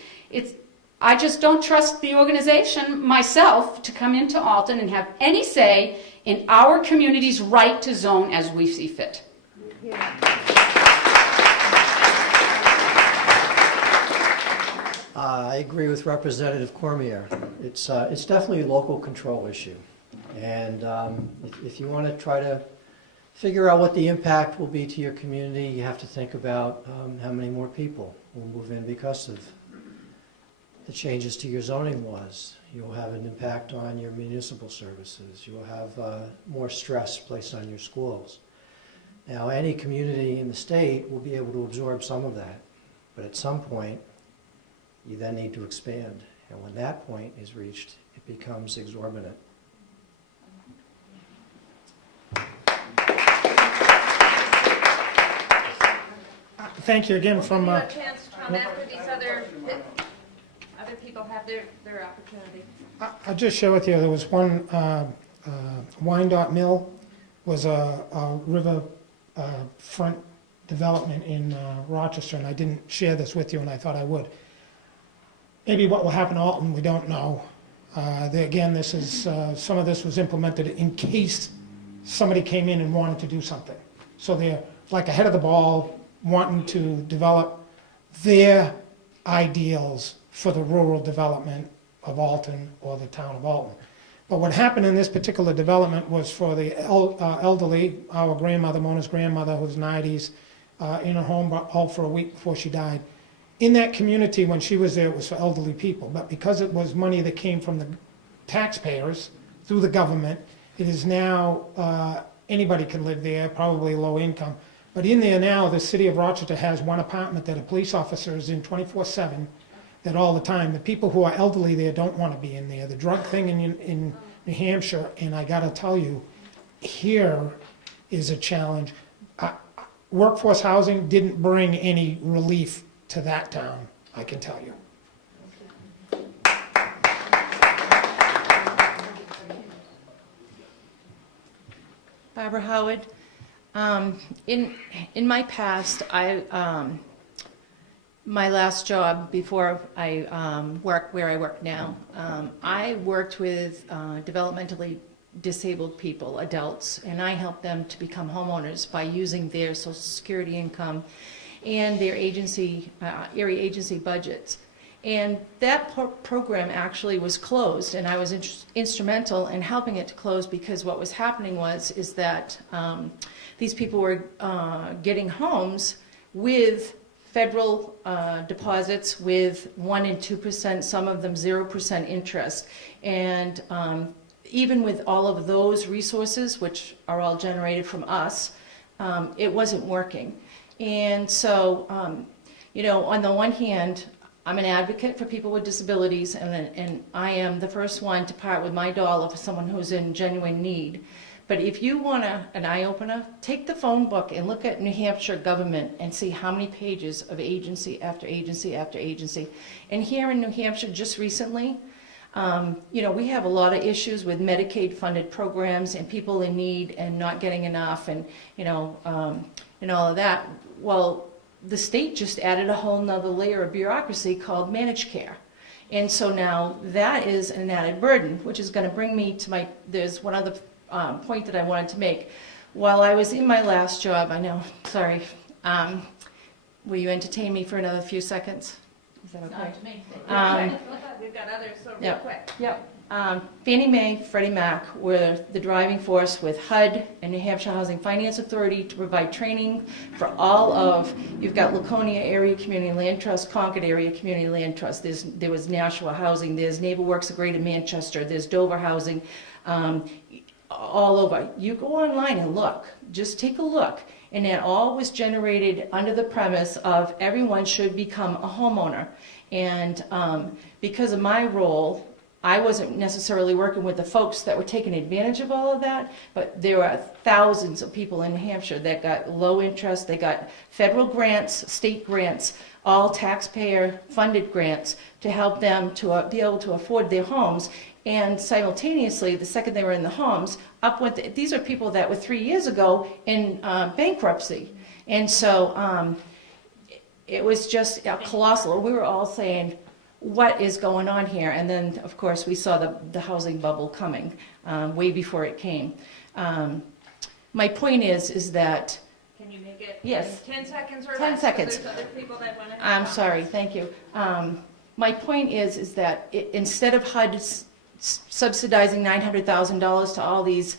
I just don't trust the organization, myself, to come into Alton and have any say in our community's right to zone as we see fit. I agree with Representative Cormier. It's definitely a local control issue. And if you want to try to figure out what the impact will be to your community, you have to think about how many more people will move in because of the changes to your zoning laws. You'll have an impact on your municipal services. You'll have more stress placed on your schools. Now, any community in the state will be able to absorb some of that. But at some point, you then need to expand. And when that point is reached, it becomes exorbitant. Thank you again from... We'll have a chance to come after these other people have their opportunity. I'll just share with you, there was one, Wyandotte Mill was a river front development in Rochester, and I didn't share this with you, and I thought I would. Maybe what will happen to Alton, we don't know. Again, this is some of this was implemented in case somebody came in and wanted to do something. So they're like ahead of the ball, wanting to develop their ideals for the rural development of Alton or the town of Alton. But what happened in this particular development was for the elderly, our grandmother, Mona's grandmother, who's 90s, in her home, but all for a week before she died. In that community, when she was there, it was for elderly people, but because it was money that came from the taxpayers through the government, it is now, anybody can live there, probably low income. But in there now, the city of Rochester has one apartment that a police officer is in 24/7, that all the time. The people who are elderly there don't want to be in there. The drug thing in New Hampshire, and I gotta tell you, here is a challenge. Workforce housing didn't bring any relief to that town, I can tell you. Barbara Howard. In my past, my last job before I work where I work now, I worked with developmentally disabled people, adults, and I helped them to become homeowners by using their Social Security income and their agency, area agency budgets. And that program actually was closed, and I was instrumental in helping it to close, because what was happening is that these people were getting homes with federal deposits with 1% and 2%, some of them 0% interest. And even with all of those resources, which are all generated from us, it wasn't working. And so, you know, on the one hand, I'm an advocate for people with disabilities, and I am the first one to part with my dollar for someone who's in genuine need. But if you want an eye-opener, take the phone book and look at New Hampshire government and see how many pages of agency after agency after agency. And here in New Hampshire, just recently, you know, we have a lot of issues with Medicaid-funded programs and people in need and not getting enough, and, you know, and all of that. Well, the state just added a whole nother layer of bureaucracy called managed care. And so now that is an added burden, which is going to bring me to there's one other point that I wanted to make. While I was in my last job, I know, sorry, will you entertain me for another few seconds? Is that okay? Not to me. We've got others, so real Yep. quick. Yep. Fannie Mae, Freddie Mac were the driving force with HUD and New Hampshire Housing Finance Authority to provide training for all of, you've got Laconia Area Community Land Trust, Concord Area Community Land Trust, there was Nashua Housing, there's NeighborWorks of Greater Manchester, there's Dover Housing, all over. You go online and look, just take a look. And that all was generated under the premise of everyone should become a homeowner. And because of my role, I wasn't necessarily working with the folks that were taking advantage of all of that, but there are thousands of people in New Hampshire that got low interest, they got federal grants, state grants, all taxpayer-funded grants to help them to be able to afford their homes. And simultaneously, the second they were in the homes, these are people that were 3 years ago in bankruptcy. And so it was just colossal. We were all saying, what is going on here? And then, of course, we saw the housing bubble coming way before it came. My point is that... Can you make it yes, 10 seconds or 10 less? seconds. There's other people that want to I'm sorry, thank you. My point is that instead of HUD subsidizing $900,000 to all these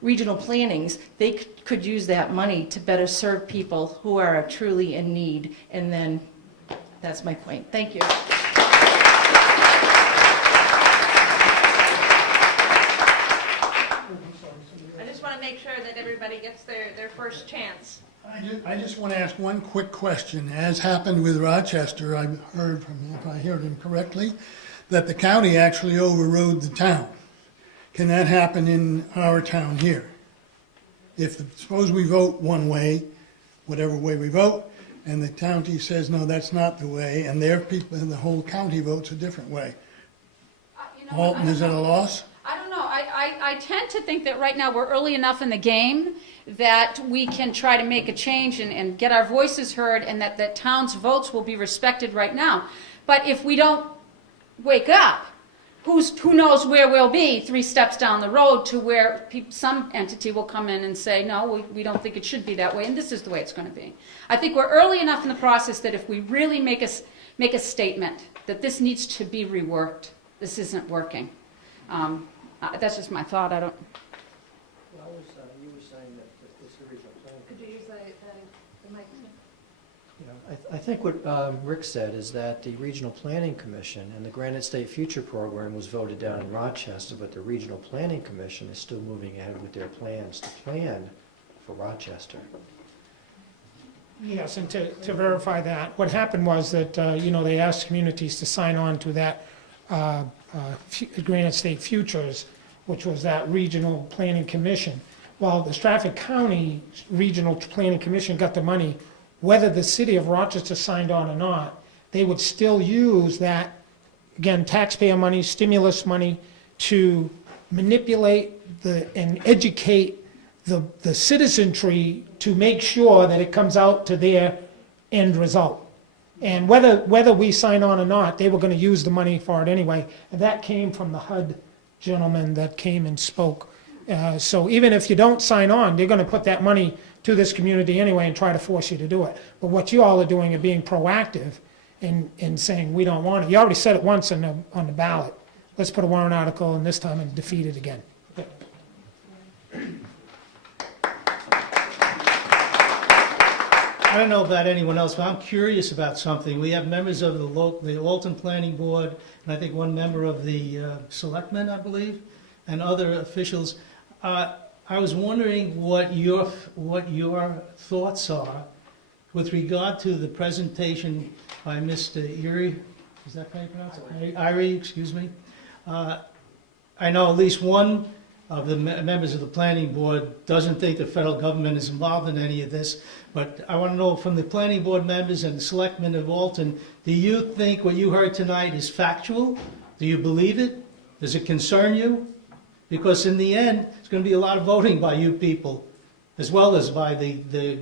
regional plannings, they could use that money to better serve people who are truly in need. And then that's my point. Thank you. I just want to make sure that everybody gets their first chance. I just want to ask one quick question. As happened with Rochester, I heard from him, if I heard him correctly, that the county actually overrode the town. Can that happen in our town here? Suppose we vote one way, whatever way we vote, and the county says, no, that's not the way, and their people in the whole county votes a different way. Alton, is it a loss? I don't know. I tend to think that right now we're early enough in the game that we can try to make a change and get our voices heard, and that town's votes will be respected right now. But if we don't wake up, who knows where we'll be 3 steps down the road to where some entity will come in and say, no, we don't think it should be that way, and this is the way it's going to be. I think we're early enough in the process that if we really make a statement that this needs to be reworked, this isn't working. That's just my thought. I don't. You were saying that this original plan. Could you use the I think what Rick said is that the Regional Planning Commission and the Granite State Future Program was voted down in Rochester, but the Regional Planning Commission is still moving ahead with their plans to plan for Rochester. Yes, and to verify that, what happened was that, they asked communities to sign on to that Granite State Futures, which was that Regional Planning Commission. Well, the Stratford County Regional Planning Commission got the money. Whether the city of Rochester signed on or not, they would still use that, again, taxpayer money, stimulus money, to manipulate and educate the citizenry to make sure that it comes out to their end result. And whether we sign on or not, they were going to use the money for it anyway. And that came from the HUD gentleman that came and spoke. So even if you don't sign on, they're going to put that money to this community anyway and try to force you to do it. But what you all are doing is being proactive in saying we don't want it. You already said it once on the ballot. Let's put a warrant article in this time and defeat it again. Okay. I don't know about anyone else, but I'm curious about something. We have members of the Alton Planning Board, and I think one member of the Selectmen, I believe, and other officials. I was wondering what your thoughts are with regard to the presentation by Mr. Erie. Is that how you pronounce it? Erie, excuse me. I know at least one of the members of the planning board doesn't think the federal government is involved in any of this, but I want to know from the planning board members and the selectmen of Alton, do you think what you heard tonight is factual? Do you believe it? Does it concern you? Because in the end, it's going to be a lot of voting by you people, as well as by the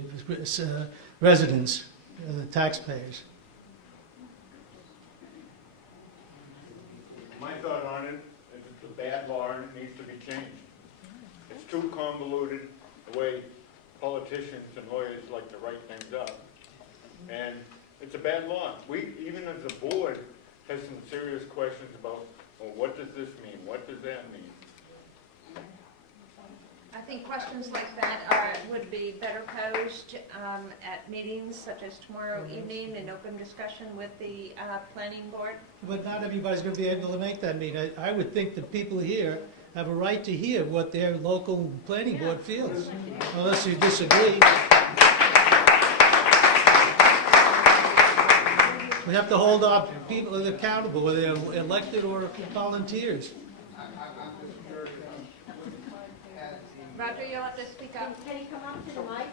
residents, the taxpayers. My thought on it is it's a bad law and it needs to be changed. It's too convoluted the way politicians and lawyers like to write things up. And it's a bad law. We, even as a board, has some serious questions about, well, what does this mean? What does that mean? I think questions like that would be better posed at meetings such as tomorrow evening in open discussion with the planning board. But not everybody's going to be able to make that meeting. I would think the people here have a right to hear what their local planning board feels, unless you disagree. We have to hold our people accountable, whether they're elected or volunteers. Roger, you'll have to speak up. Can you come up to the mic?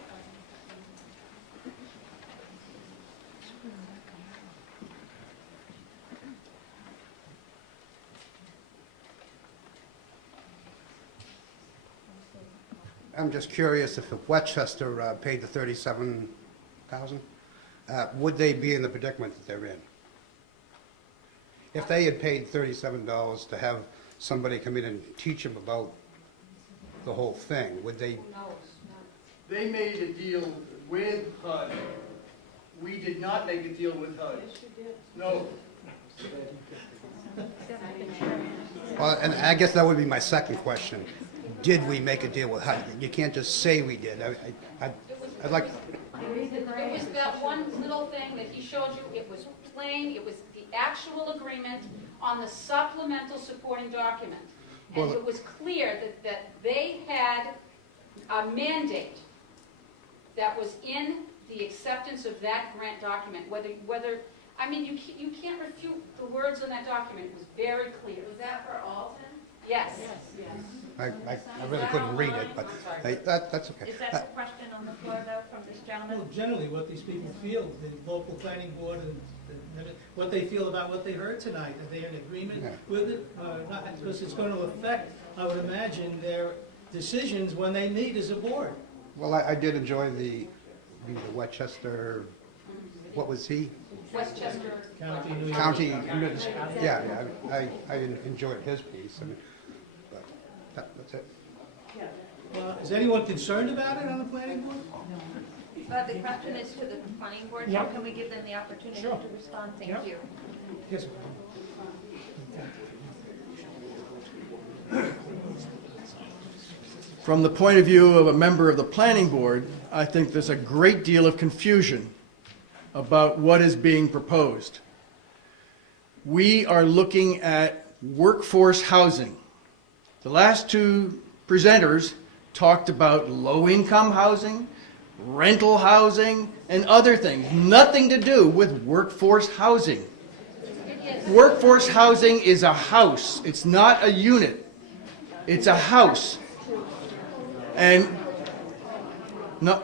I'm just curious if Westchester paid the $37,000, would they be in the predicament that they're in? If they had paid $37 to have somebody come in and teach them about the whole thing, would they? They made a deal with HUD. We did not make a deal with HUD. Yes, you did. No. Well, and I guess that would be my second question. Did we make a deal with HUD? You can't just say we did. I'd like. It was that one little thing that he showed you. It was plain. It was the actual agreement on the supplemental supporting document. And it was clear that they had a mandate that was in the acceptance of that grant document. Whether I mean, you can't refute the words in that document. It was very clear. Was that for Alton? Yes. Yes. I really couldn't read it, but that's okay. Is that the question on the floor, though, from this gentleman? Well, generally, what these people feel, the local planning board, and what they feel about what they heard tonight. Are they in agreement with it? Not, because it's going to affect, I would imagine, their decisions when they meet as a board. Well, I did enjoy the Westchester, what was he? Westchester County. Yeah, I enjoyed his piece. I mean, but that's it. Is anyone concerned about it on the planning board? But the question is to the planning board, so can we give them the opportunity to respond? Thank you. Yes. From the point of view of a member of the planning board, I think there's a great deal of confusion about what is being proposed. We are looking at workforce housing. The last two presenters talked about low-income housing, rental housing, and other things. Nothing to do with workforce housing. Workforce housing is a house. It's not a unit. It's a house. And no,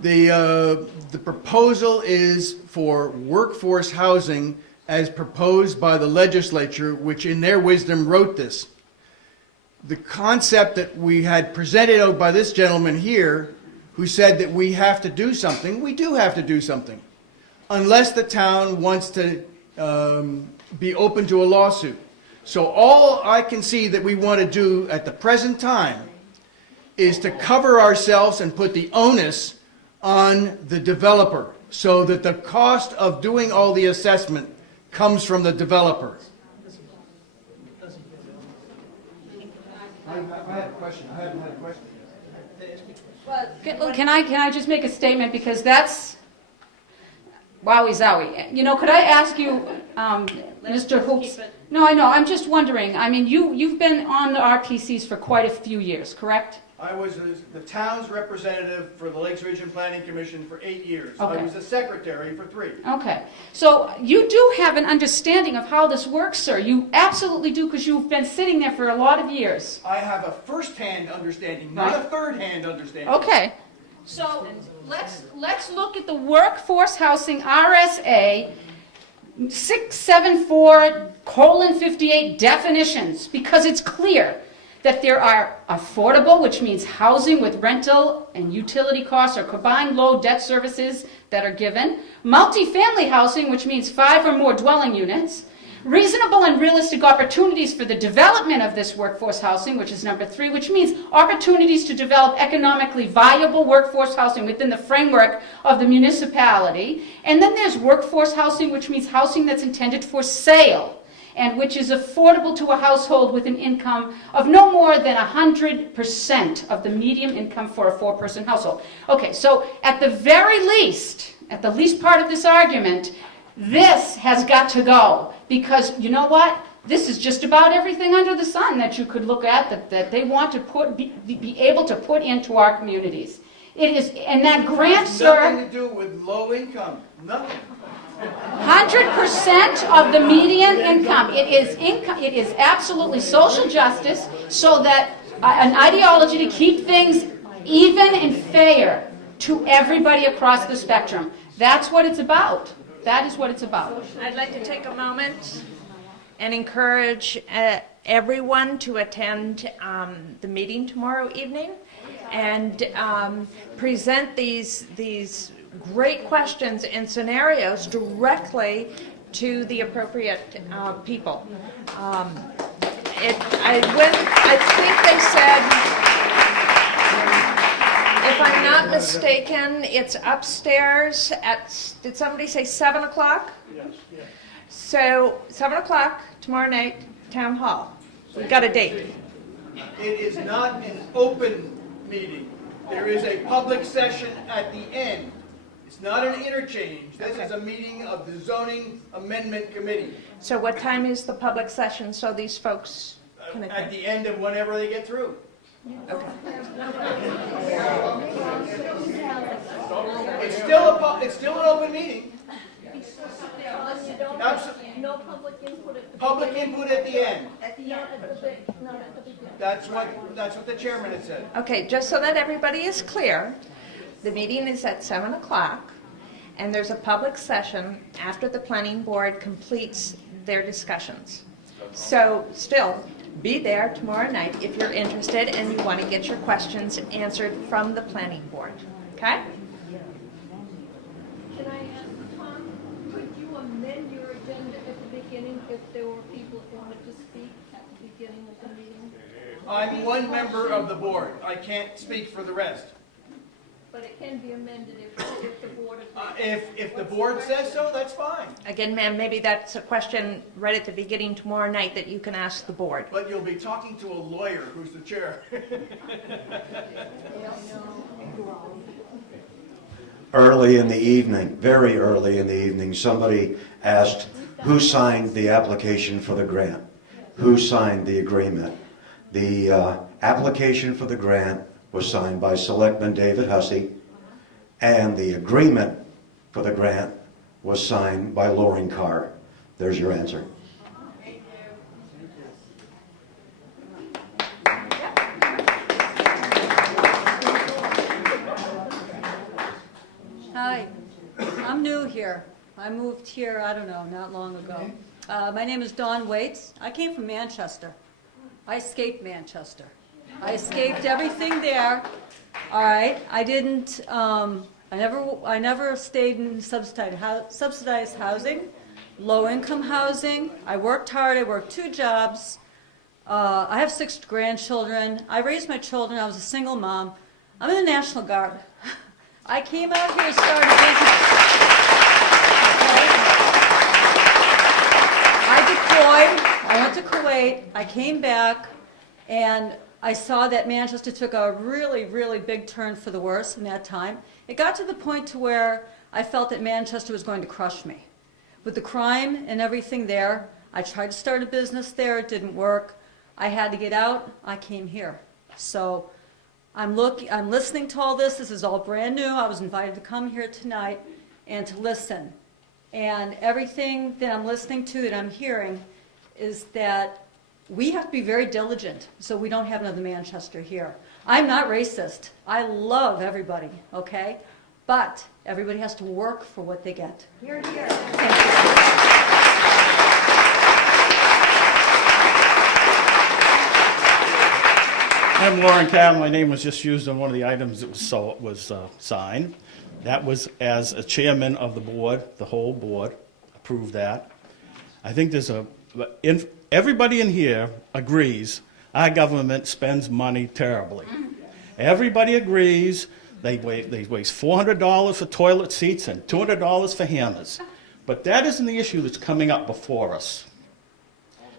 the proposal is for workforce housing as proposed by the legislature, which in their wisdom wrote this. The concept that we had presented out by this gentleman here, who said that we have to do something, we do have to do something, unless the town wants to be open to a lawsuit. So all I can see that we want to do at the present time is to cover ourselves and put the onus on the developer so that the cost of doing all the assessment comes from the developer. I had a question. I haven't had a question. Can I just make a statement, because that's wowie zowie. You know, could I ask you, Mr. Hoops? No, I know. I'm just wondering. I mean, you've been on the RPCs for quite a few years, correct? I was the town's representative for the Lakes Region Planning Commission for 8 years. Okay. I was the secretary for 3. Okay. So you do have an understanding of how this works, sir. You absolutely do, because you've been sitting there for a lot of years. I have a first-hand understanding, not a third-hand understanding. Okay. So let's look at the workforce housing RSA 674:58 definitions, because it's clear that there are affordable, which means housing with rental and utility costs or combined low debt services that are given, multifamily housing, which means 5 or more dwelling units, reasonable and realistic opportunities for the development of this workforce housing, which is number 3, which means opportunities to develop economically viable workforce housing within the framework of the municipality. And then there's workforce housing, which means housing that's intended for sale, and which is affordable to a household with an income of no more than 100% of the median income for a 4-person household. Okay, so at the very least, at the least part of this argument, this has got to go, because you know what? This is just about everything under the sun that you could look at that they want to be able to put into our communities. It is, and that grant, sir, nothing to do with low income. Nothing. 100% of the median income. It is absolutely social justice, so that an ideology to keep things even and fair to everybody across the spectrum. That's what it's about. That is what it's about. I'd like to take a moment and encourage everyone to attend the meeting tomorrow evening and present these great questions and scenarios directly to the appropriate people. I think they said, if I'm not mistaken, it's upstairs at, did somebody say 7 o'clock? Yes. So 7 o'clock tomorrow night, Town Hall. We've got a date. It is not an open meeting. There is a public session at the end. It's not an interchange. This is a meeting of the Zoning Amendment Committee. So what time is the public session so these folks can attend? At the end of whenever they get through. Okay. It's still an open meeting. Absolutely. No public input at the Public input at the end. At the end, not at the beginning. That's what the chairman had said. Okay, just so that everybody is clear, the meeting is at 7 o'clock, and there's a public session after the planning board completes their discussions. So still, be there tomorrow night if you're interested and you want to get your questions answered from the planning board. Okay? Can I ask, Tom, could you amend your agenda at the beginning if there were people who wanted to speak at the beginning of the meeting? I'm one member of the board. I can't speak for the rest. But it can be amended if the board agrees. If the board says so, that's fine. Again, ma'am, maybe that's a question right at the beginning tomorrow night that you can ask the board. But you'll be talking to a lawyer who's the chair. early in the evening, very early in the evening, somebody asked, who signed the application for the grant? Who signed the agreement? The application for the grant was signed by Selectman David Hussey, and the agreement for the grant was signed by Loring Carr. There's your answer. Hi, I'm new here. I moved here, I don't know, not long ago. My name is Dawn Waits. I came from Manchester. I escaped Manchester. I escaped everything there. All right, I didn't, I never stayed in subsidized housing, low-income housing. I worked hard. I worked 2 jobs. I have 6 grandchildren. I raised my children. I was a single mom. I'm in the National Guard. I came out here to start a business. Okay? I deployed. I went to Kuwait. I came back, and I saw that Manchester took a really, really big turn for the worse in that time. It got to the point to where I felt that Manchester was going to crush me. With the crime and everything there, I tried to start a business there. It didn't work. I had to get out. I came here. So I'm listening to all this. This is all brand new. I was invited to come here tonight and to listen. And everything that I'm listening to, that I'm hearing, is that we have to be very diligent so we don't have another Manchester here. I'm not racist. I love everybody, okay? But everybody has to work for what they get. Here, here. I'm Lauren Cow. My name was just used on one of the items that was signed. That was as a chairman of the board. The whole board approved that. I think there's everybody in here agrees our government spends money terribly. Everybody agrees they waste $400 for toilet seats and $200 for hammers. But that isn't the issue that's coming up before us.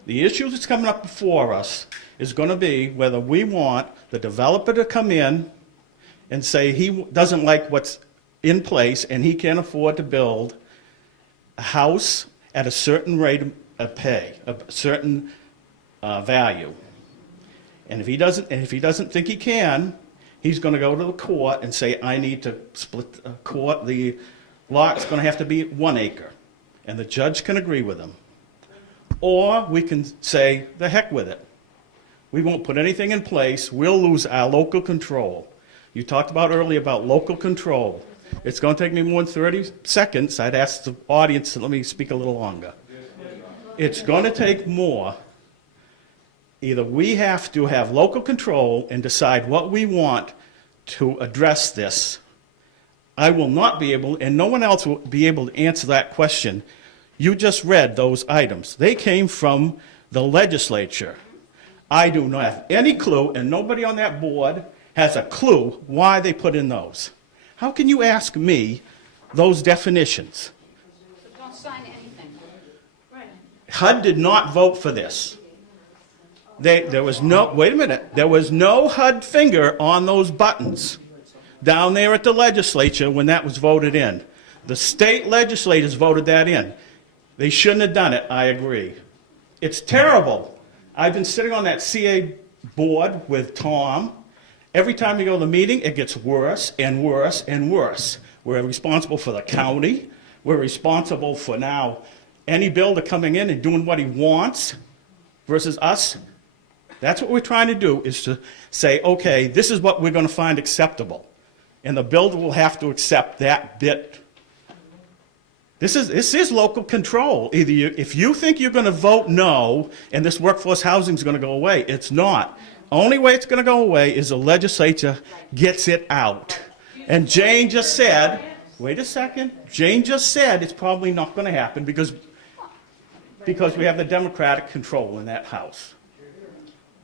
The issue that's coming up before us is going to be whether we want the developer to come in and say he doesn't like what's in place and he can't afford to build a house at a certain rate of pay, a certain value. And if he doesn't think he can, he's going to go to the court and say, I need to split the court. The lot's going to have to be 1 acre. And the judge can agree with him. Or we can say, the heck with it. We won't put anything in place. We'll lose our local control. You talked about earlier about local control. It's going to take me more than 30 seconds. I'd ask the audience to let me speak a little longer. It's going to take more. Either we have to have local control and decide what we want to address this. I will not be able, and no one else will be able to answer that question. You just read those items. They came from the legislature. I do not have any clue, and nobody on that board has a clue why they put in those. How can you ask me those definitions? So don't sign anything. Right. HUD did not vote for this. There was no, wait a minute, there was no HUD finger on those buttons down there at the legislature when that was voted in. The state legislators voted that in. They shouldn't have done it, I agree. It's terrible. I've been sitting on that CA board with Tom. Every time we go to the meeting, it gets worse and worse and worse. We're responsible for the county. We're responsible for now any builder coming in and doing what he wants versus us. That's what we're trying to do, is to say, okay, this is what we're going to find acceptable. And the builder will have to accept that bit. This is local control. Either if you think you're going to vote no and this workforce housing is going to go away, it's not. Only way it's going to go away is the legislature gets it out. And Jane just said, wait a second, Jane just said it's probably not going to happen because we have the Democratic control in that House.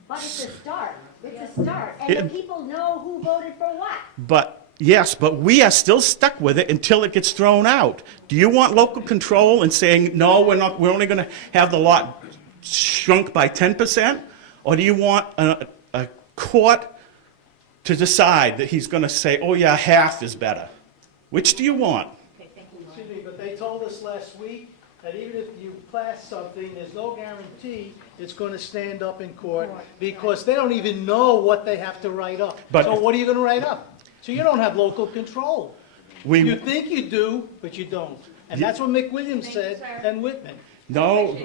But it's a start. It's a start. And the people know who voted for what. But yes, but we are still stuck with it until it gets thrown out. Do you want local control and saying, no, we're only going to have the lot shrunk by 10%? Or do you want a court to decide that he's going to say, oh yeah, half is better? Which do you want? Excuse me, but they told us last week that even if you pass something, there's no guarantee it's going to stand up in court because they don't even know what they have to write up. But so if- what are you going to write up? So you don't have local control. You think you do, but you don't. And that's what McWilliams said and Whitman. No,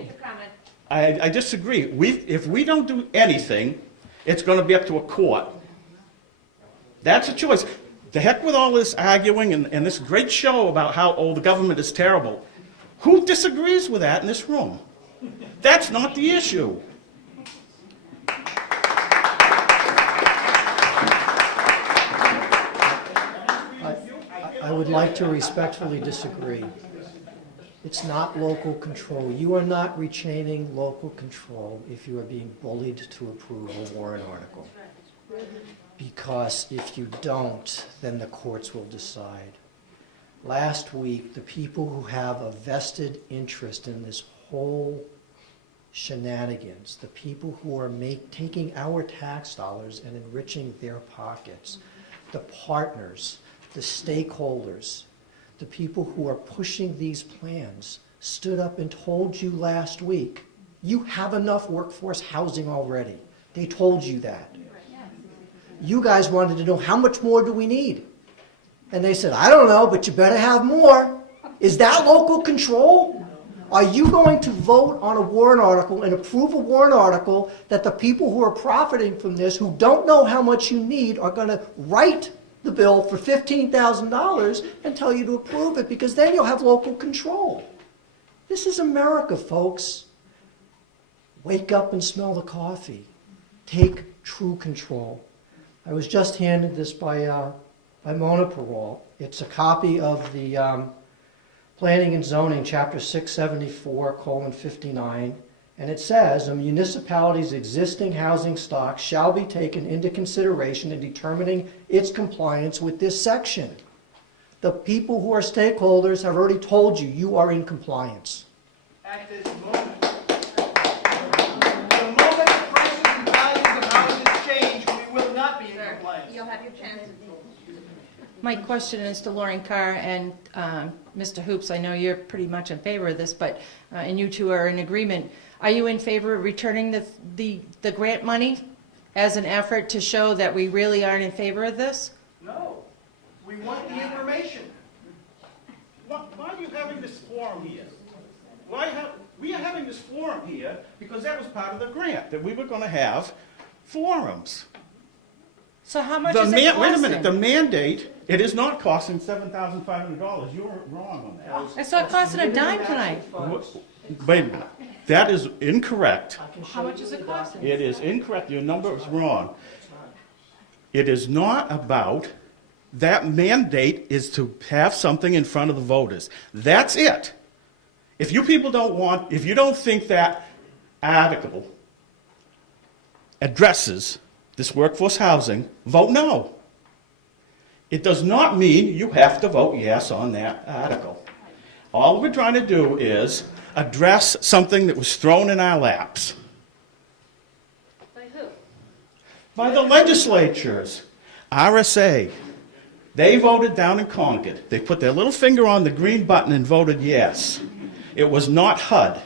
I disagree. If we don't do anything, it's going to be up to a court. That's a choice. The heck with all this arguing and this great show about how, oh, the government is terrible. Who disagrees with that in this room? That's not the issue. I would like to respectfully disagree. It's not local control. You are not retaining local control if you are being bullied to approve a warrant article. Because if you don't, then the courts will decide. Last week, the people who have a vested interest in this whole shenanigans, the people who are taking our tax dollars and enriching their pockets, the partners, the stakeholders, the people who are pushing these plans stood up and told you last week, you have enough workforce housing already. They told you that. You guys wanted to know, how much more do we need? And they said, I don't know, but you better have more. Is that local control? Are you going to vote on a warrant article and approve a warrant article that the people who are profiting from this, who don't know how much you need, are going to write the bill for $15,000 and tell you to approve it, because then you'll have local control? This is America, folks. Wake up and smell the coffee. Take true control. I was just handed this by Mona Parole. It's a copy of the Planning and Zoning, Chapter 674:59, and it says, a municipality's existing housing stock shall be taken into consideration in determining its compliance with this section. The people who are stakeholders have already told you, you are in compliance. At this moment, the moment the prices and values of houses change, we will not be in compliance. You'll have your chance. My question is to Lauren Carr and Mr. Hoops. I know you're pretty much in favor of this, but and you two are in agreement. Are you in favor of returning the grant money as an effort to show that we really aren't in favor of this? No, we want the information. Why are you having this forum here? We are having this forum here because that was part of the grant, that we were going to have forums. So how much is it costing? Wait a minute, the mandate, it is not costing $7,500. You're wrong on that. I saw it costing a dime tonight. Wait a minute, that is incorrect. How much is it costing? It is incorrect, your number is wrong. It is not about, that mandate is to have something in front of the voters. That's it. If you people don't want, if you don't think that article addresses this workforce housing, vote no. It does not mean you have to vote yes on that article. All we're trying to do is address something that was thrown in our laps. By who? By the legislatures. RSA. They voted down in Concord. They put their little finger on the green button and voted yes. It was not HUD.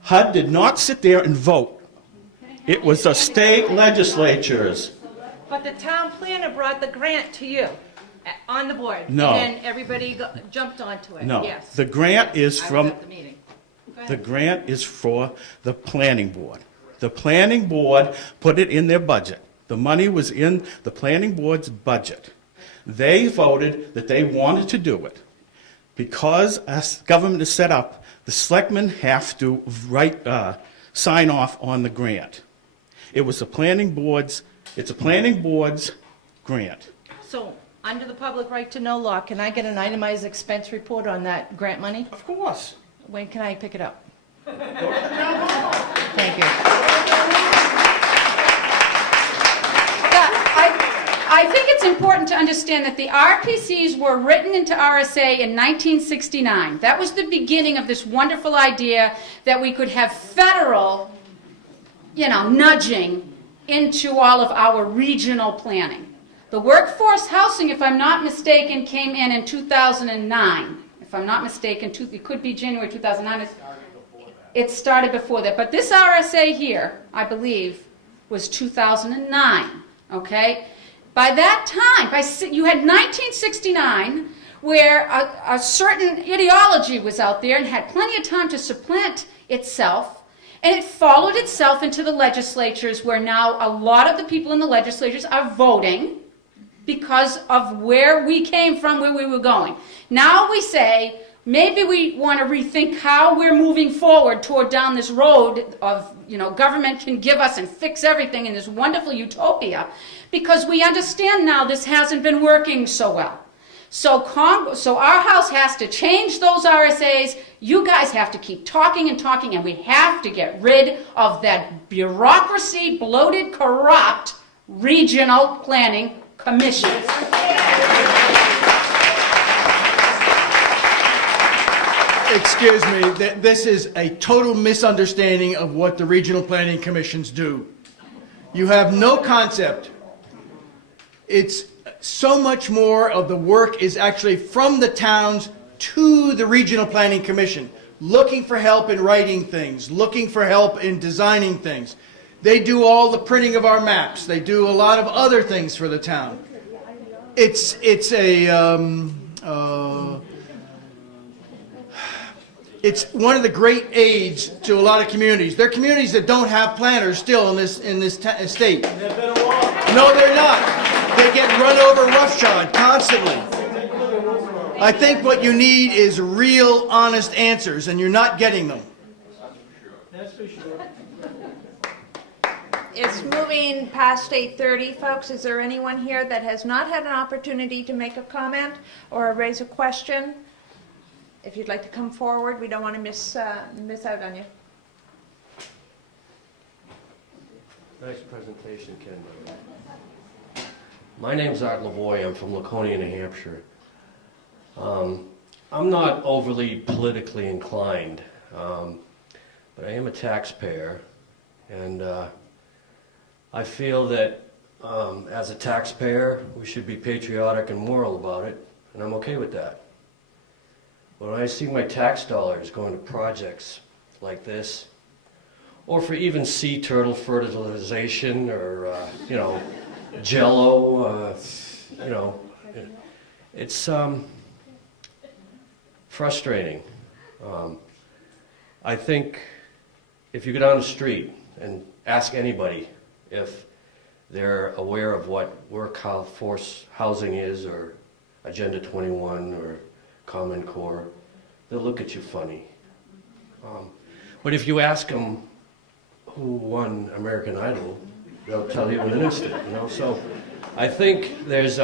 HUD did not sit there and vote. It was the state legislatures. But the town planner brought the grant to you on the board. No. And then everybody jumped onto it. No. Yes. The grant is from, I was at the meeting. Go ahead. the grant is for the planning board. The planning board put it in their budget. The money was in the planning board's budget. They voted that they wanted to do it. Because as government is set up, the selectmen have to sign off on the grant. It was the planning board's, it's a planning board's grant. So, under the public right to know law, can I get an itemized expense report on that grant money? Of course. When can I pick it up? Go to the town hall. Thank you. I think it's important to understand that the RPCs were written into RSA in 1969. That was the beginning of this wonderful idea that we could have federal, nudging into all of our regional planning. The workforce housing, if I'm not mistaken, came in 2009. If I'm not mistaken, it could be January 2009. It started before that. But this RSA here, I believe, was 2009, okay? By that time, you had 1969, where a certain ideology was out there and had plenty of time to supplant itself, and it followed itself into the legislatures, where now a lot of the people in the legislatures are voting because of where we came from, where we were going. Now we say, maybe we want to rethink how we're moving forward toward down this road of, government can give us and fix everything in this wonderful utopia, because we understand now this hasn't been working so well. So our House has to change those RSAs. You guys have to keep talking and talking, and we have to get rid of that bureaucracy, bloated, corrupt regional planning commission. Excuse me, this is a total misunderstanding of what the regional planning commissions do. You have no concept. It's so much more of the work is actually from the towns to the regional planning commission, looking for help in writing things, looking for help in designing things. They do all the printing of our maps. They do a lot of other things for the town. It's one of the great aids to a lot of communities. There are communities that don't have planners still in this state. No, they're not. They get run over roughshod constantly. I think what you need is real, honest answers, and you're not getting them. That's for sure. It's moving past 8:30, folks. Is there anyone here that has not had an opportunity to make a comment or raise a question? If you'd like to come forward, we don't want to miss out on you. Nice presentation, Ken. My name's Art Lavoie. I'm from Laconia, New Hampshire. I'm not overly politically inclined, but I am a taxpayer, and I feel that as a taxpayer, we should be patriotic and moral about it, and I'm okay with that. But when I see my tax dollars going to projects like this, or for even sea turtle fertilization, or Jello, it's frustrating. I think if you go down the street and ask anybody if they're aware of what workforce housing is, or Agenda 21, or Common Core, they'll look at you funny. But if you ask them who won American Idol, they'll tell you in an instant, So I think there's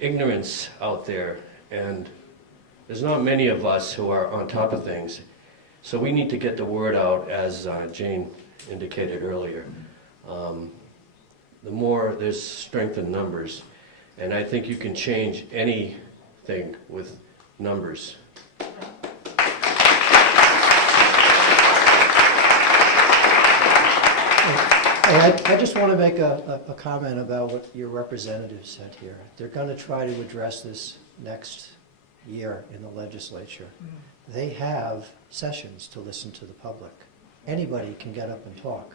ignorance out there, and there's not many of us who are on top of things. So we need to get the word out, as Jane indicated earlier. The more there's strength in numbers, and I think you can change anything with numbers. I just want to make a comment about what your representative said here. They're going to try to address this next year in the legislature. They have sessions to listen to the public. Anybody can get up and talk.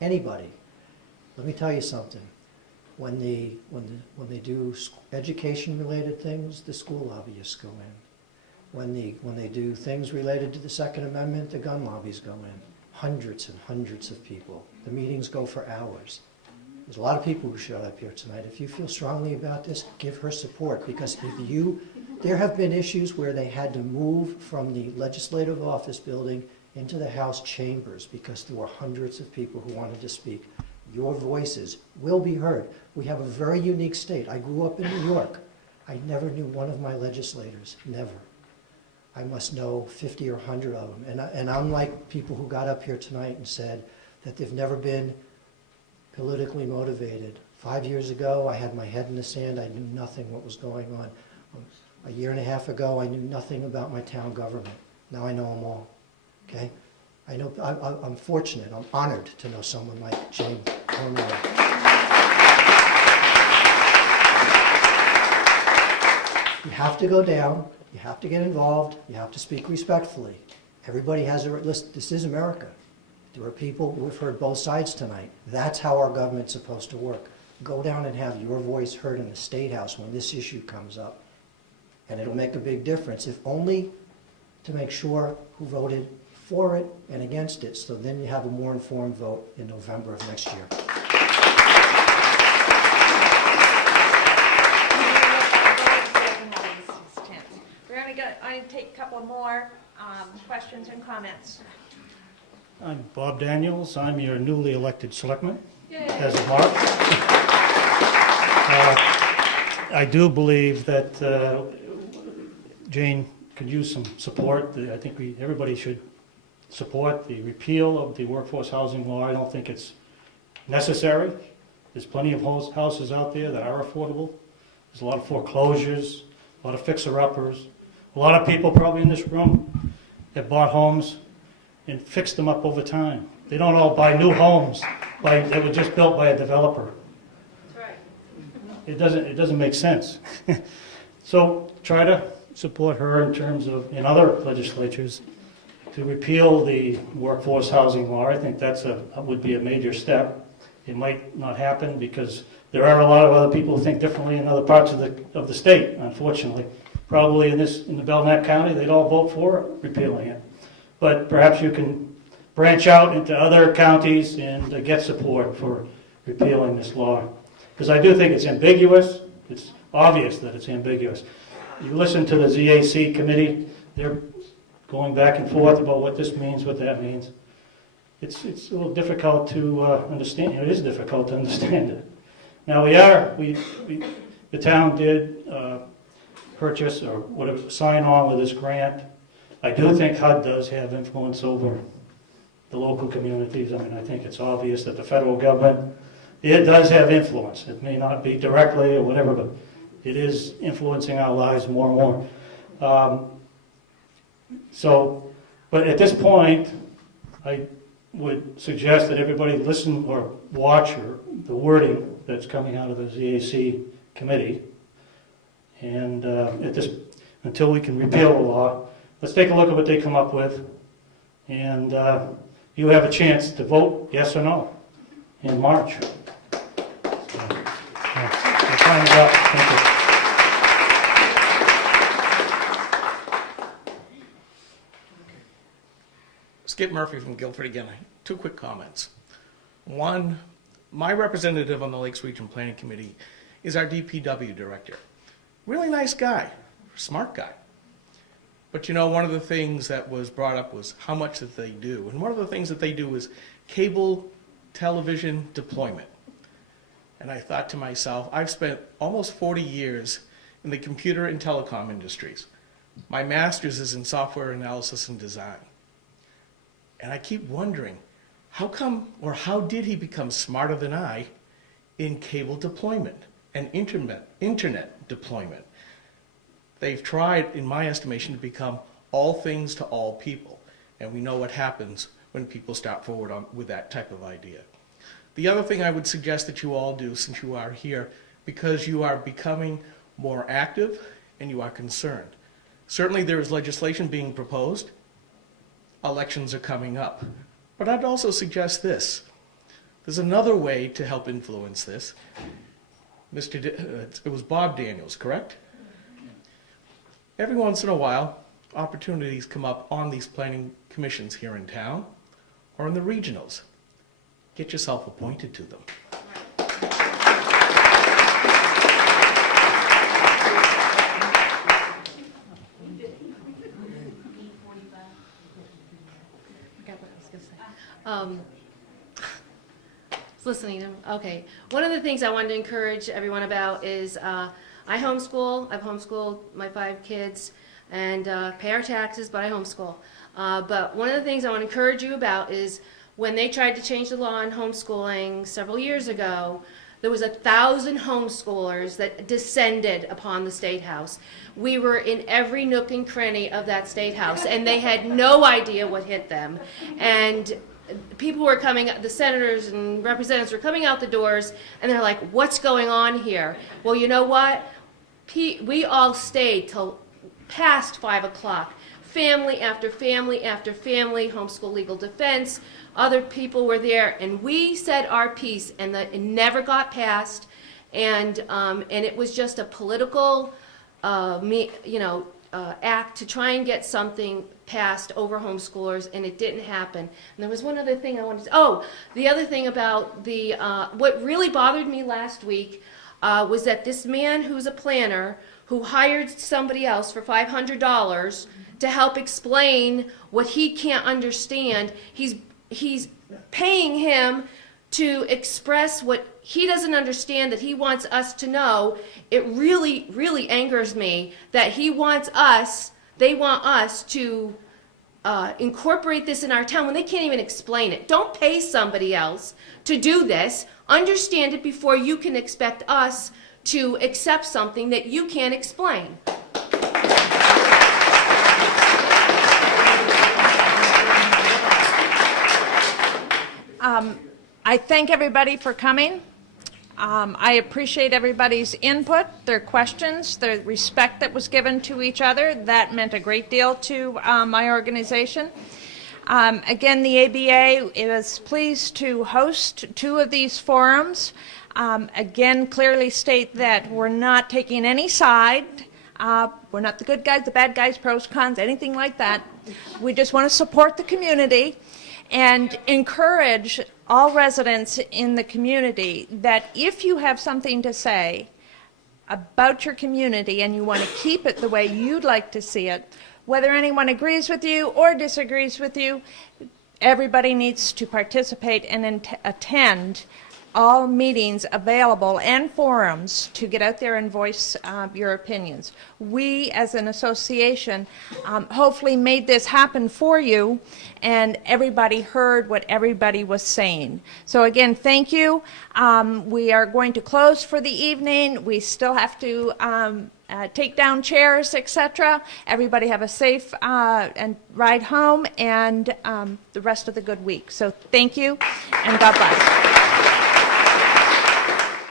Anybody. Let me tell you something. When they do education-related things, the school lobbyists go in. When they do things related to the Second Amendment, the gun lobbies go in. Hundreds and hundreds of people. The meetings go for hours. There's a lot of people who showed up here tonight. If you feel strongly about this, give her support, because there have been issues where they had to move from the legislative office building into the House chambers because there were hundreds of people who wanted to speak. Your voices will be heard. We have a very unique state. I grew up in New York. I never knew one of my legislators, never. I must know 50 or 100 of them. And I'm like people who got up here tonight and said that they've never been politically motivated. 5 years ago, I had my head in the sand. I knew nothing what was going on. A year and a half ago, I knew nothing about my town government. Now I know them all, okay? I know, I'm fortunate, I'm honored to know someone like Jane Comeau. You have to go down, you have to get involved, you have to speak respectfully. Everybody has a, listen, this is America. There are people, we've heard both sides tonight. That's how our government's supposed to work. Go down and have your voice heard in the State House when this issue comes up. And it'll make a big difference, if only to make sure who voted for it and against it, so then you have a more informed vote in November of next year. We're going to take a couple more questions and comments. I'm Bob Daniels. I'm your newly elected selectman as of March. I do believe that Jane could use some support. I think everybody should support the repeal of the workforce housing law. I don't think it's necessary. There's plenty of houses out there that are affordable. There's a lot of foreclosures, a lot of fixer-uppers. A lot of people probably in this room have bought homes and fixed them up over time. They don't all buy new homes that were just built by a developer. That's right. It doesn't make sense. So try to support her in terms of, in other legislatures, to repeal the workforce housing law. I think that would be a major step. It might not happen because there are a lot of other people who think differently in other parts of the state, unfortunately. Probably in the Belknap County, they'd all vote for repealing it. But perhaps you can branch out into other counties and get support for repealing this law. Because I do think it's ambiguous. It's obvious that it's ambiguous. You listen to the ZAC committee, they're going back and forth about what this means, what that means. It's a little difficult to understand. It is difficult to understand it. Now the town did purchase or whatever, sign on with this grant. I do think HUD does have influence over the local communities. I mean, I think it's obvious that the federal government, it does have influence. It may not be directly or whatever, but it is influencing our lives more and more. But at this point, I would suggest that everybody listen or watch the wording that's coming out of the ZAC committee. And until we can repeal the law, let's take a look at what they come up with. And you have a chance to vote yes or no in March. My time is up. Thank you. Skip Murphy from Guilford again. Two quick comments. One, my representative on the Lakes Region Planning Committee is our DPW director. Really nice guy, smart guy. But you know, one of the things that was brought up was how much that they do. And one of the things that they do is cable television deployment. And I thought to myself, I've spent almost 40 years in the computer and telecom industries. My master's is in software analysis and design. And I keep wondering, how come, or how did he become smarter than I in cable deployment and internet deployment? They've tried, in my estimation, to become all things to all people. And we know what happens when people start forward with that type of idea. The other thing I would suggest that you all do, since you are here, because you are becoming more active and you are concerned. Certainly there is legislation being proposed. Elections are coming up. But I'd also suggest this. There's another way to help influence this. It was Bob Daniels, correct? Every once in a while, opportunities come up on these planning commissions here in town or in the regionals. Get yourself appointed to them. Listening to him. Okay. One of the things I wanted to encourage everyone about is I homeschool. I've homeschooled my 5 kids and pay our taxes, but I homeschool. But one of the things I want to encourage you about is when they tried to change the law on homeschooling several years ago, There was 1,000 homeschoolers that descended upon the State House. We were in every nook and cranny of that State House, and they had no idea what hit them. And people were coming, the senators and representatives were coming out the doors, and they're like, what's going on here? Well, you know what? We all stayed till past 5 o'clock. Family after family after family, homeschool legal defense, other people were there, and we said our piece, and it never got passed, and it was just a political, act to try and get something passed over homeschoolers, and it didn't happen. And there was one other thing I wanted to, the other thing about what really bothered me last week was that this man who's a planner who hired somebody else for $500 to help explain what he can't understand, he's paying him to express what he doesn't understand that he wants us to know. It really, really angers me that they want us to incorporate this in our town when they can't even explain it. Don't pay somebody else to do this. Understand it before you can expect us to accept something that you can't explain. I thank everybody for coming. I appreciate everybody's input, their questions, the respect that was given to each other. That meant a great deal to my organization. Again, the ABA is pleased to host 2 of these forums. Again, clearly state that we're not taking any side. We're not the good guys, the bad guys, pros, cons, anything like that. We just want to support the community and encourage all residents in the community that if you have something to say about your community and you want to keep it the way you'd like to see it, whether anyone agrees with you or disagrees with you, everybody needs to participate and attend all meetings available and forums to get out there and voice your opinions. We, as an association, hopefully made this happen for you, and everybody heard what everybody was saying. So again, thank you. We are going to close for the evening. We still have to take down chairs, etc. Everybody have a safe and ride home, and the rest of the good week. So thank you, and God bless.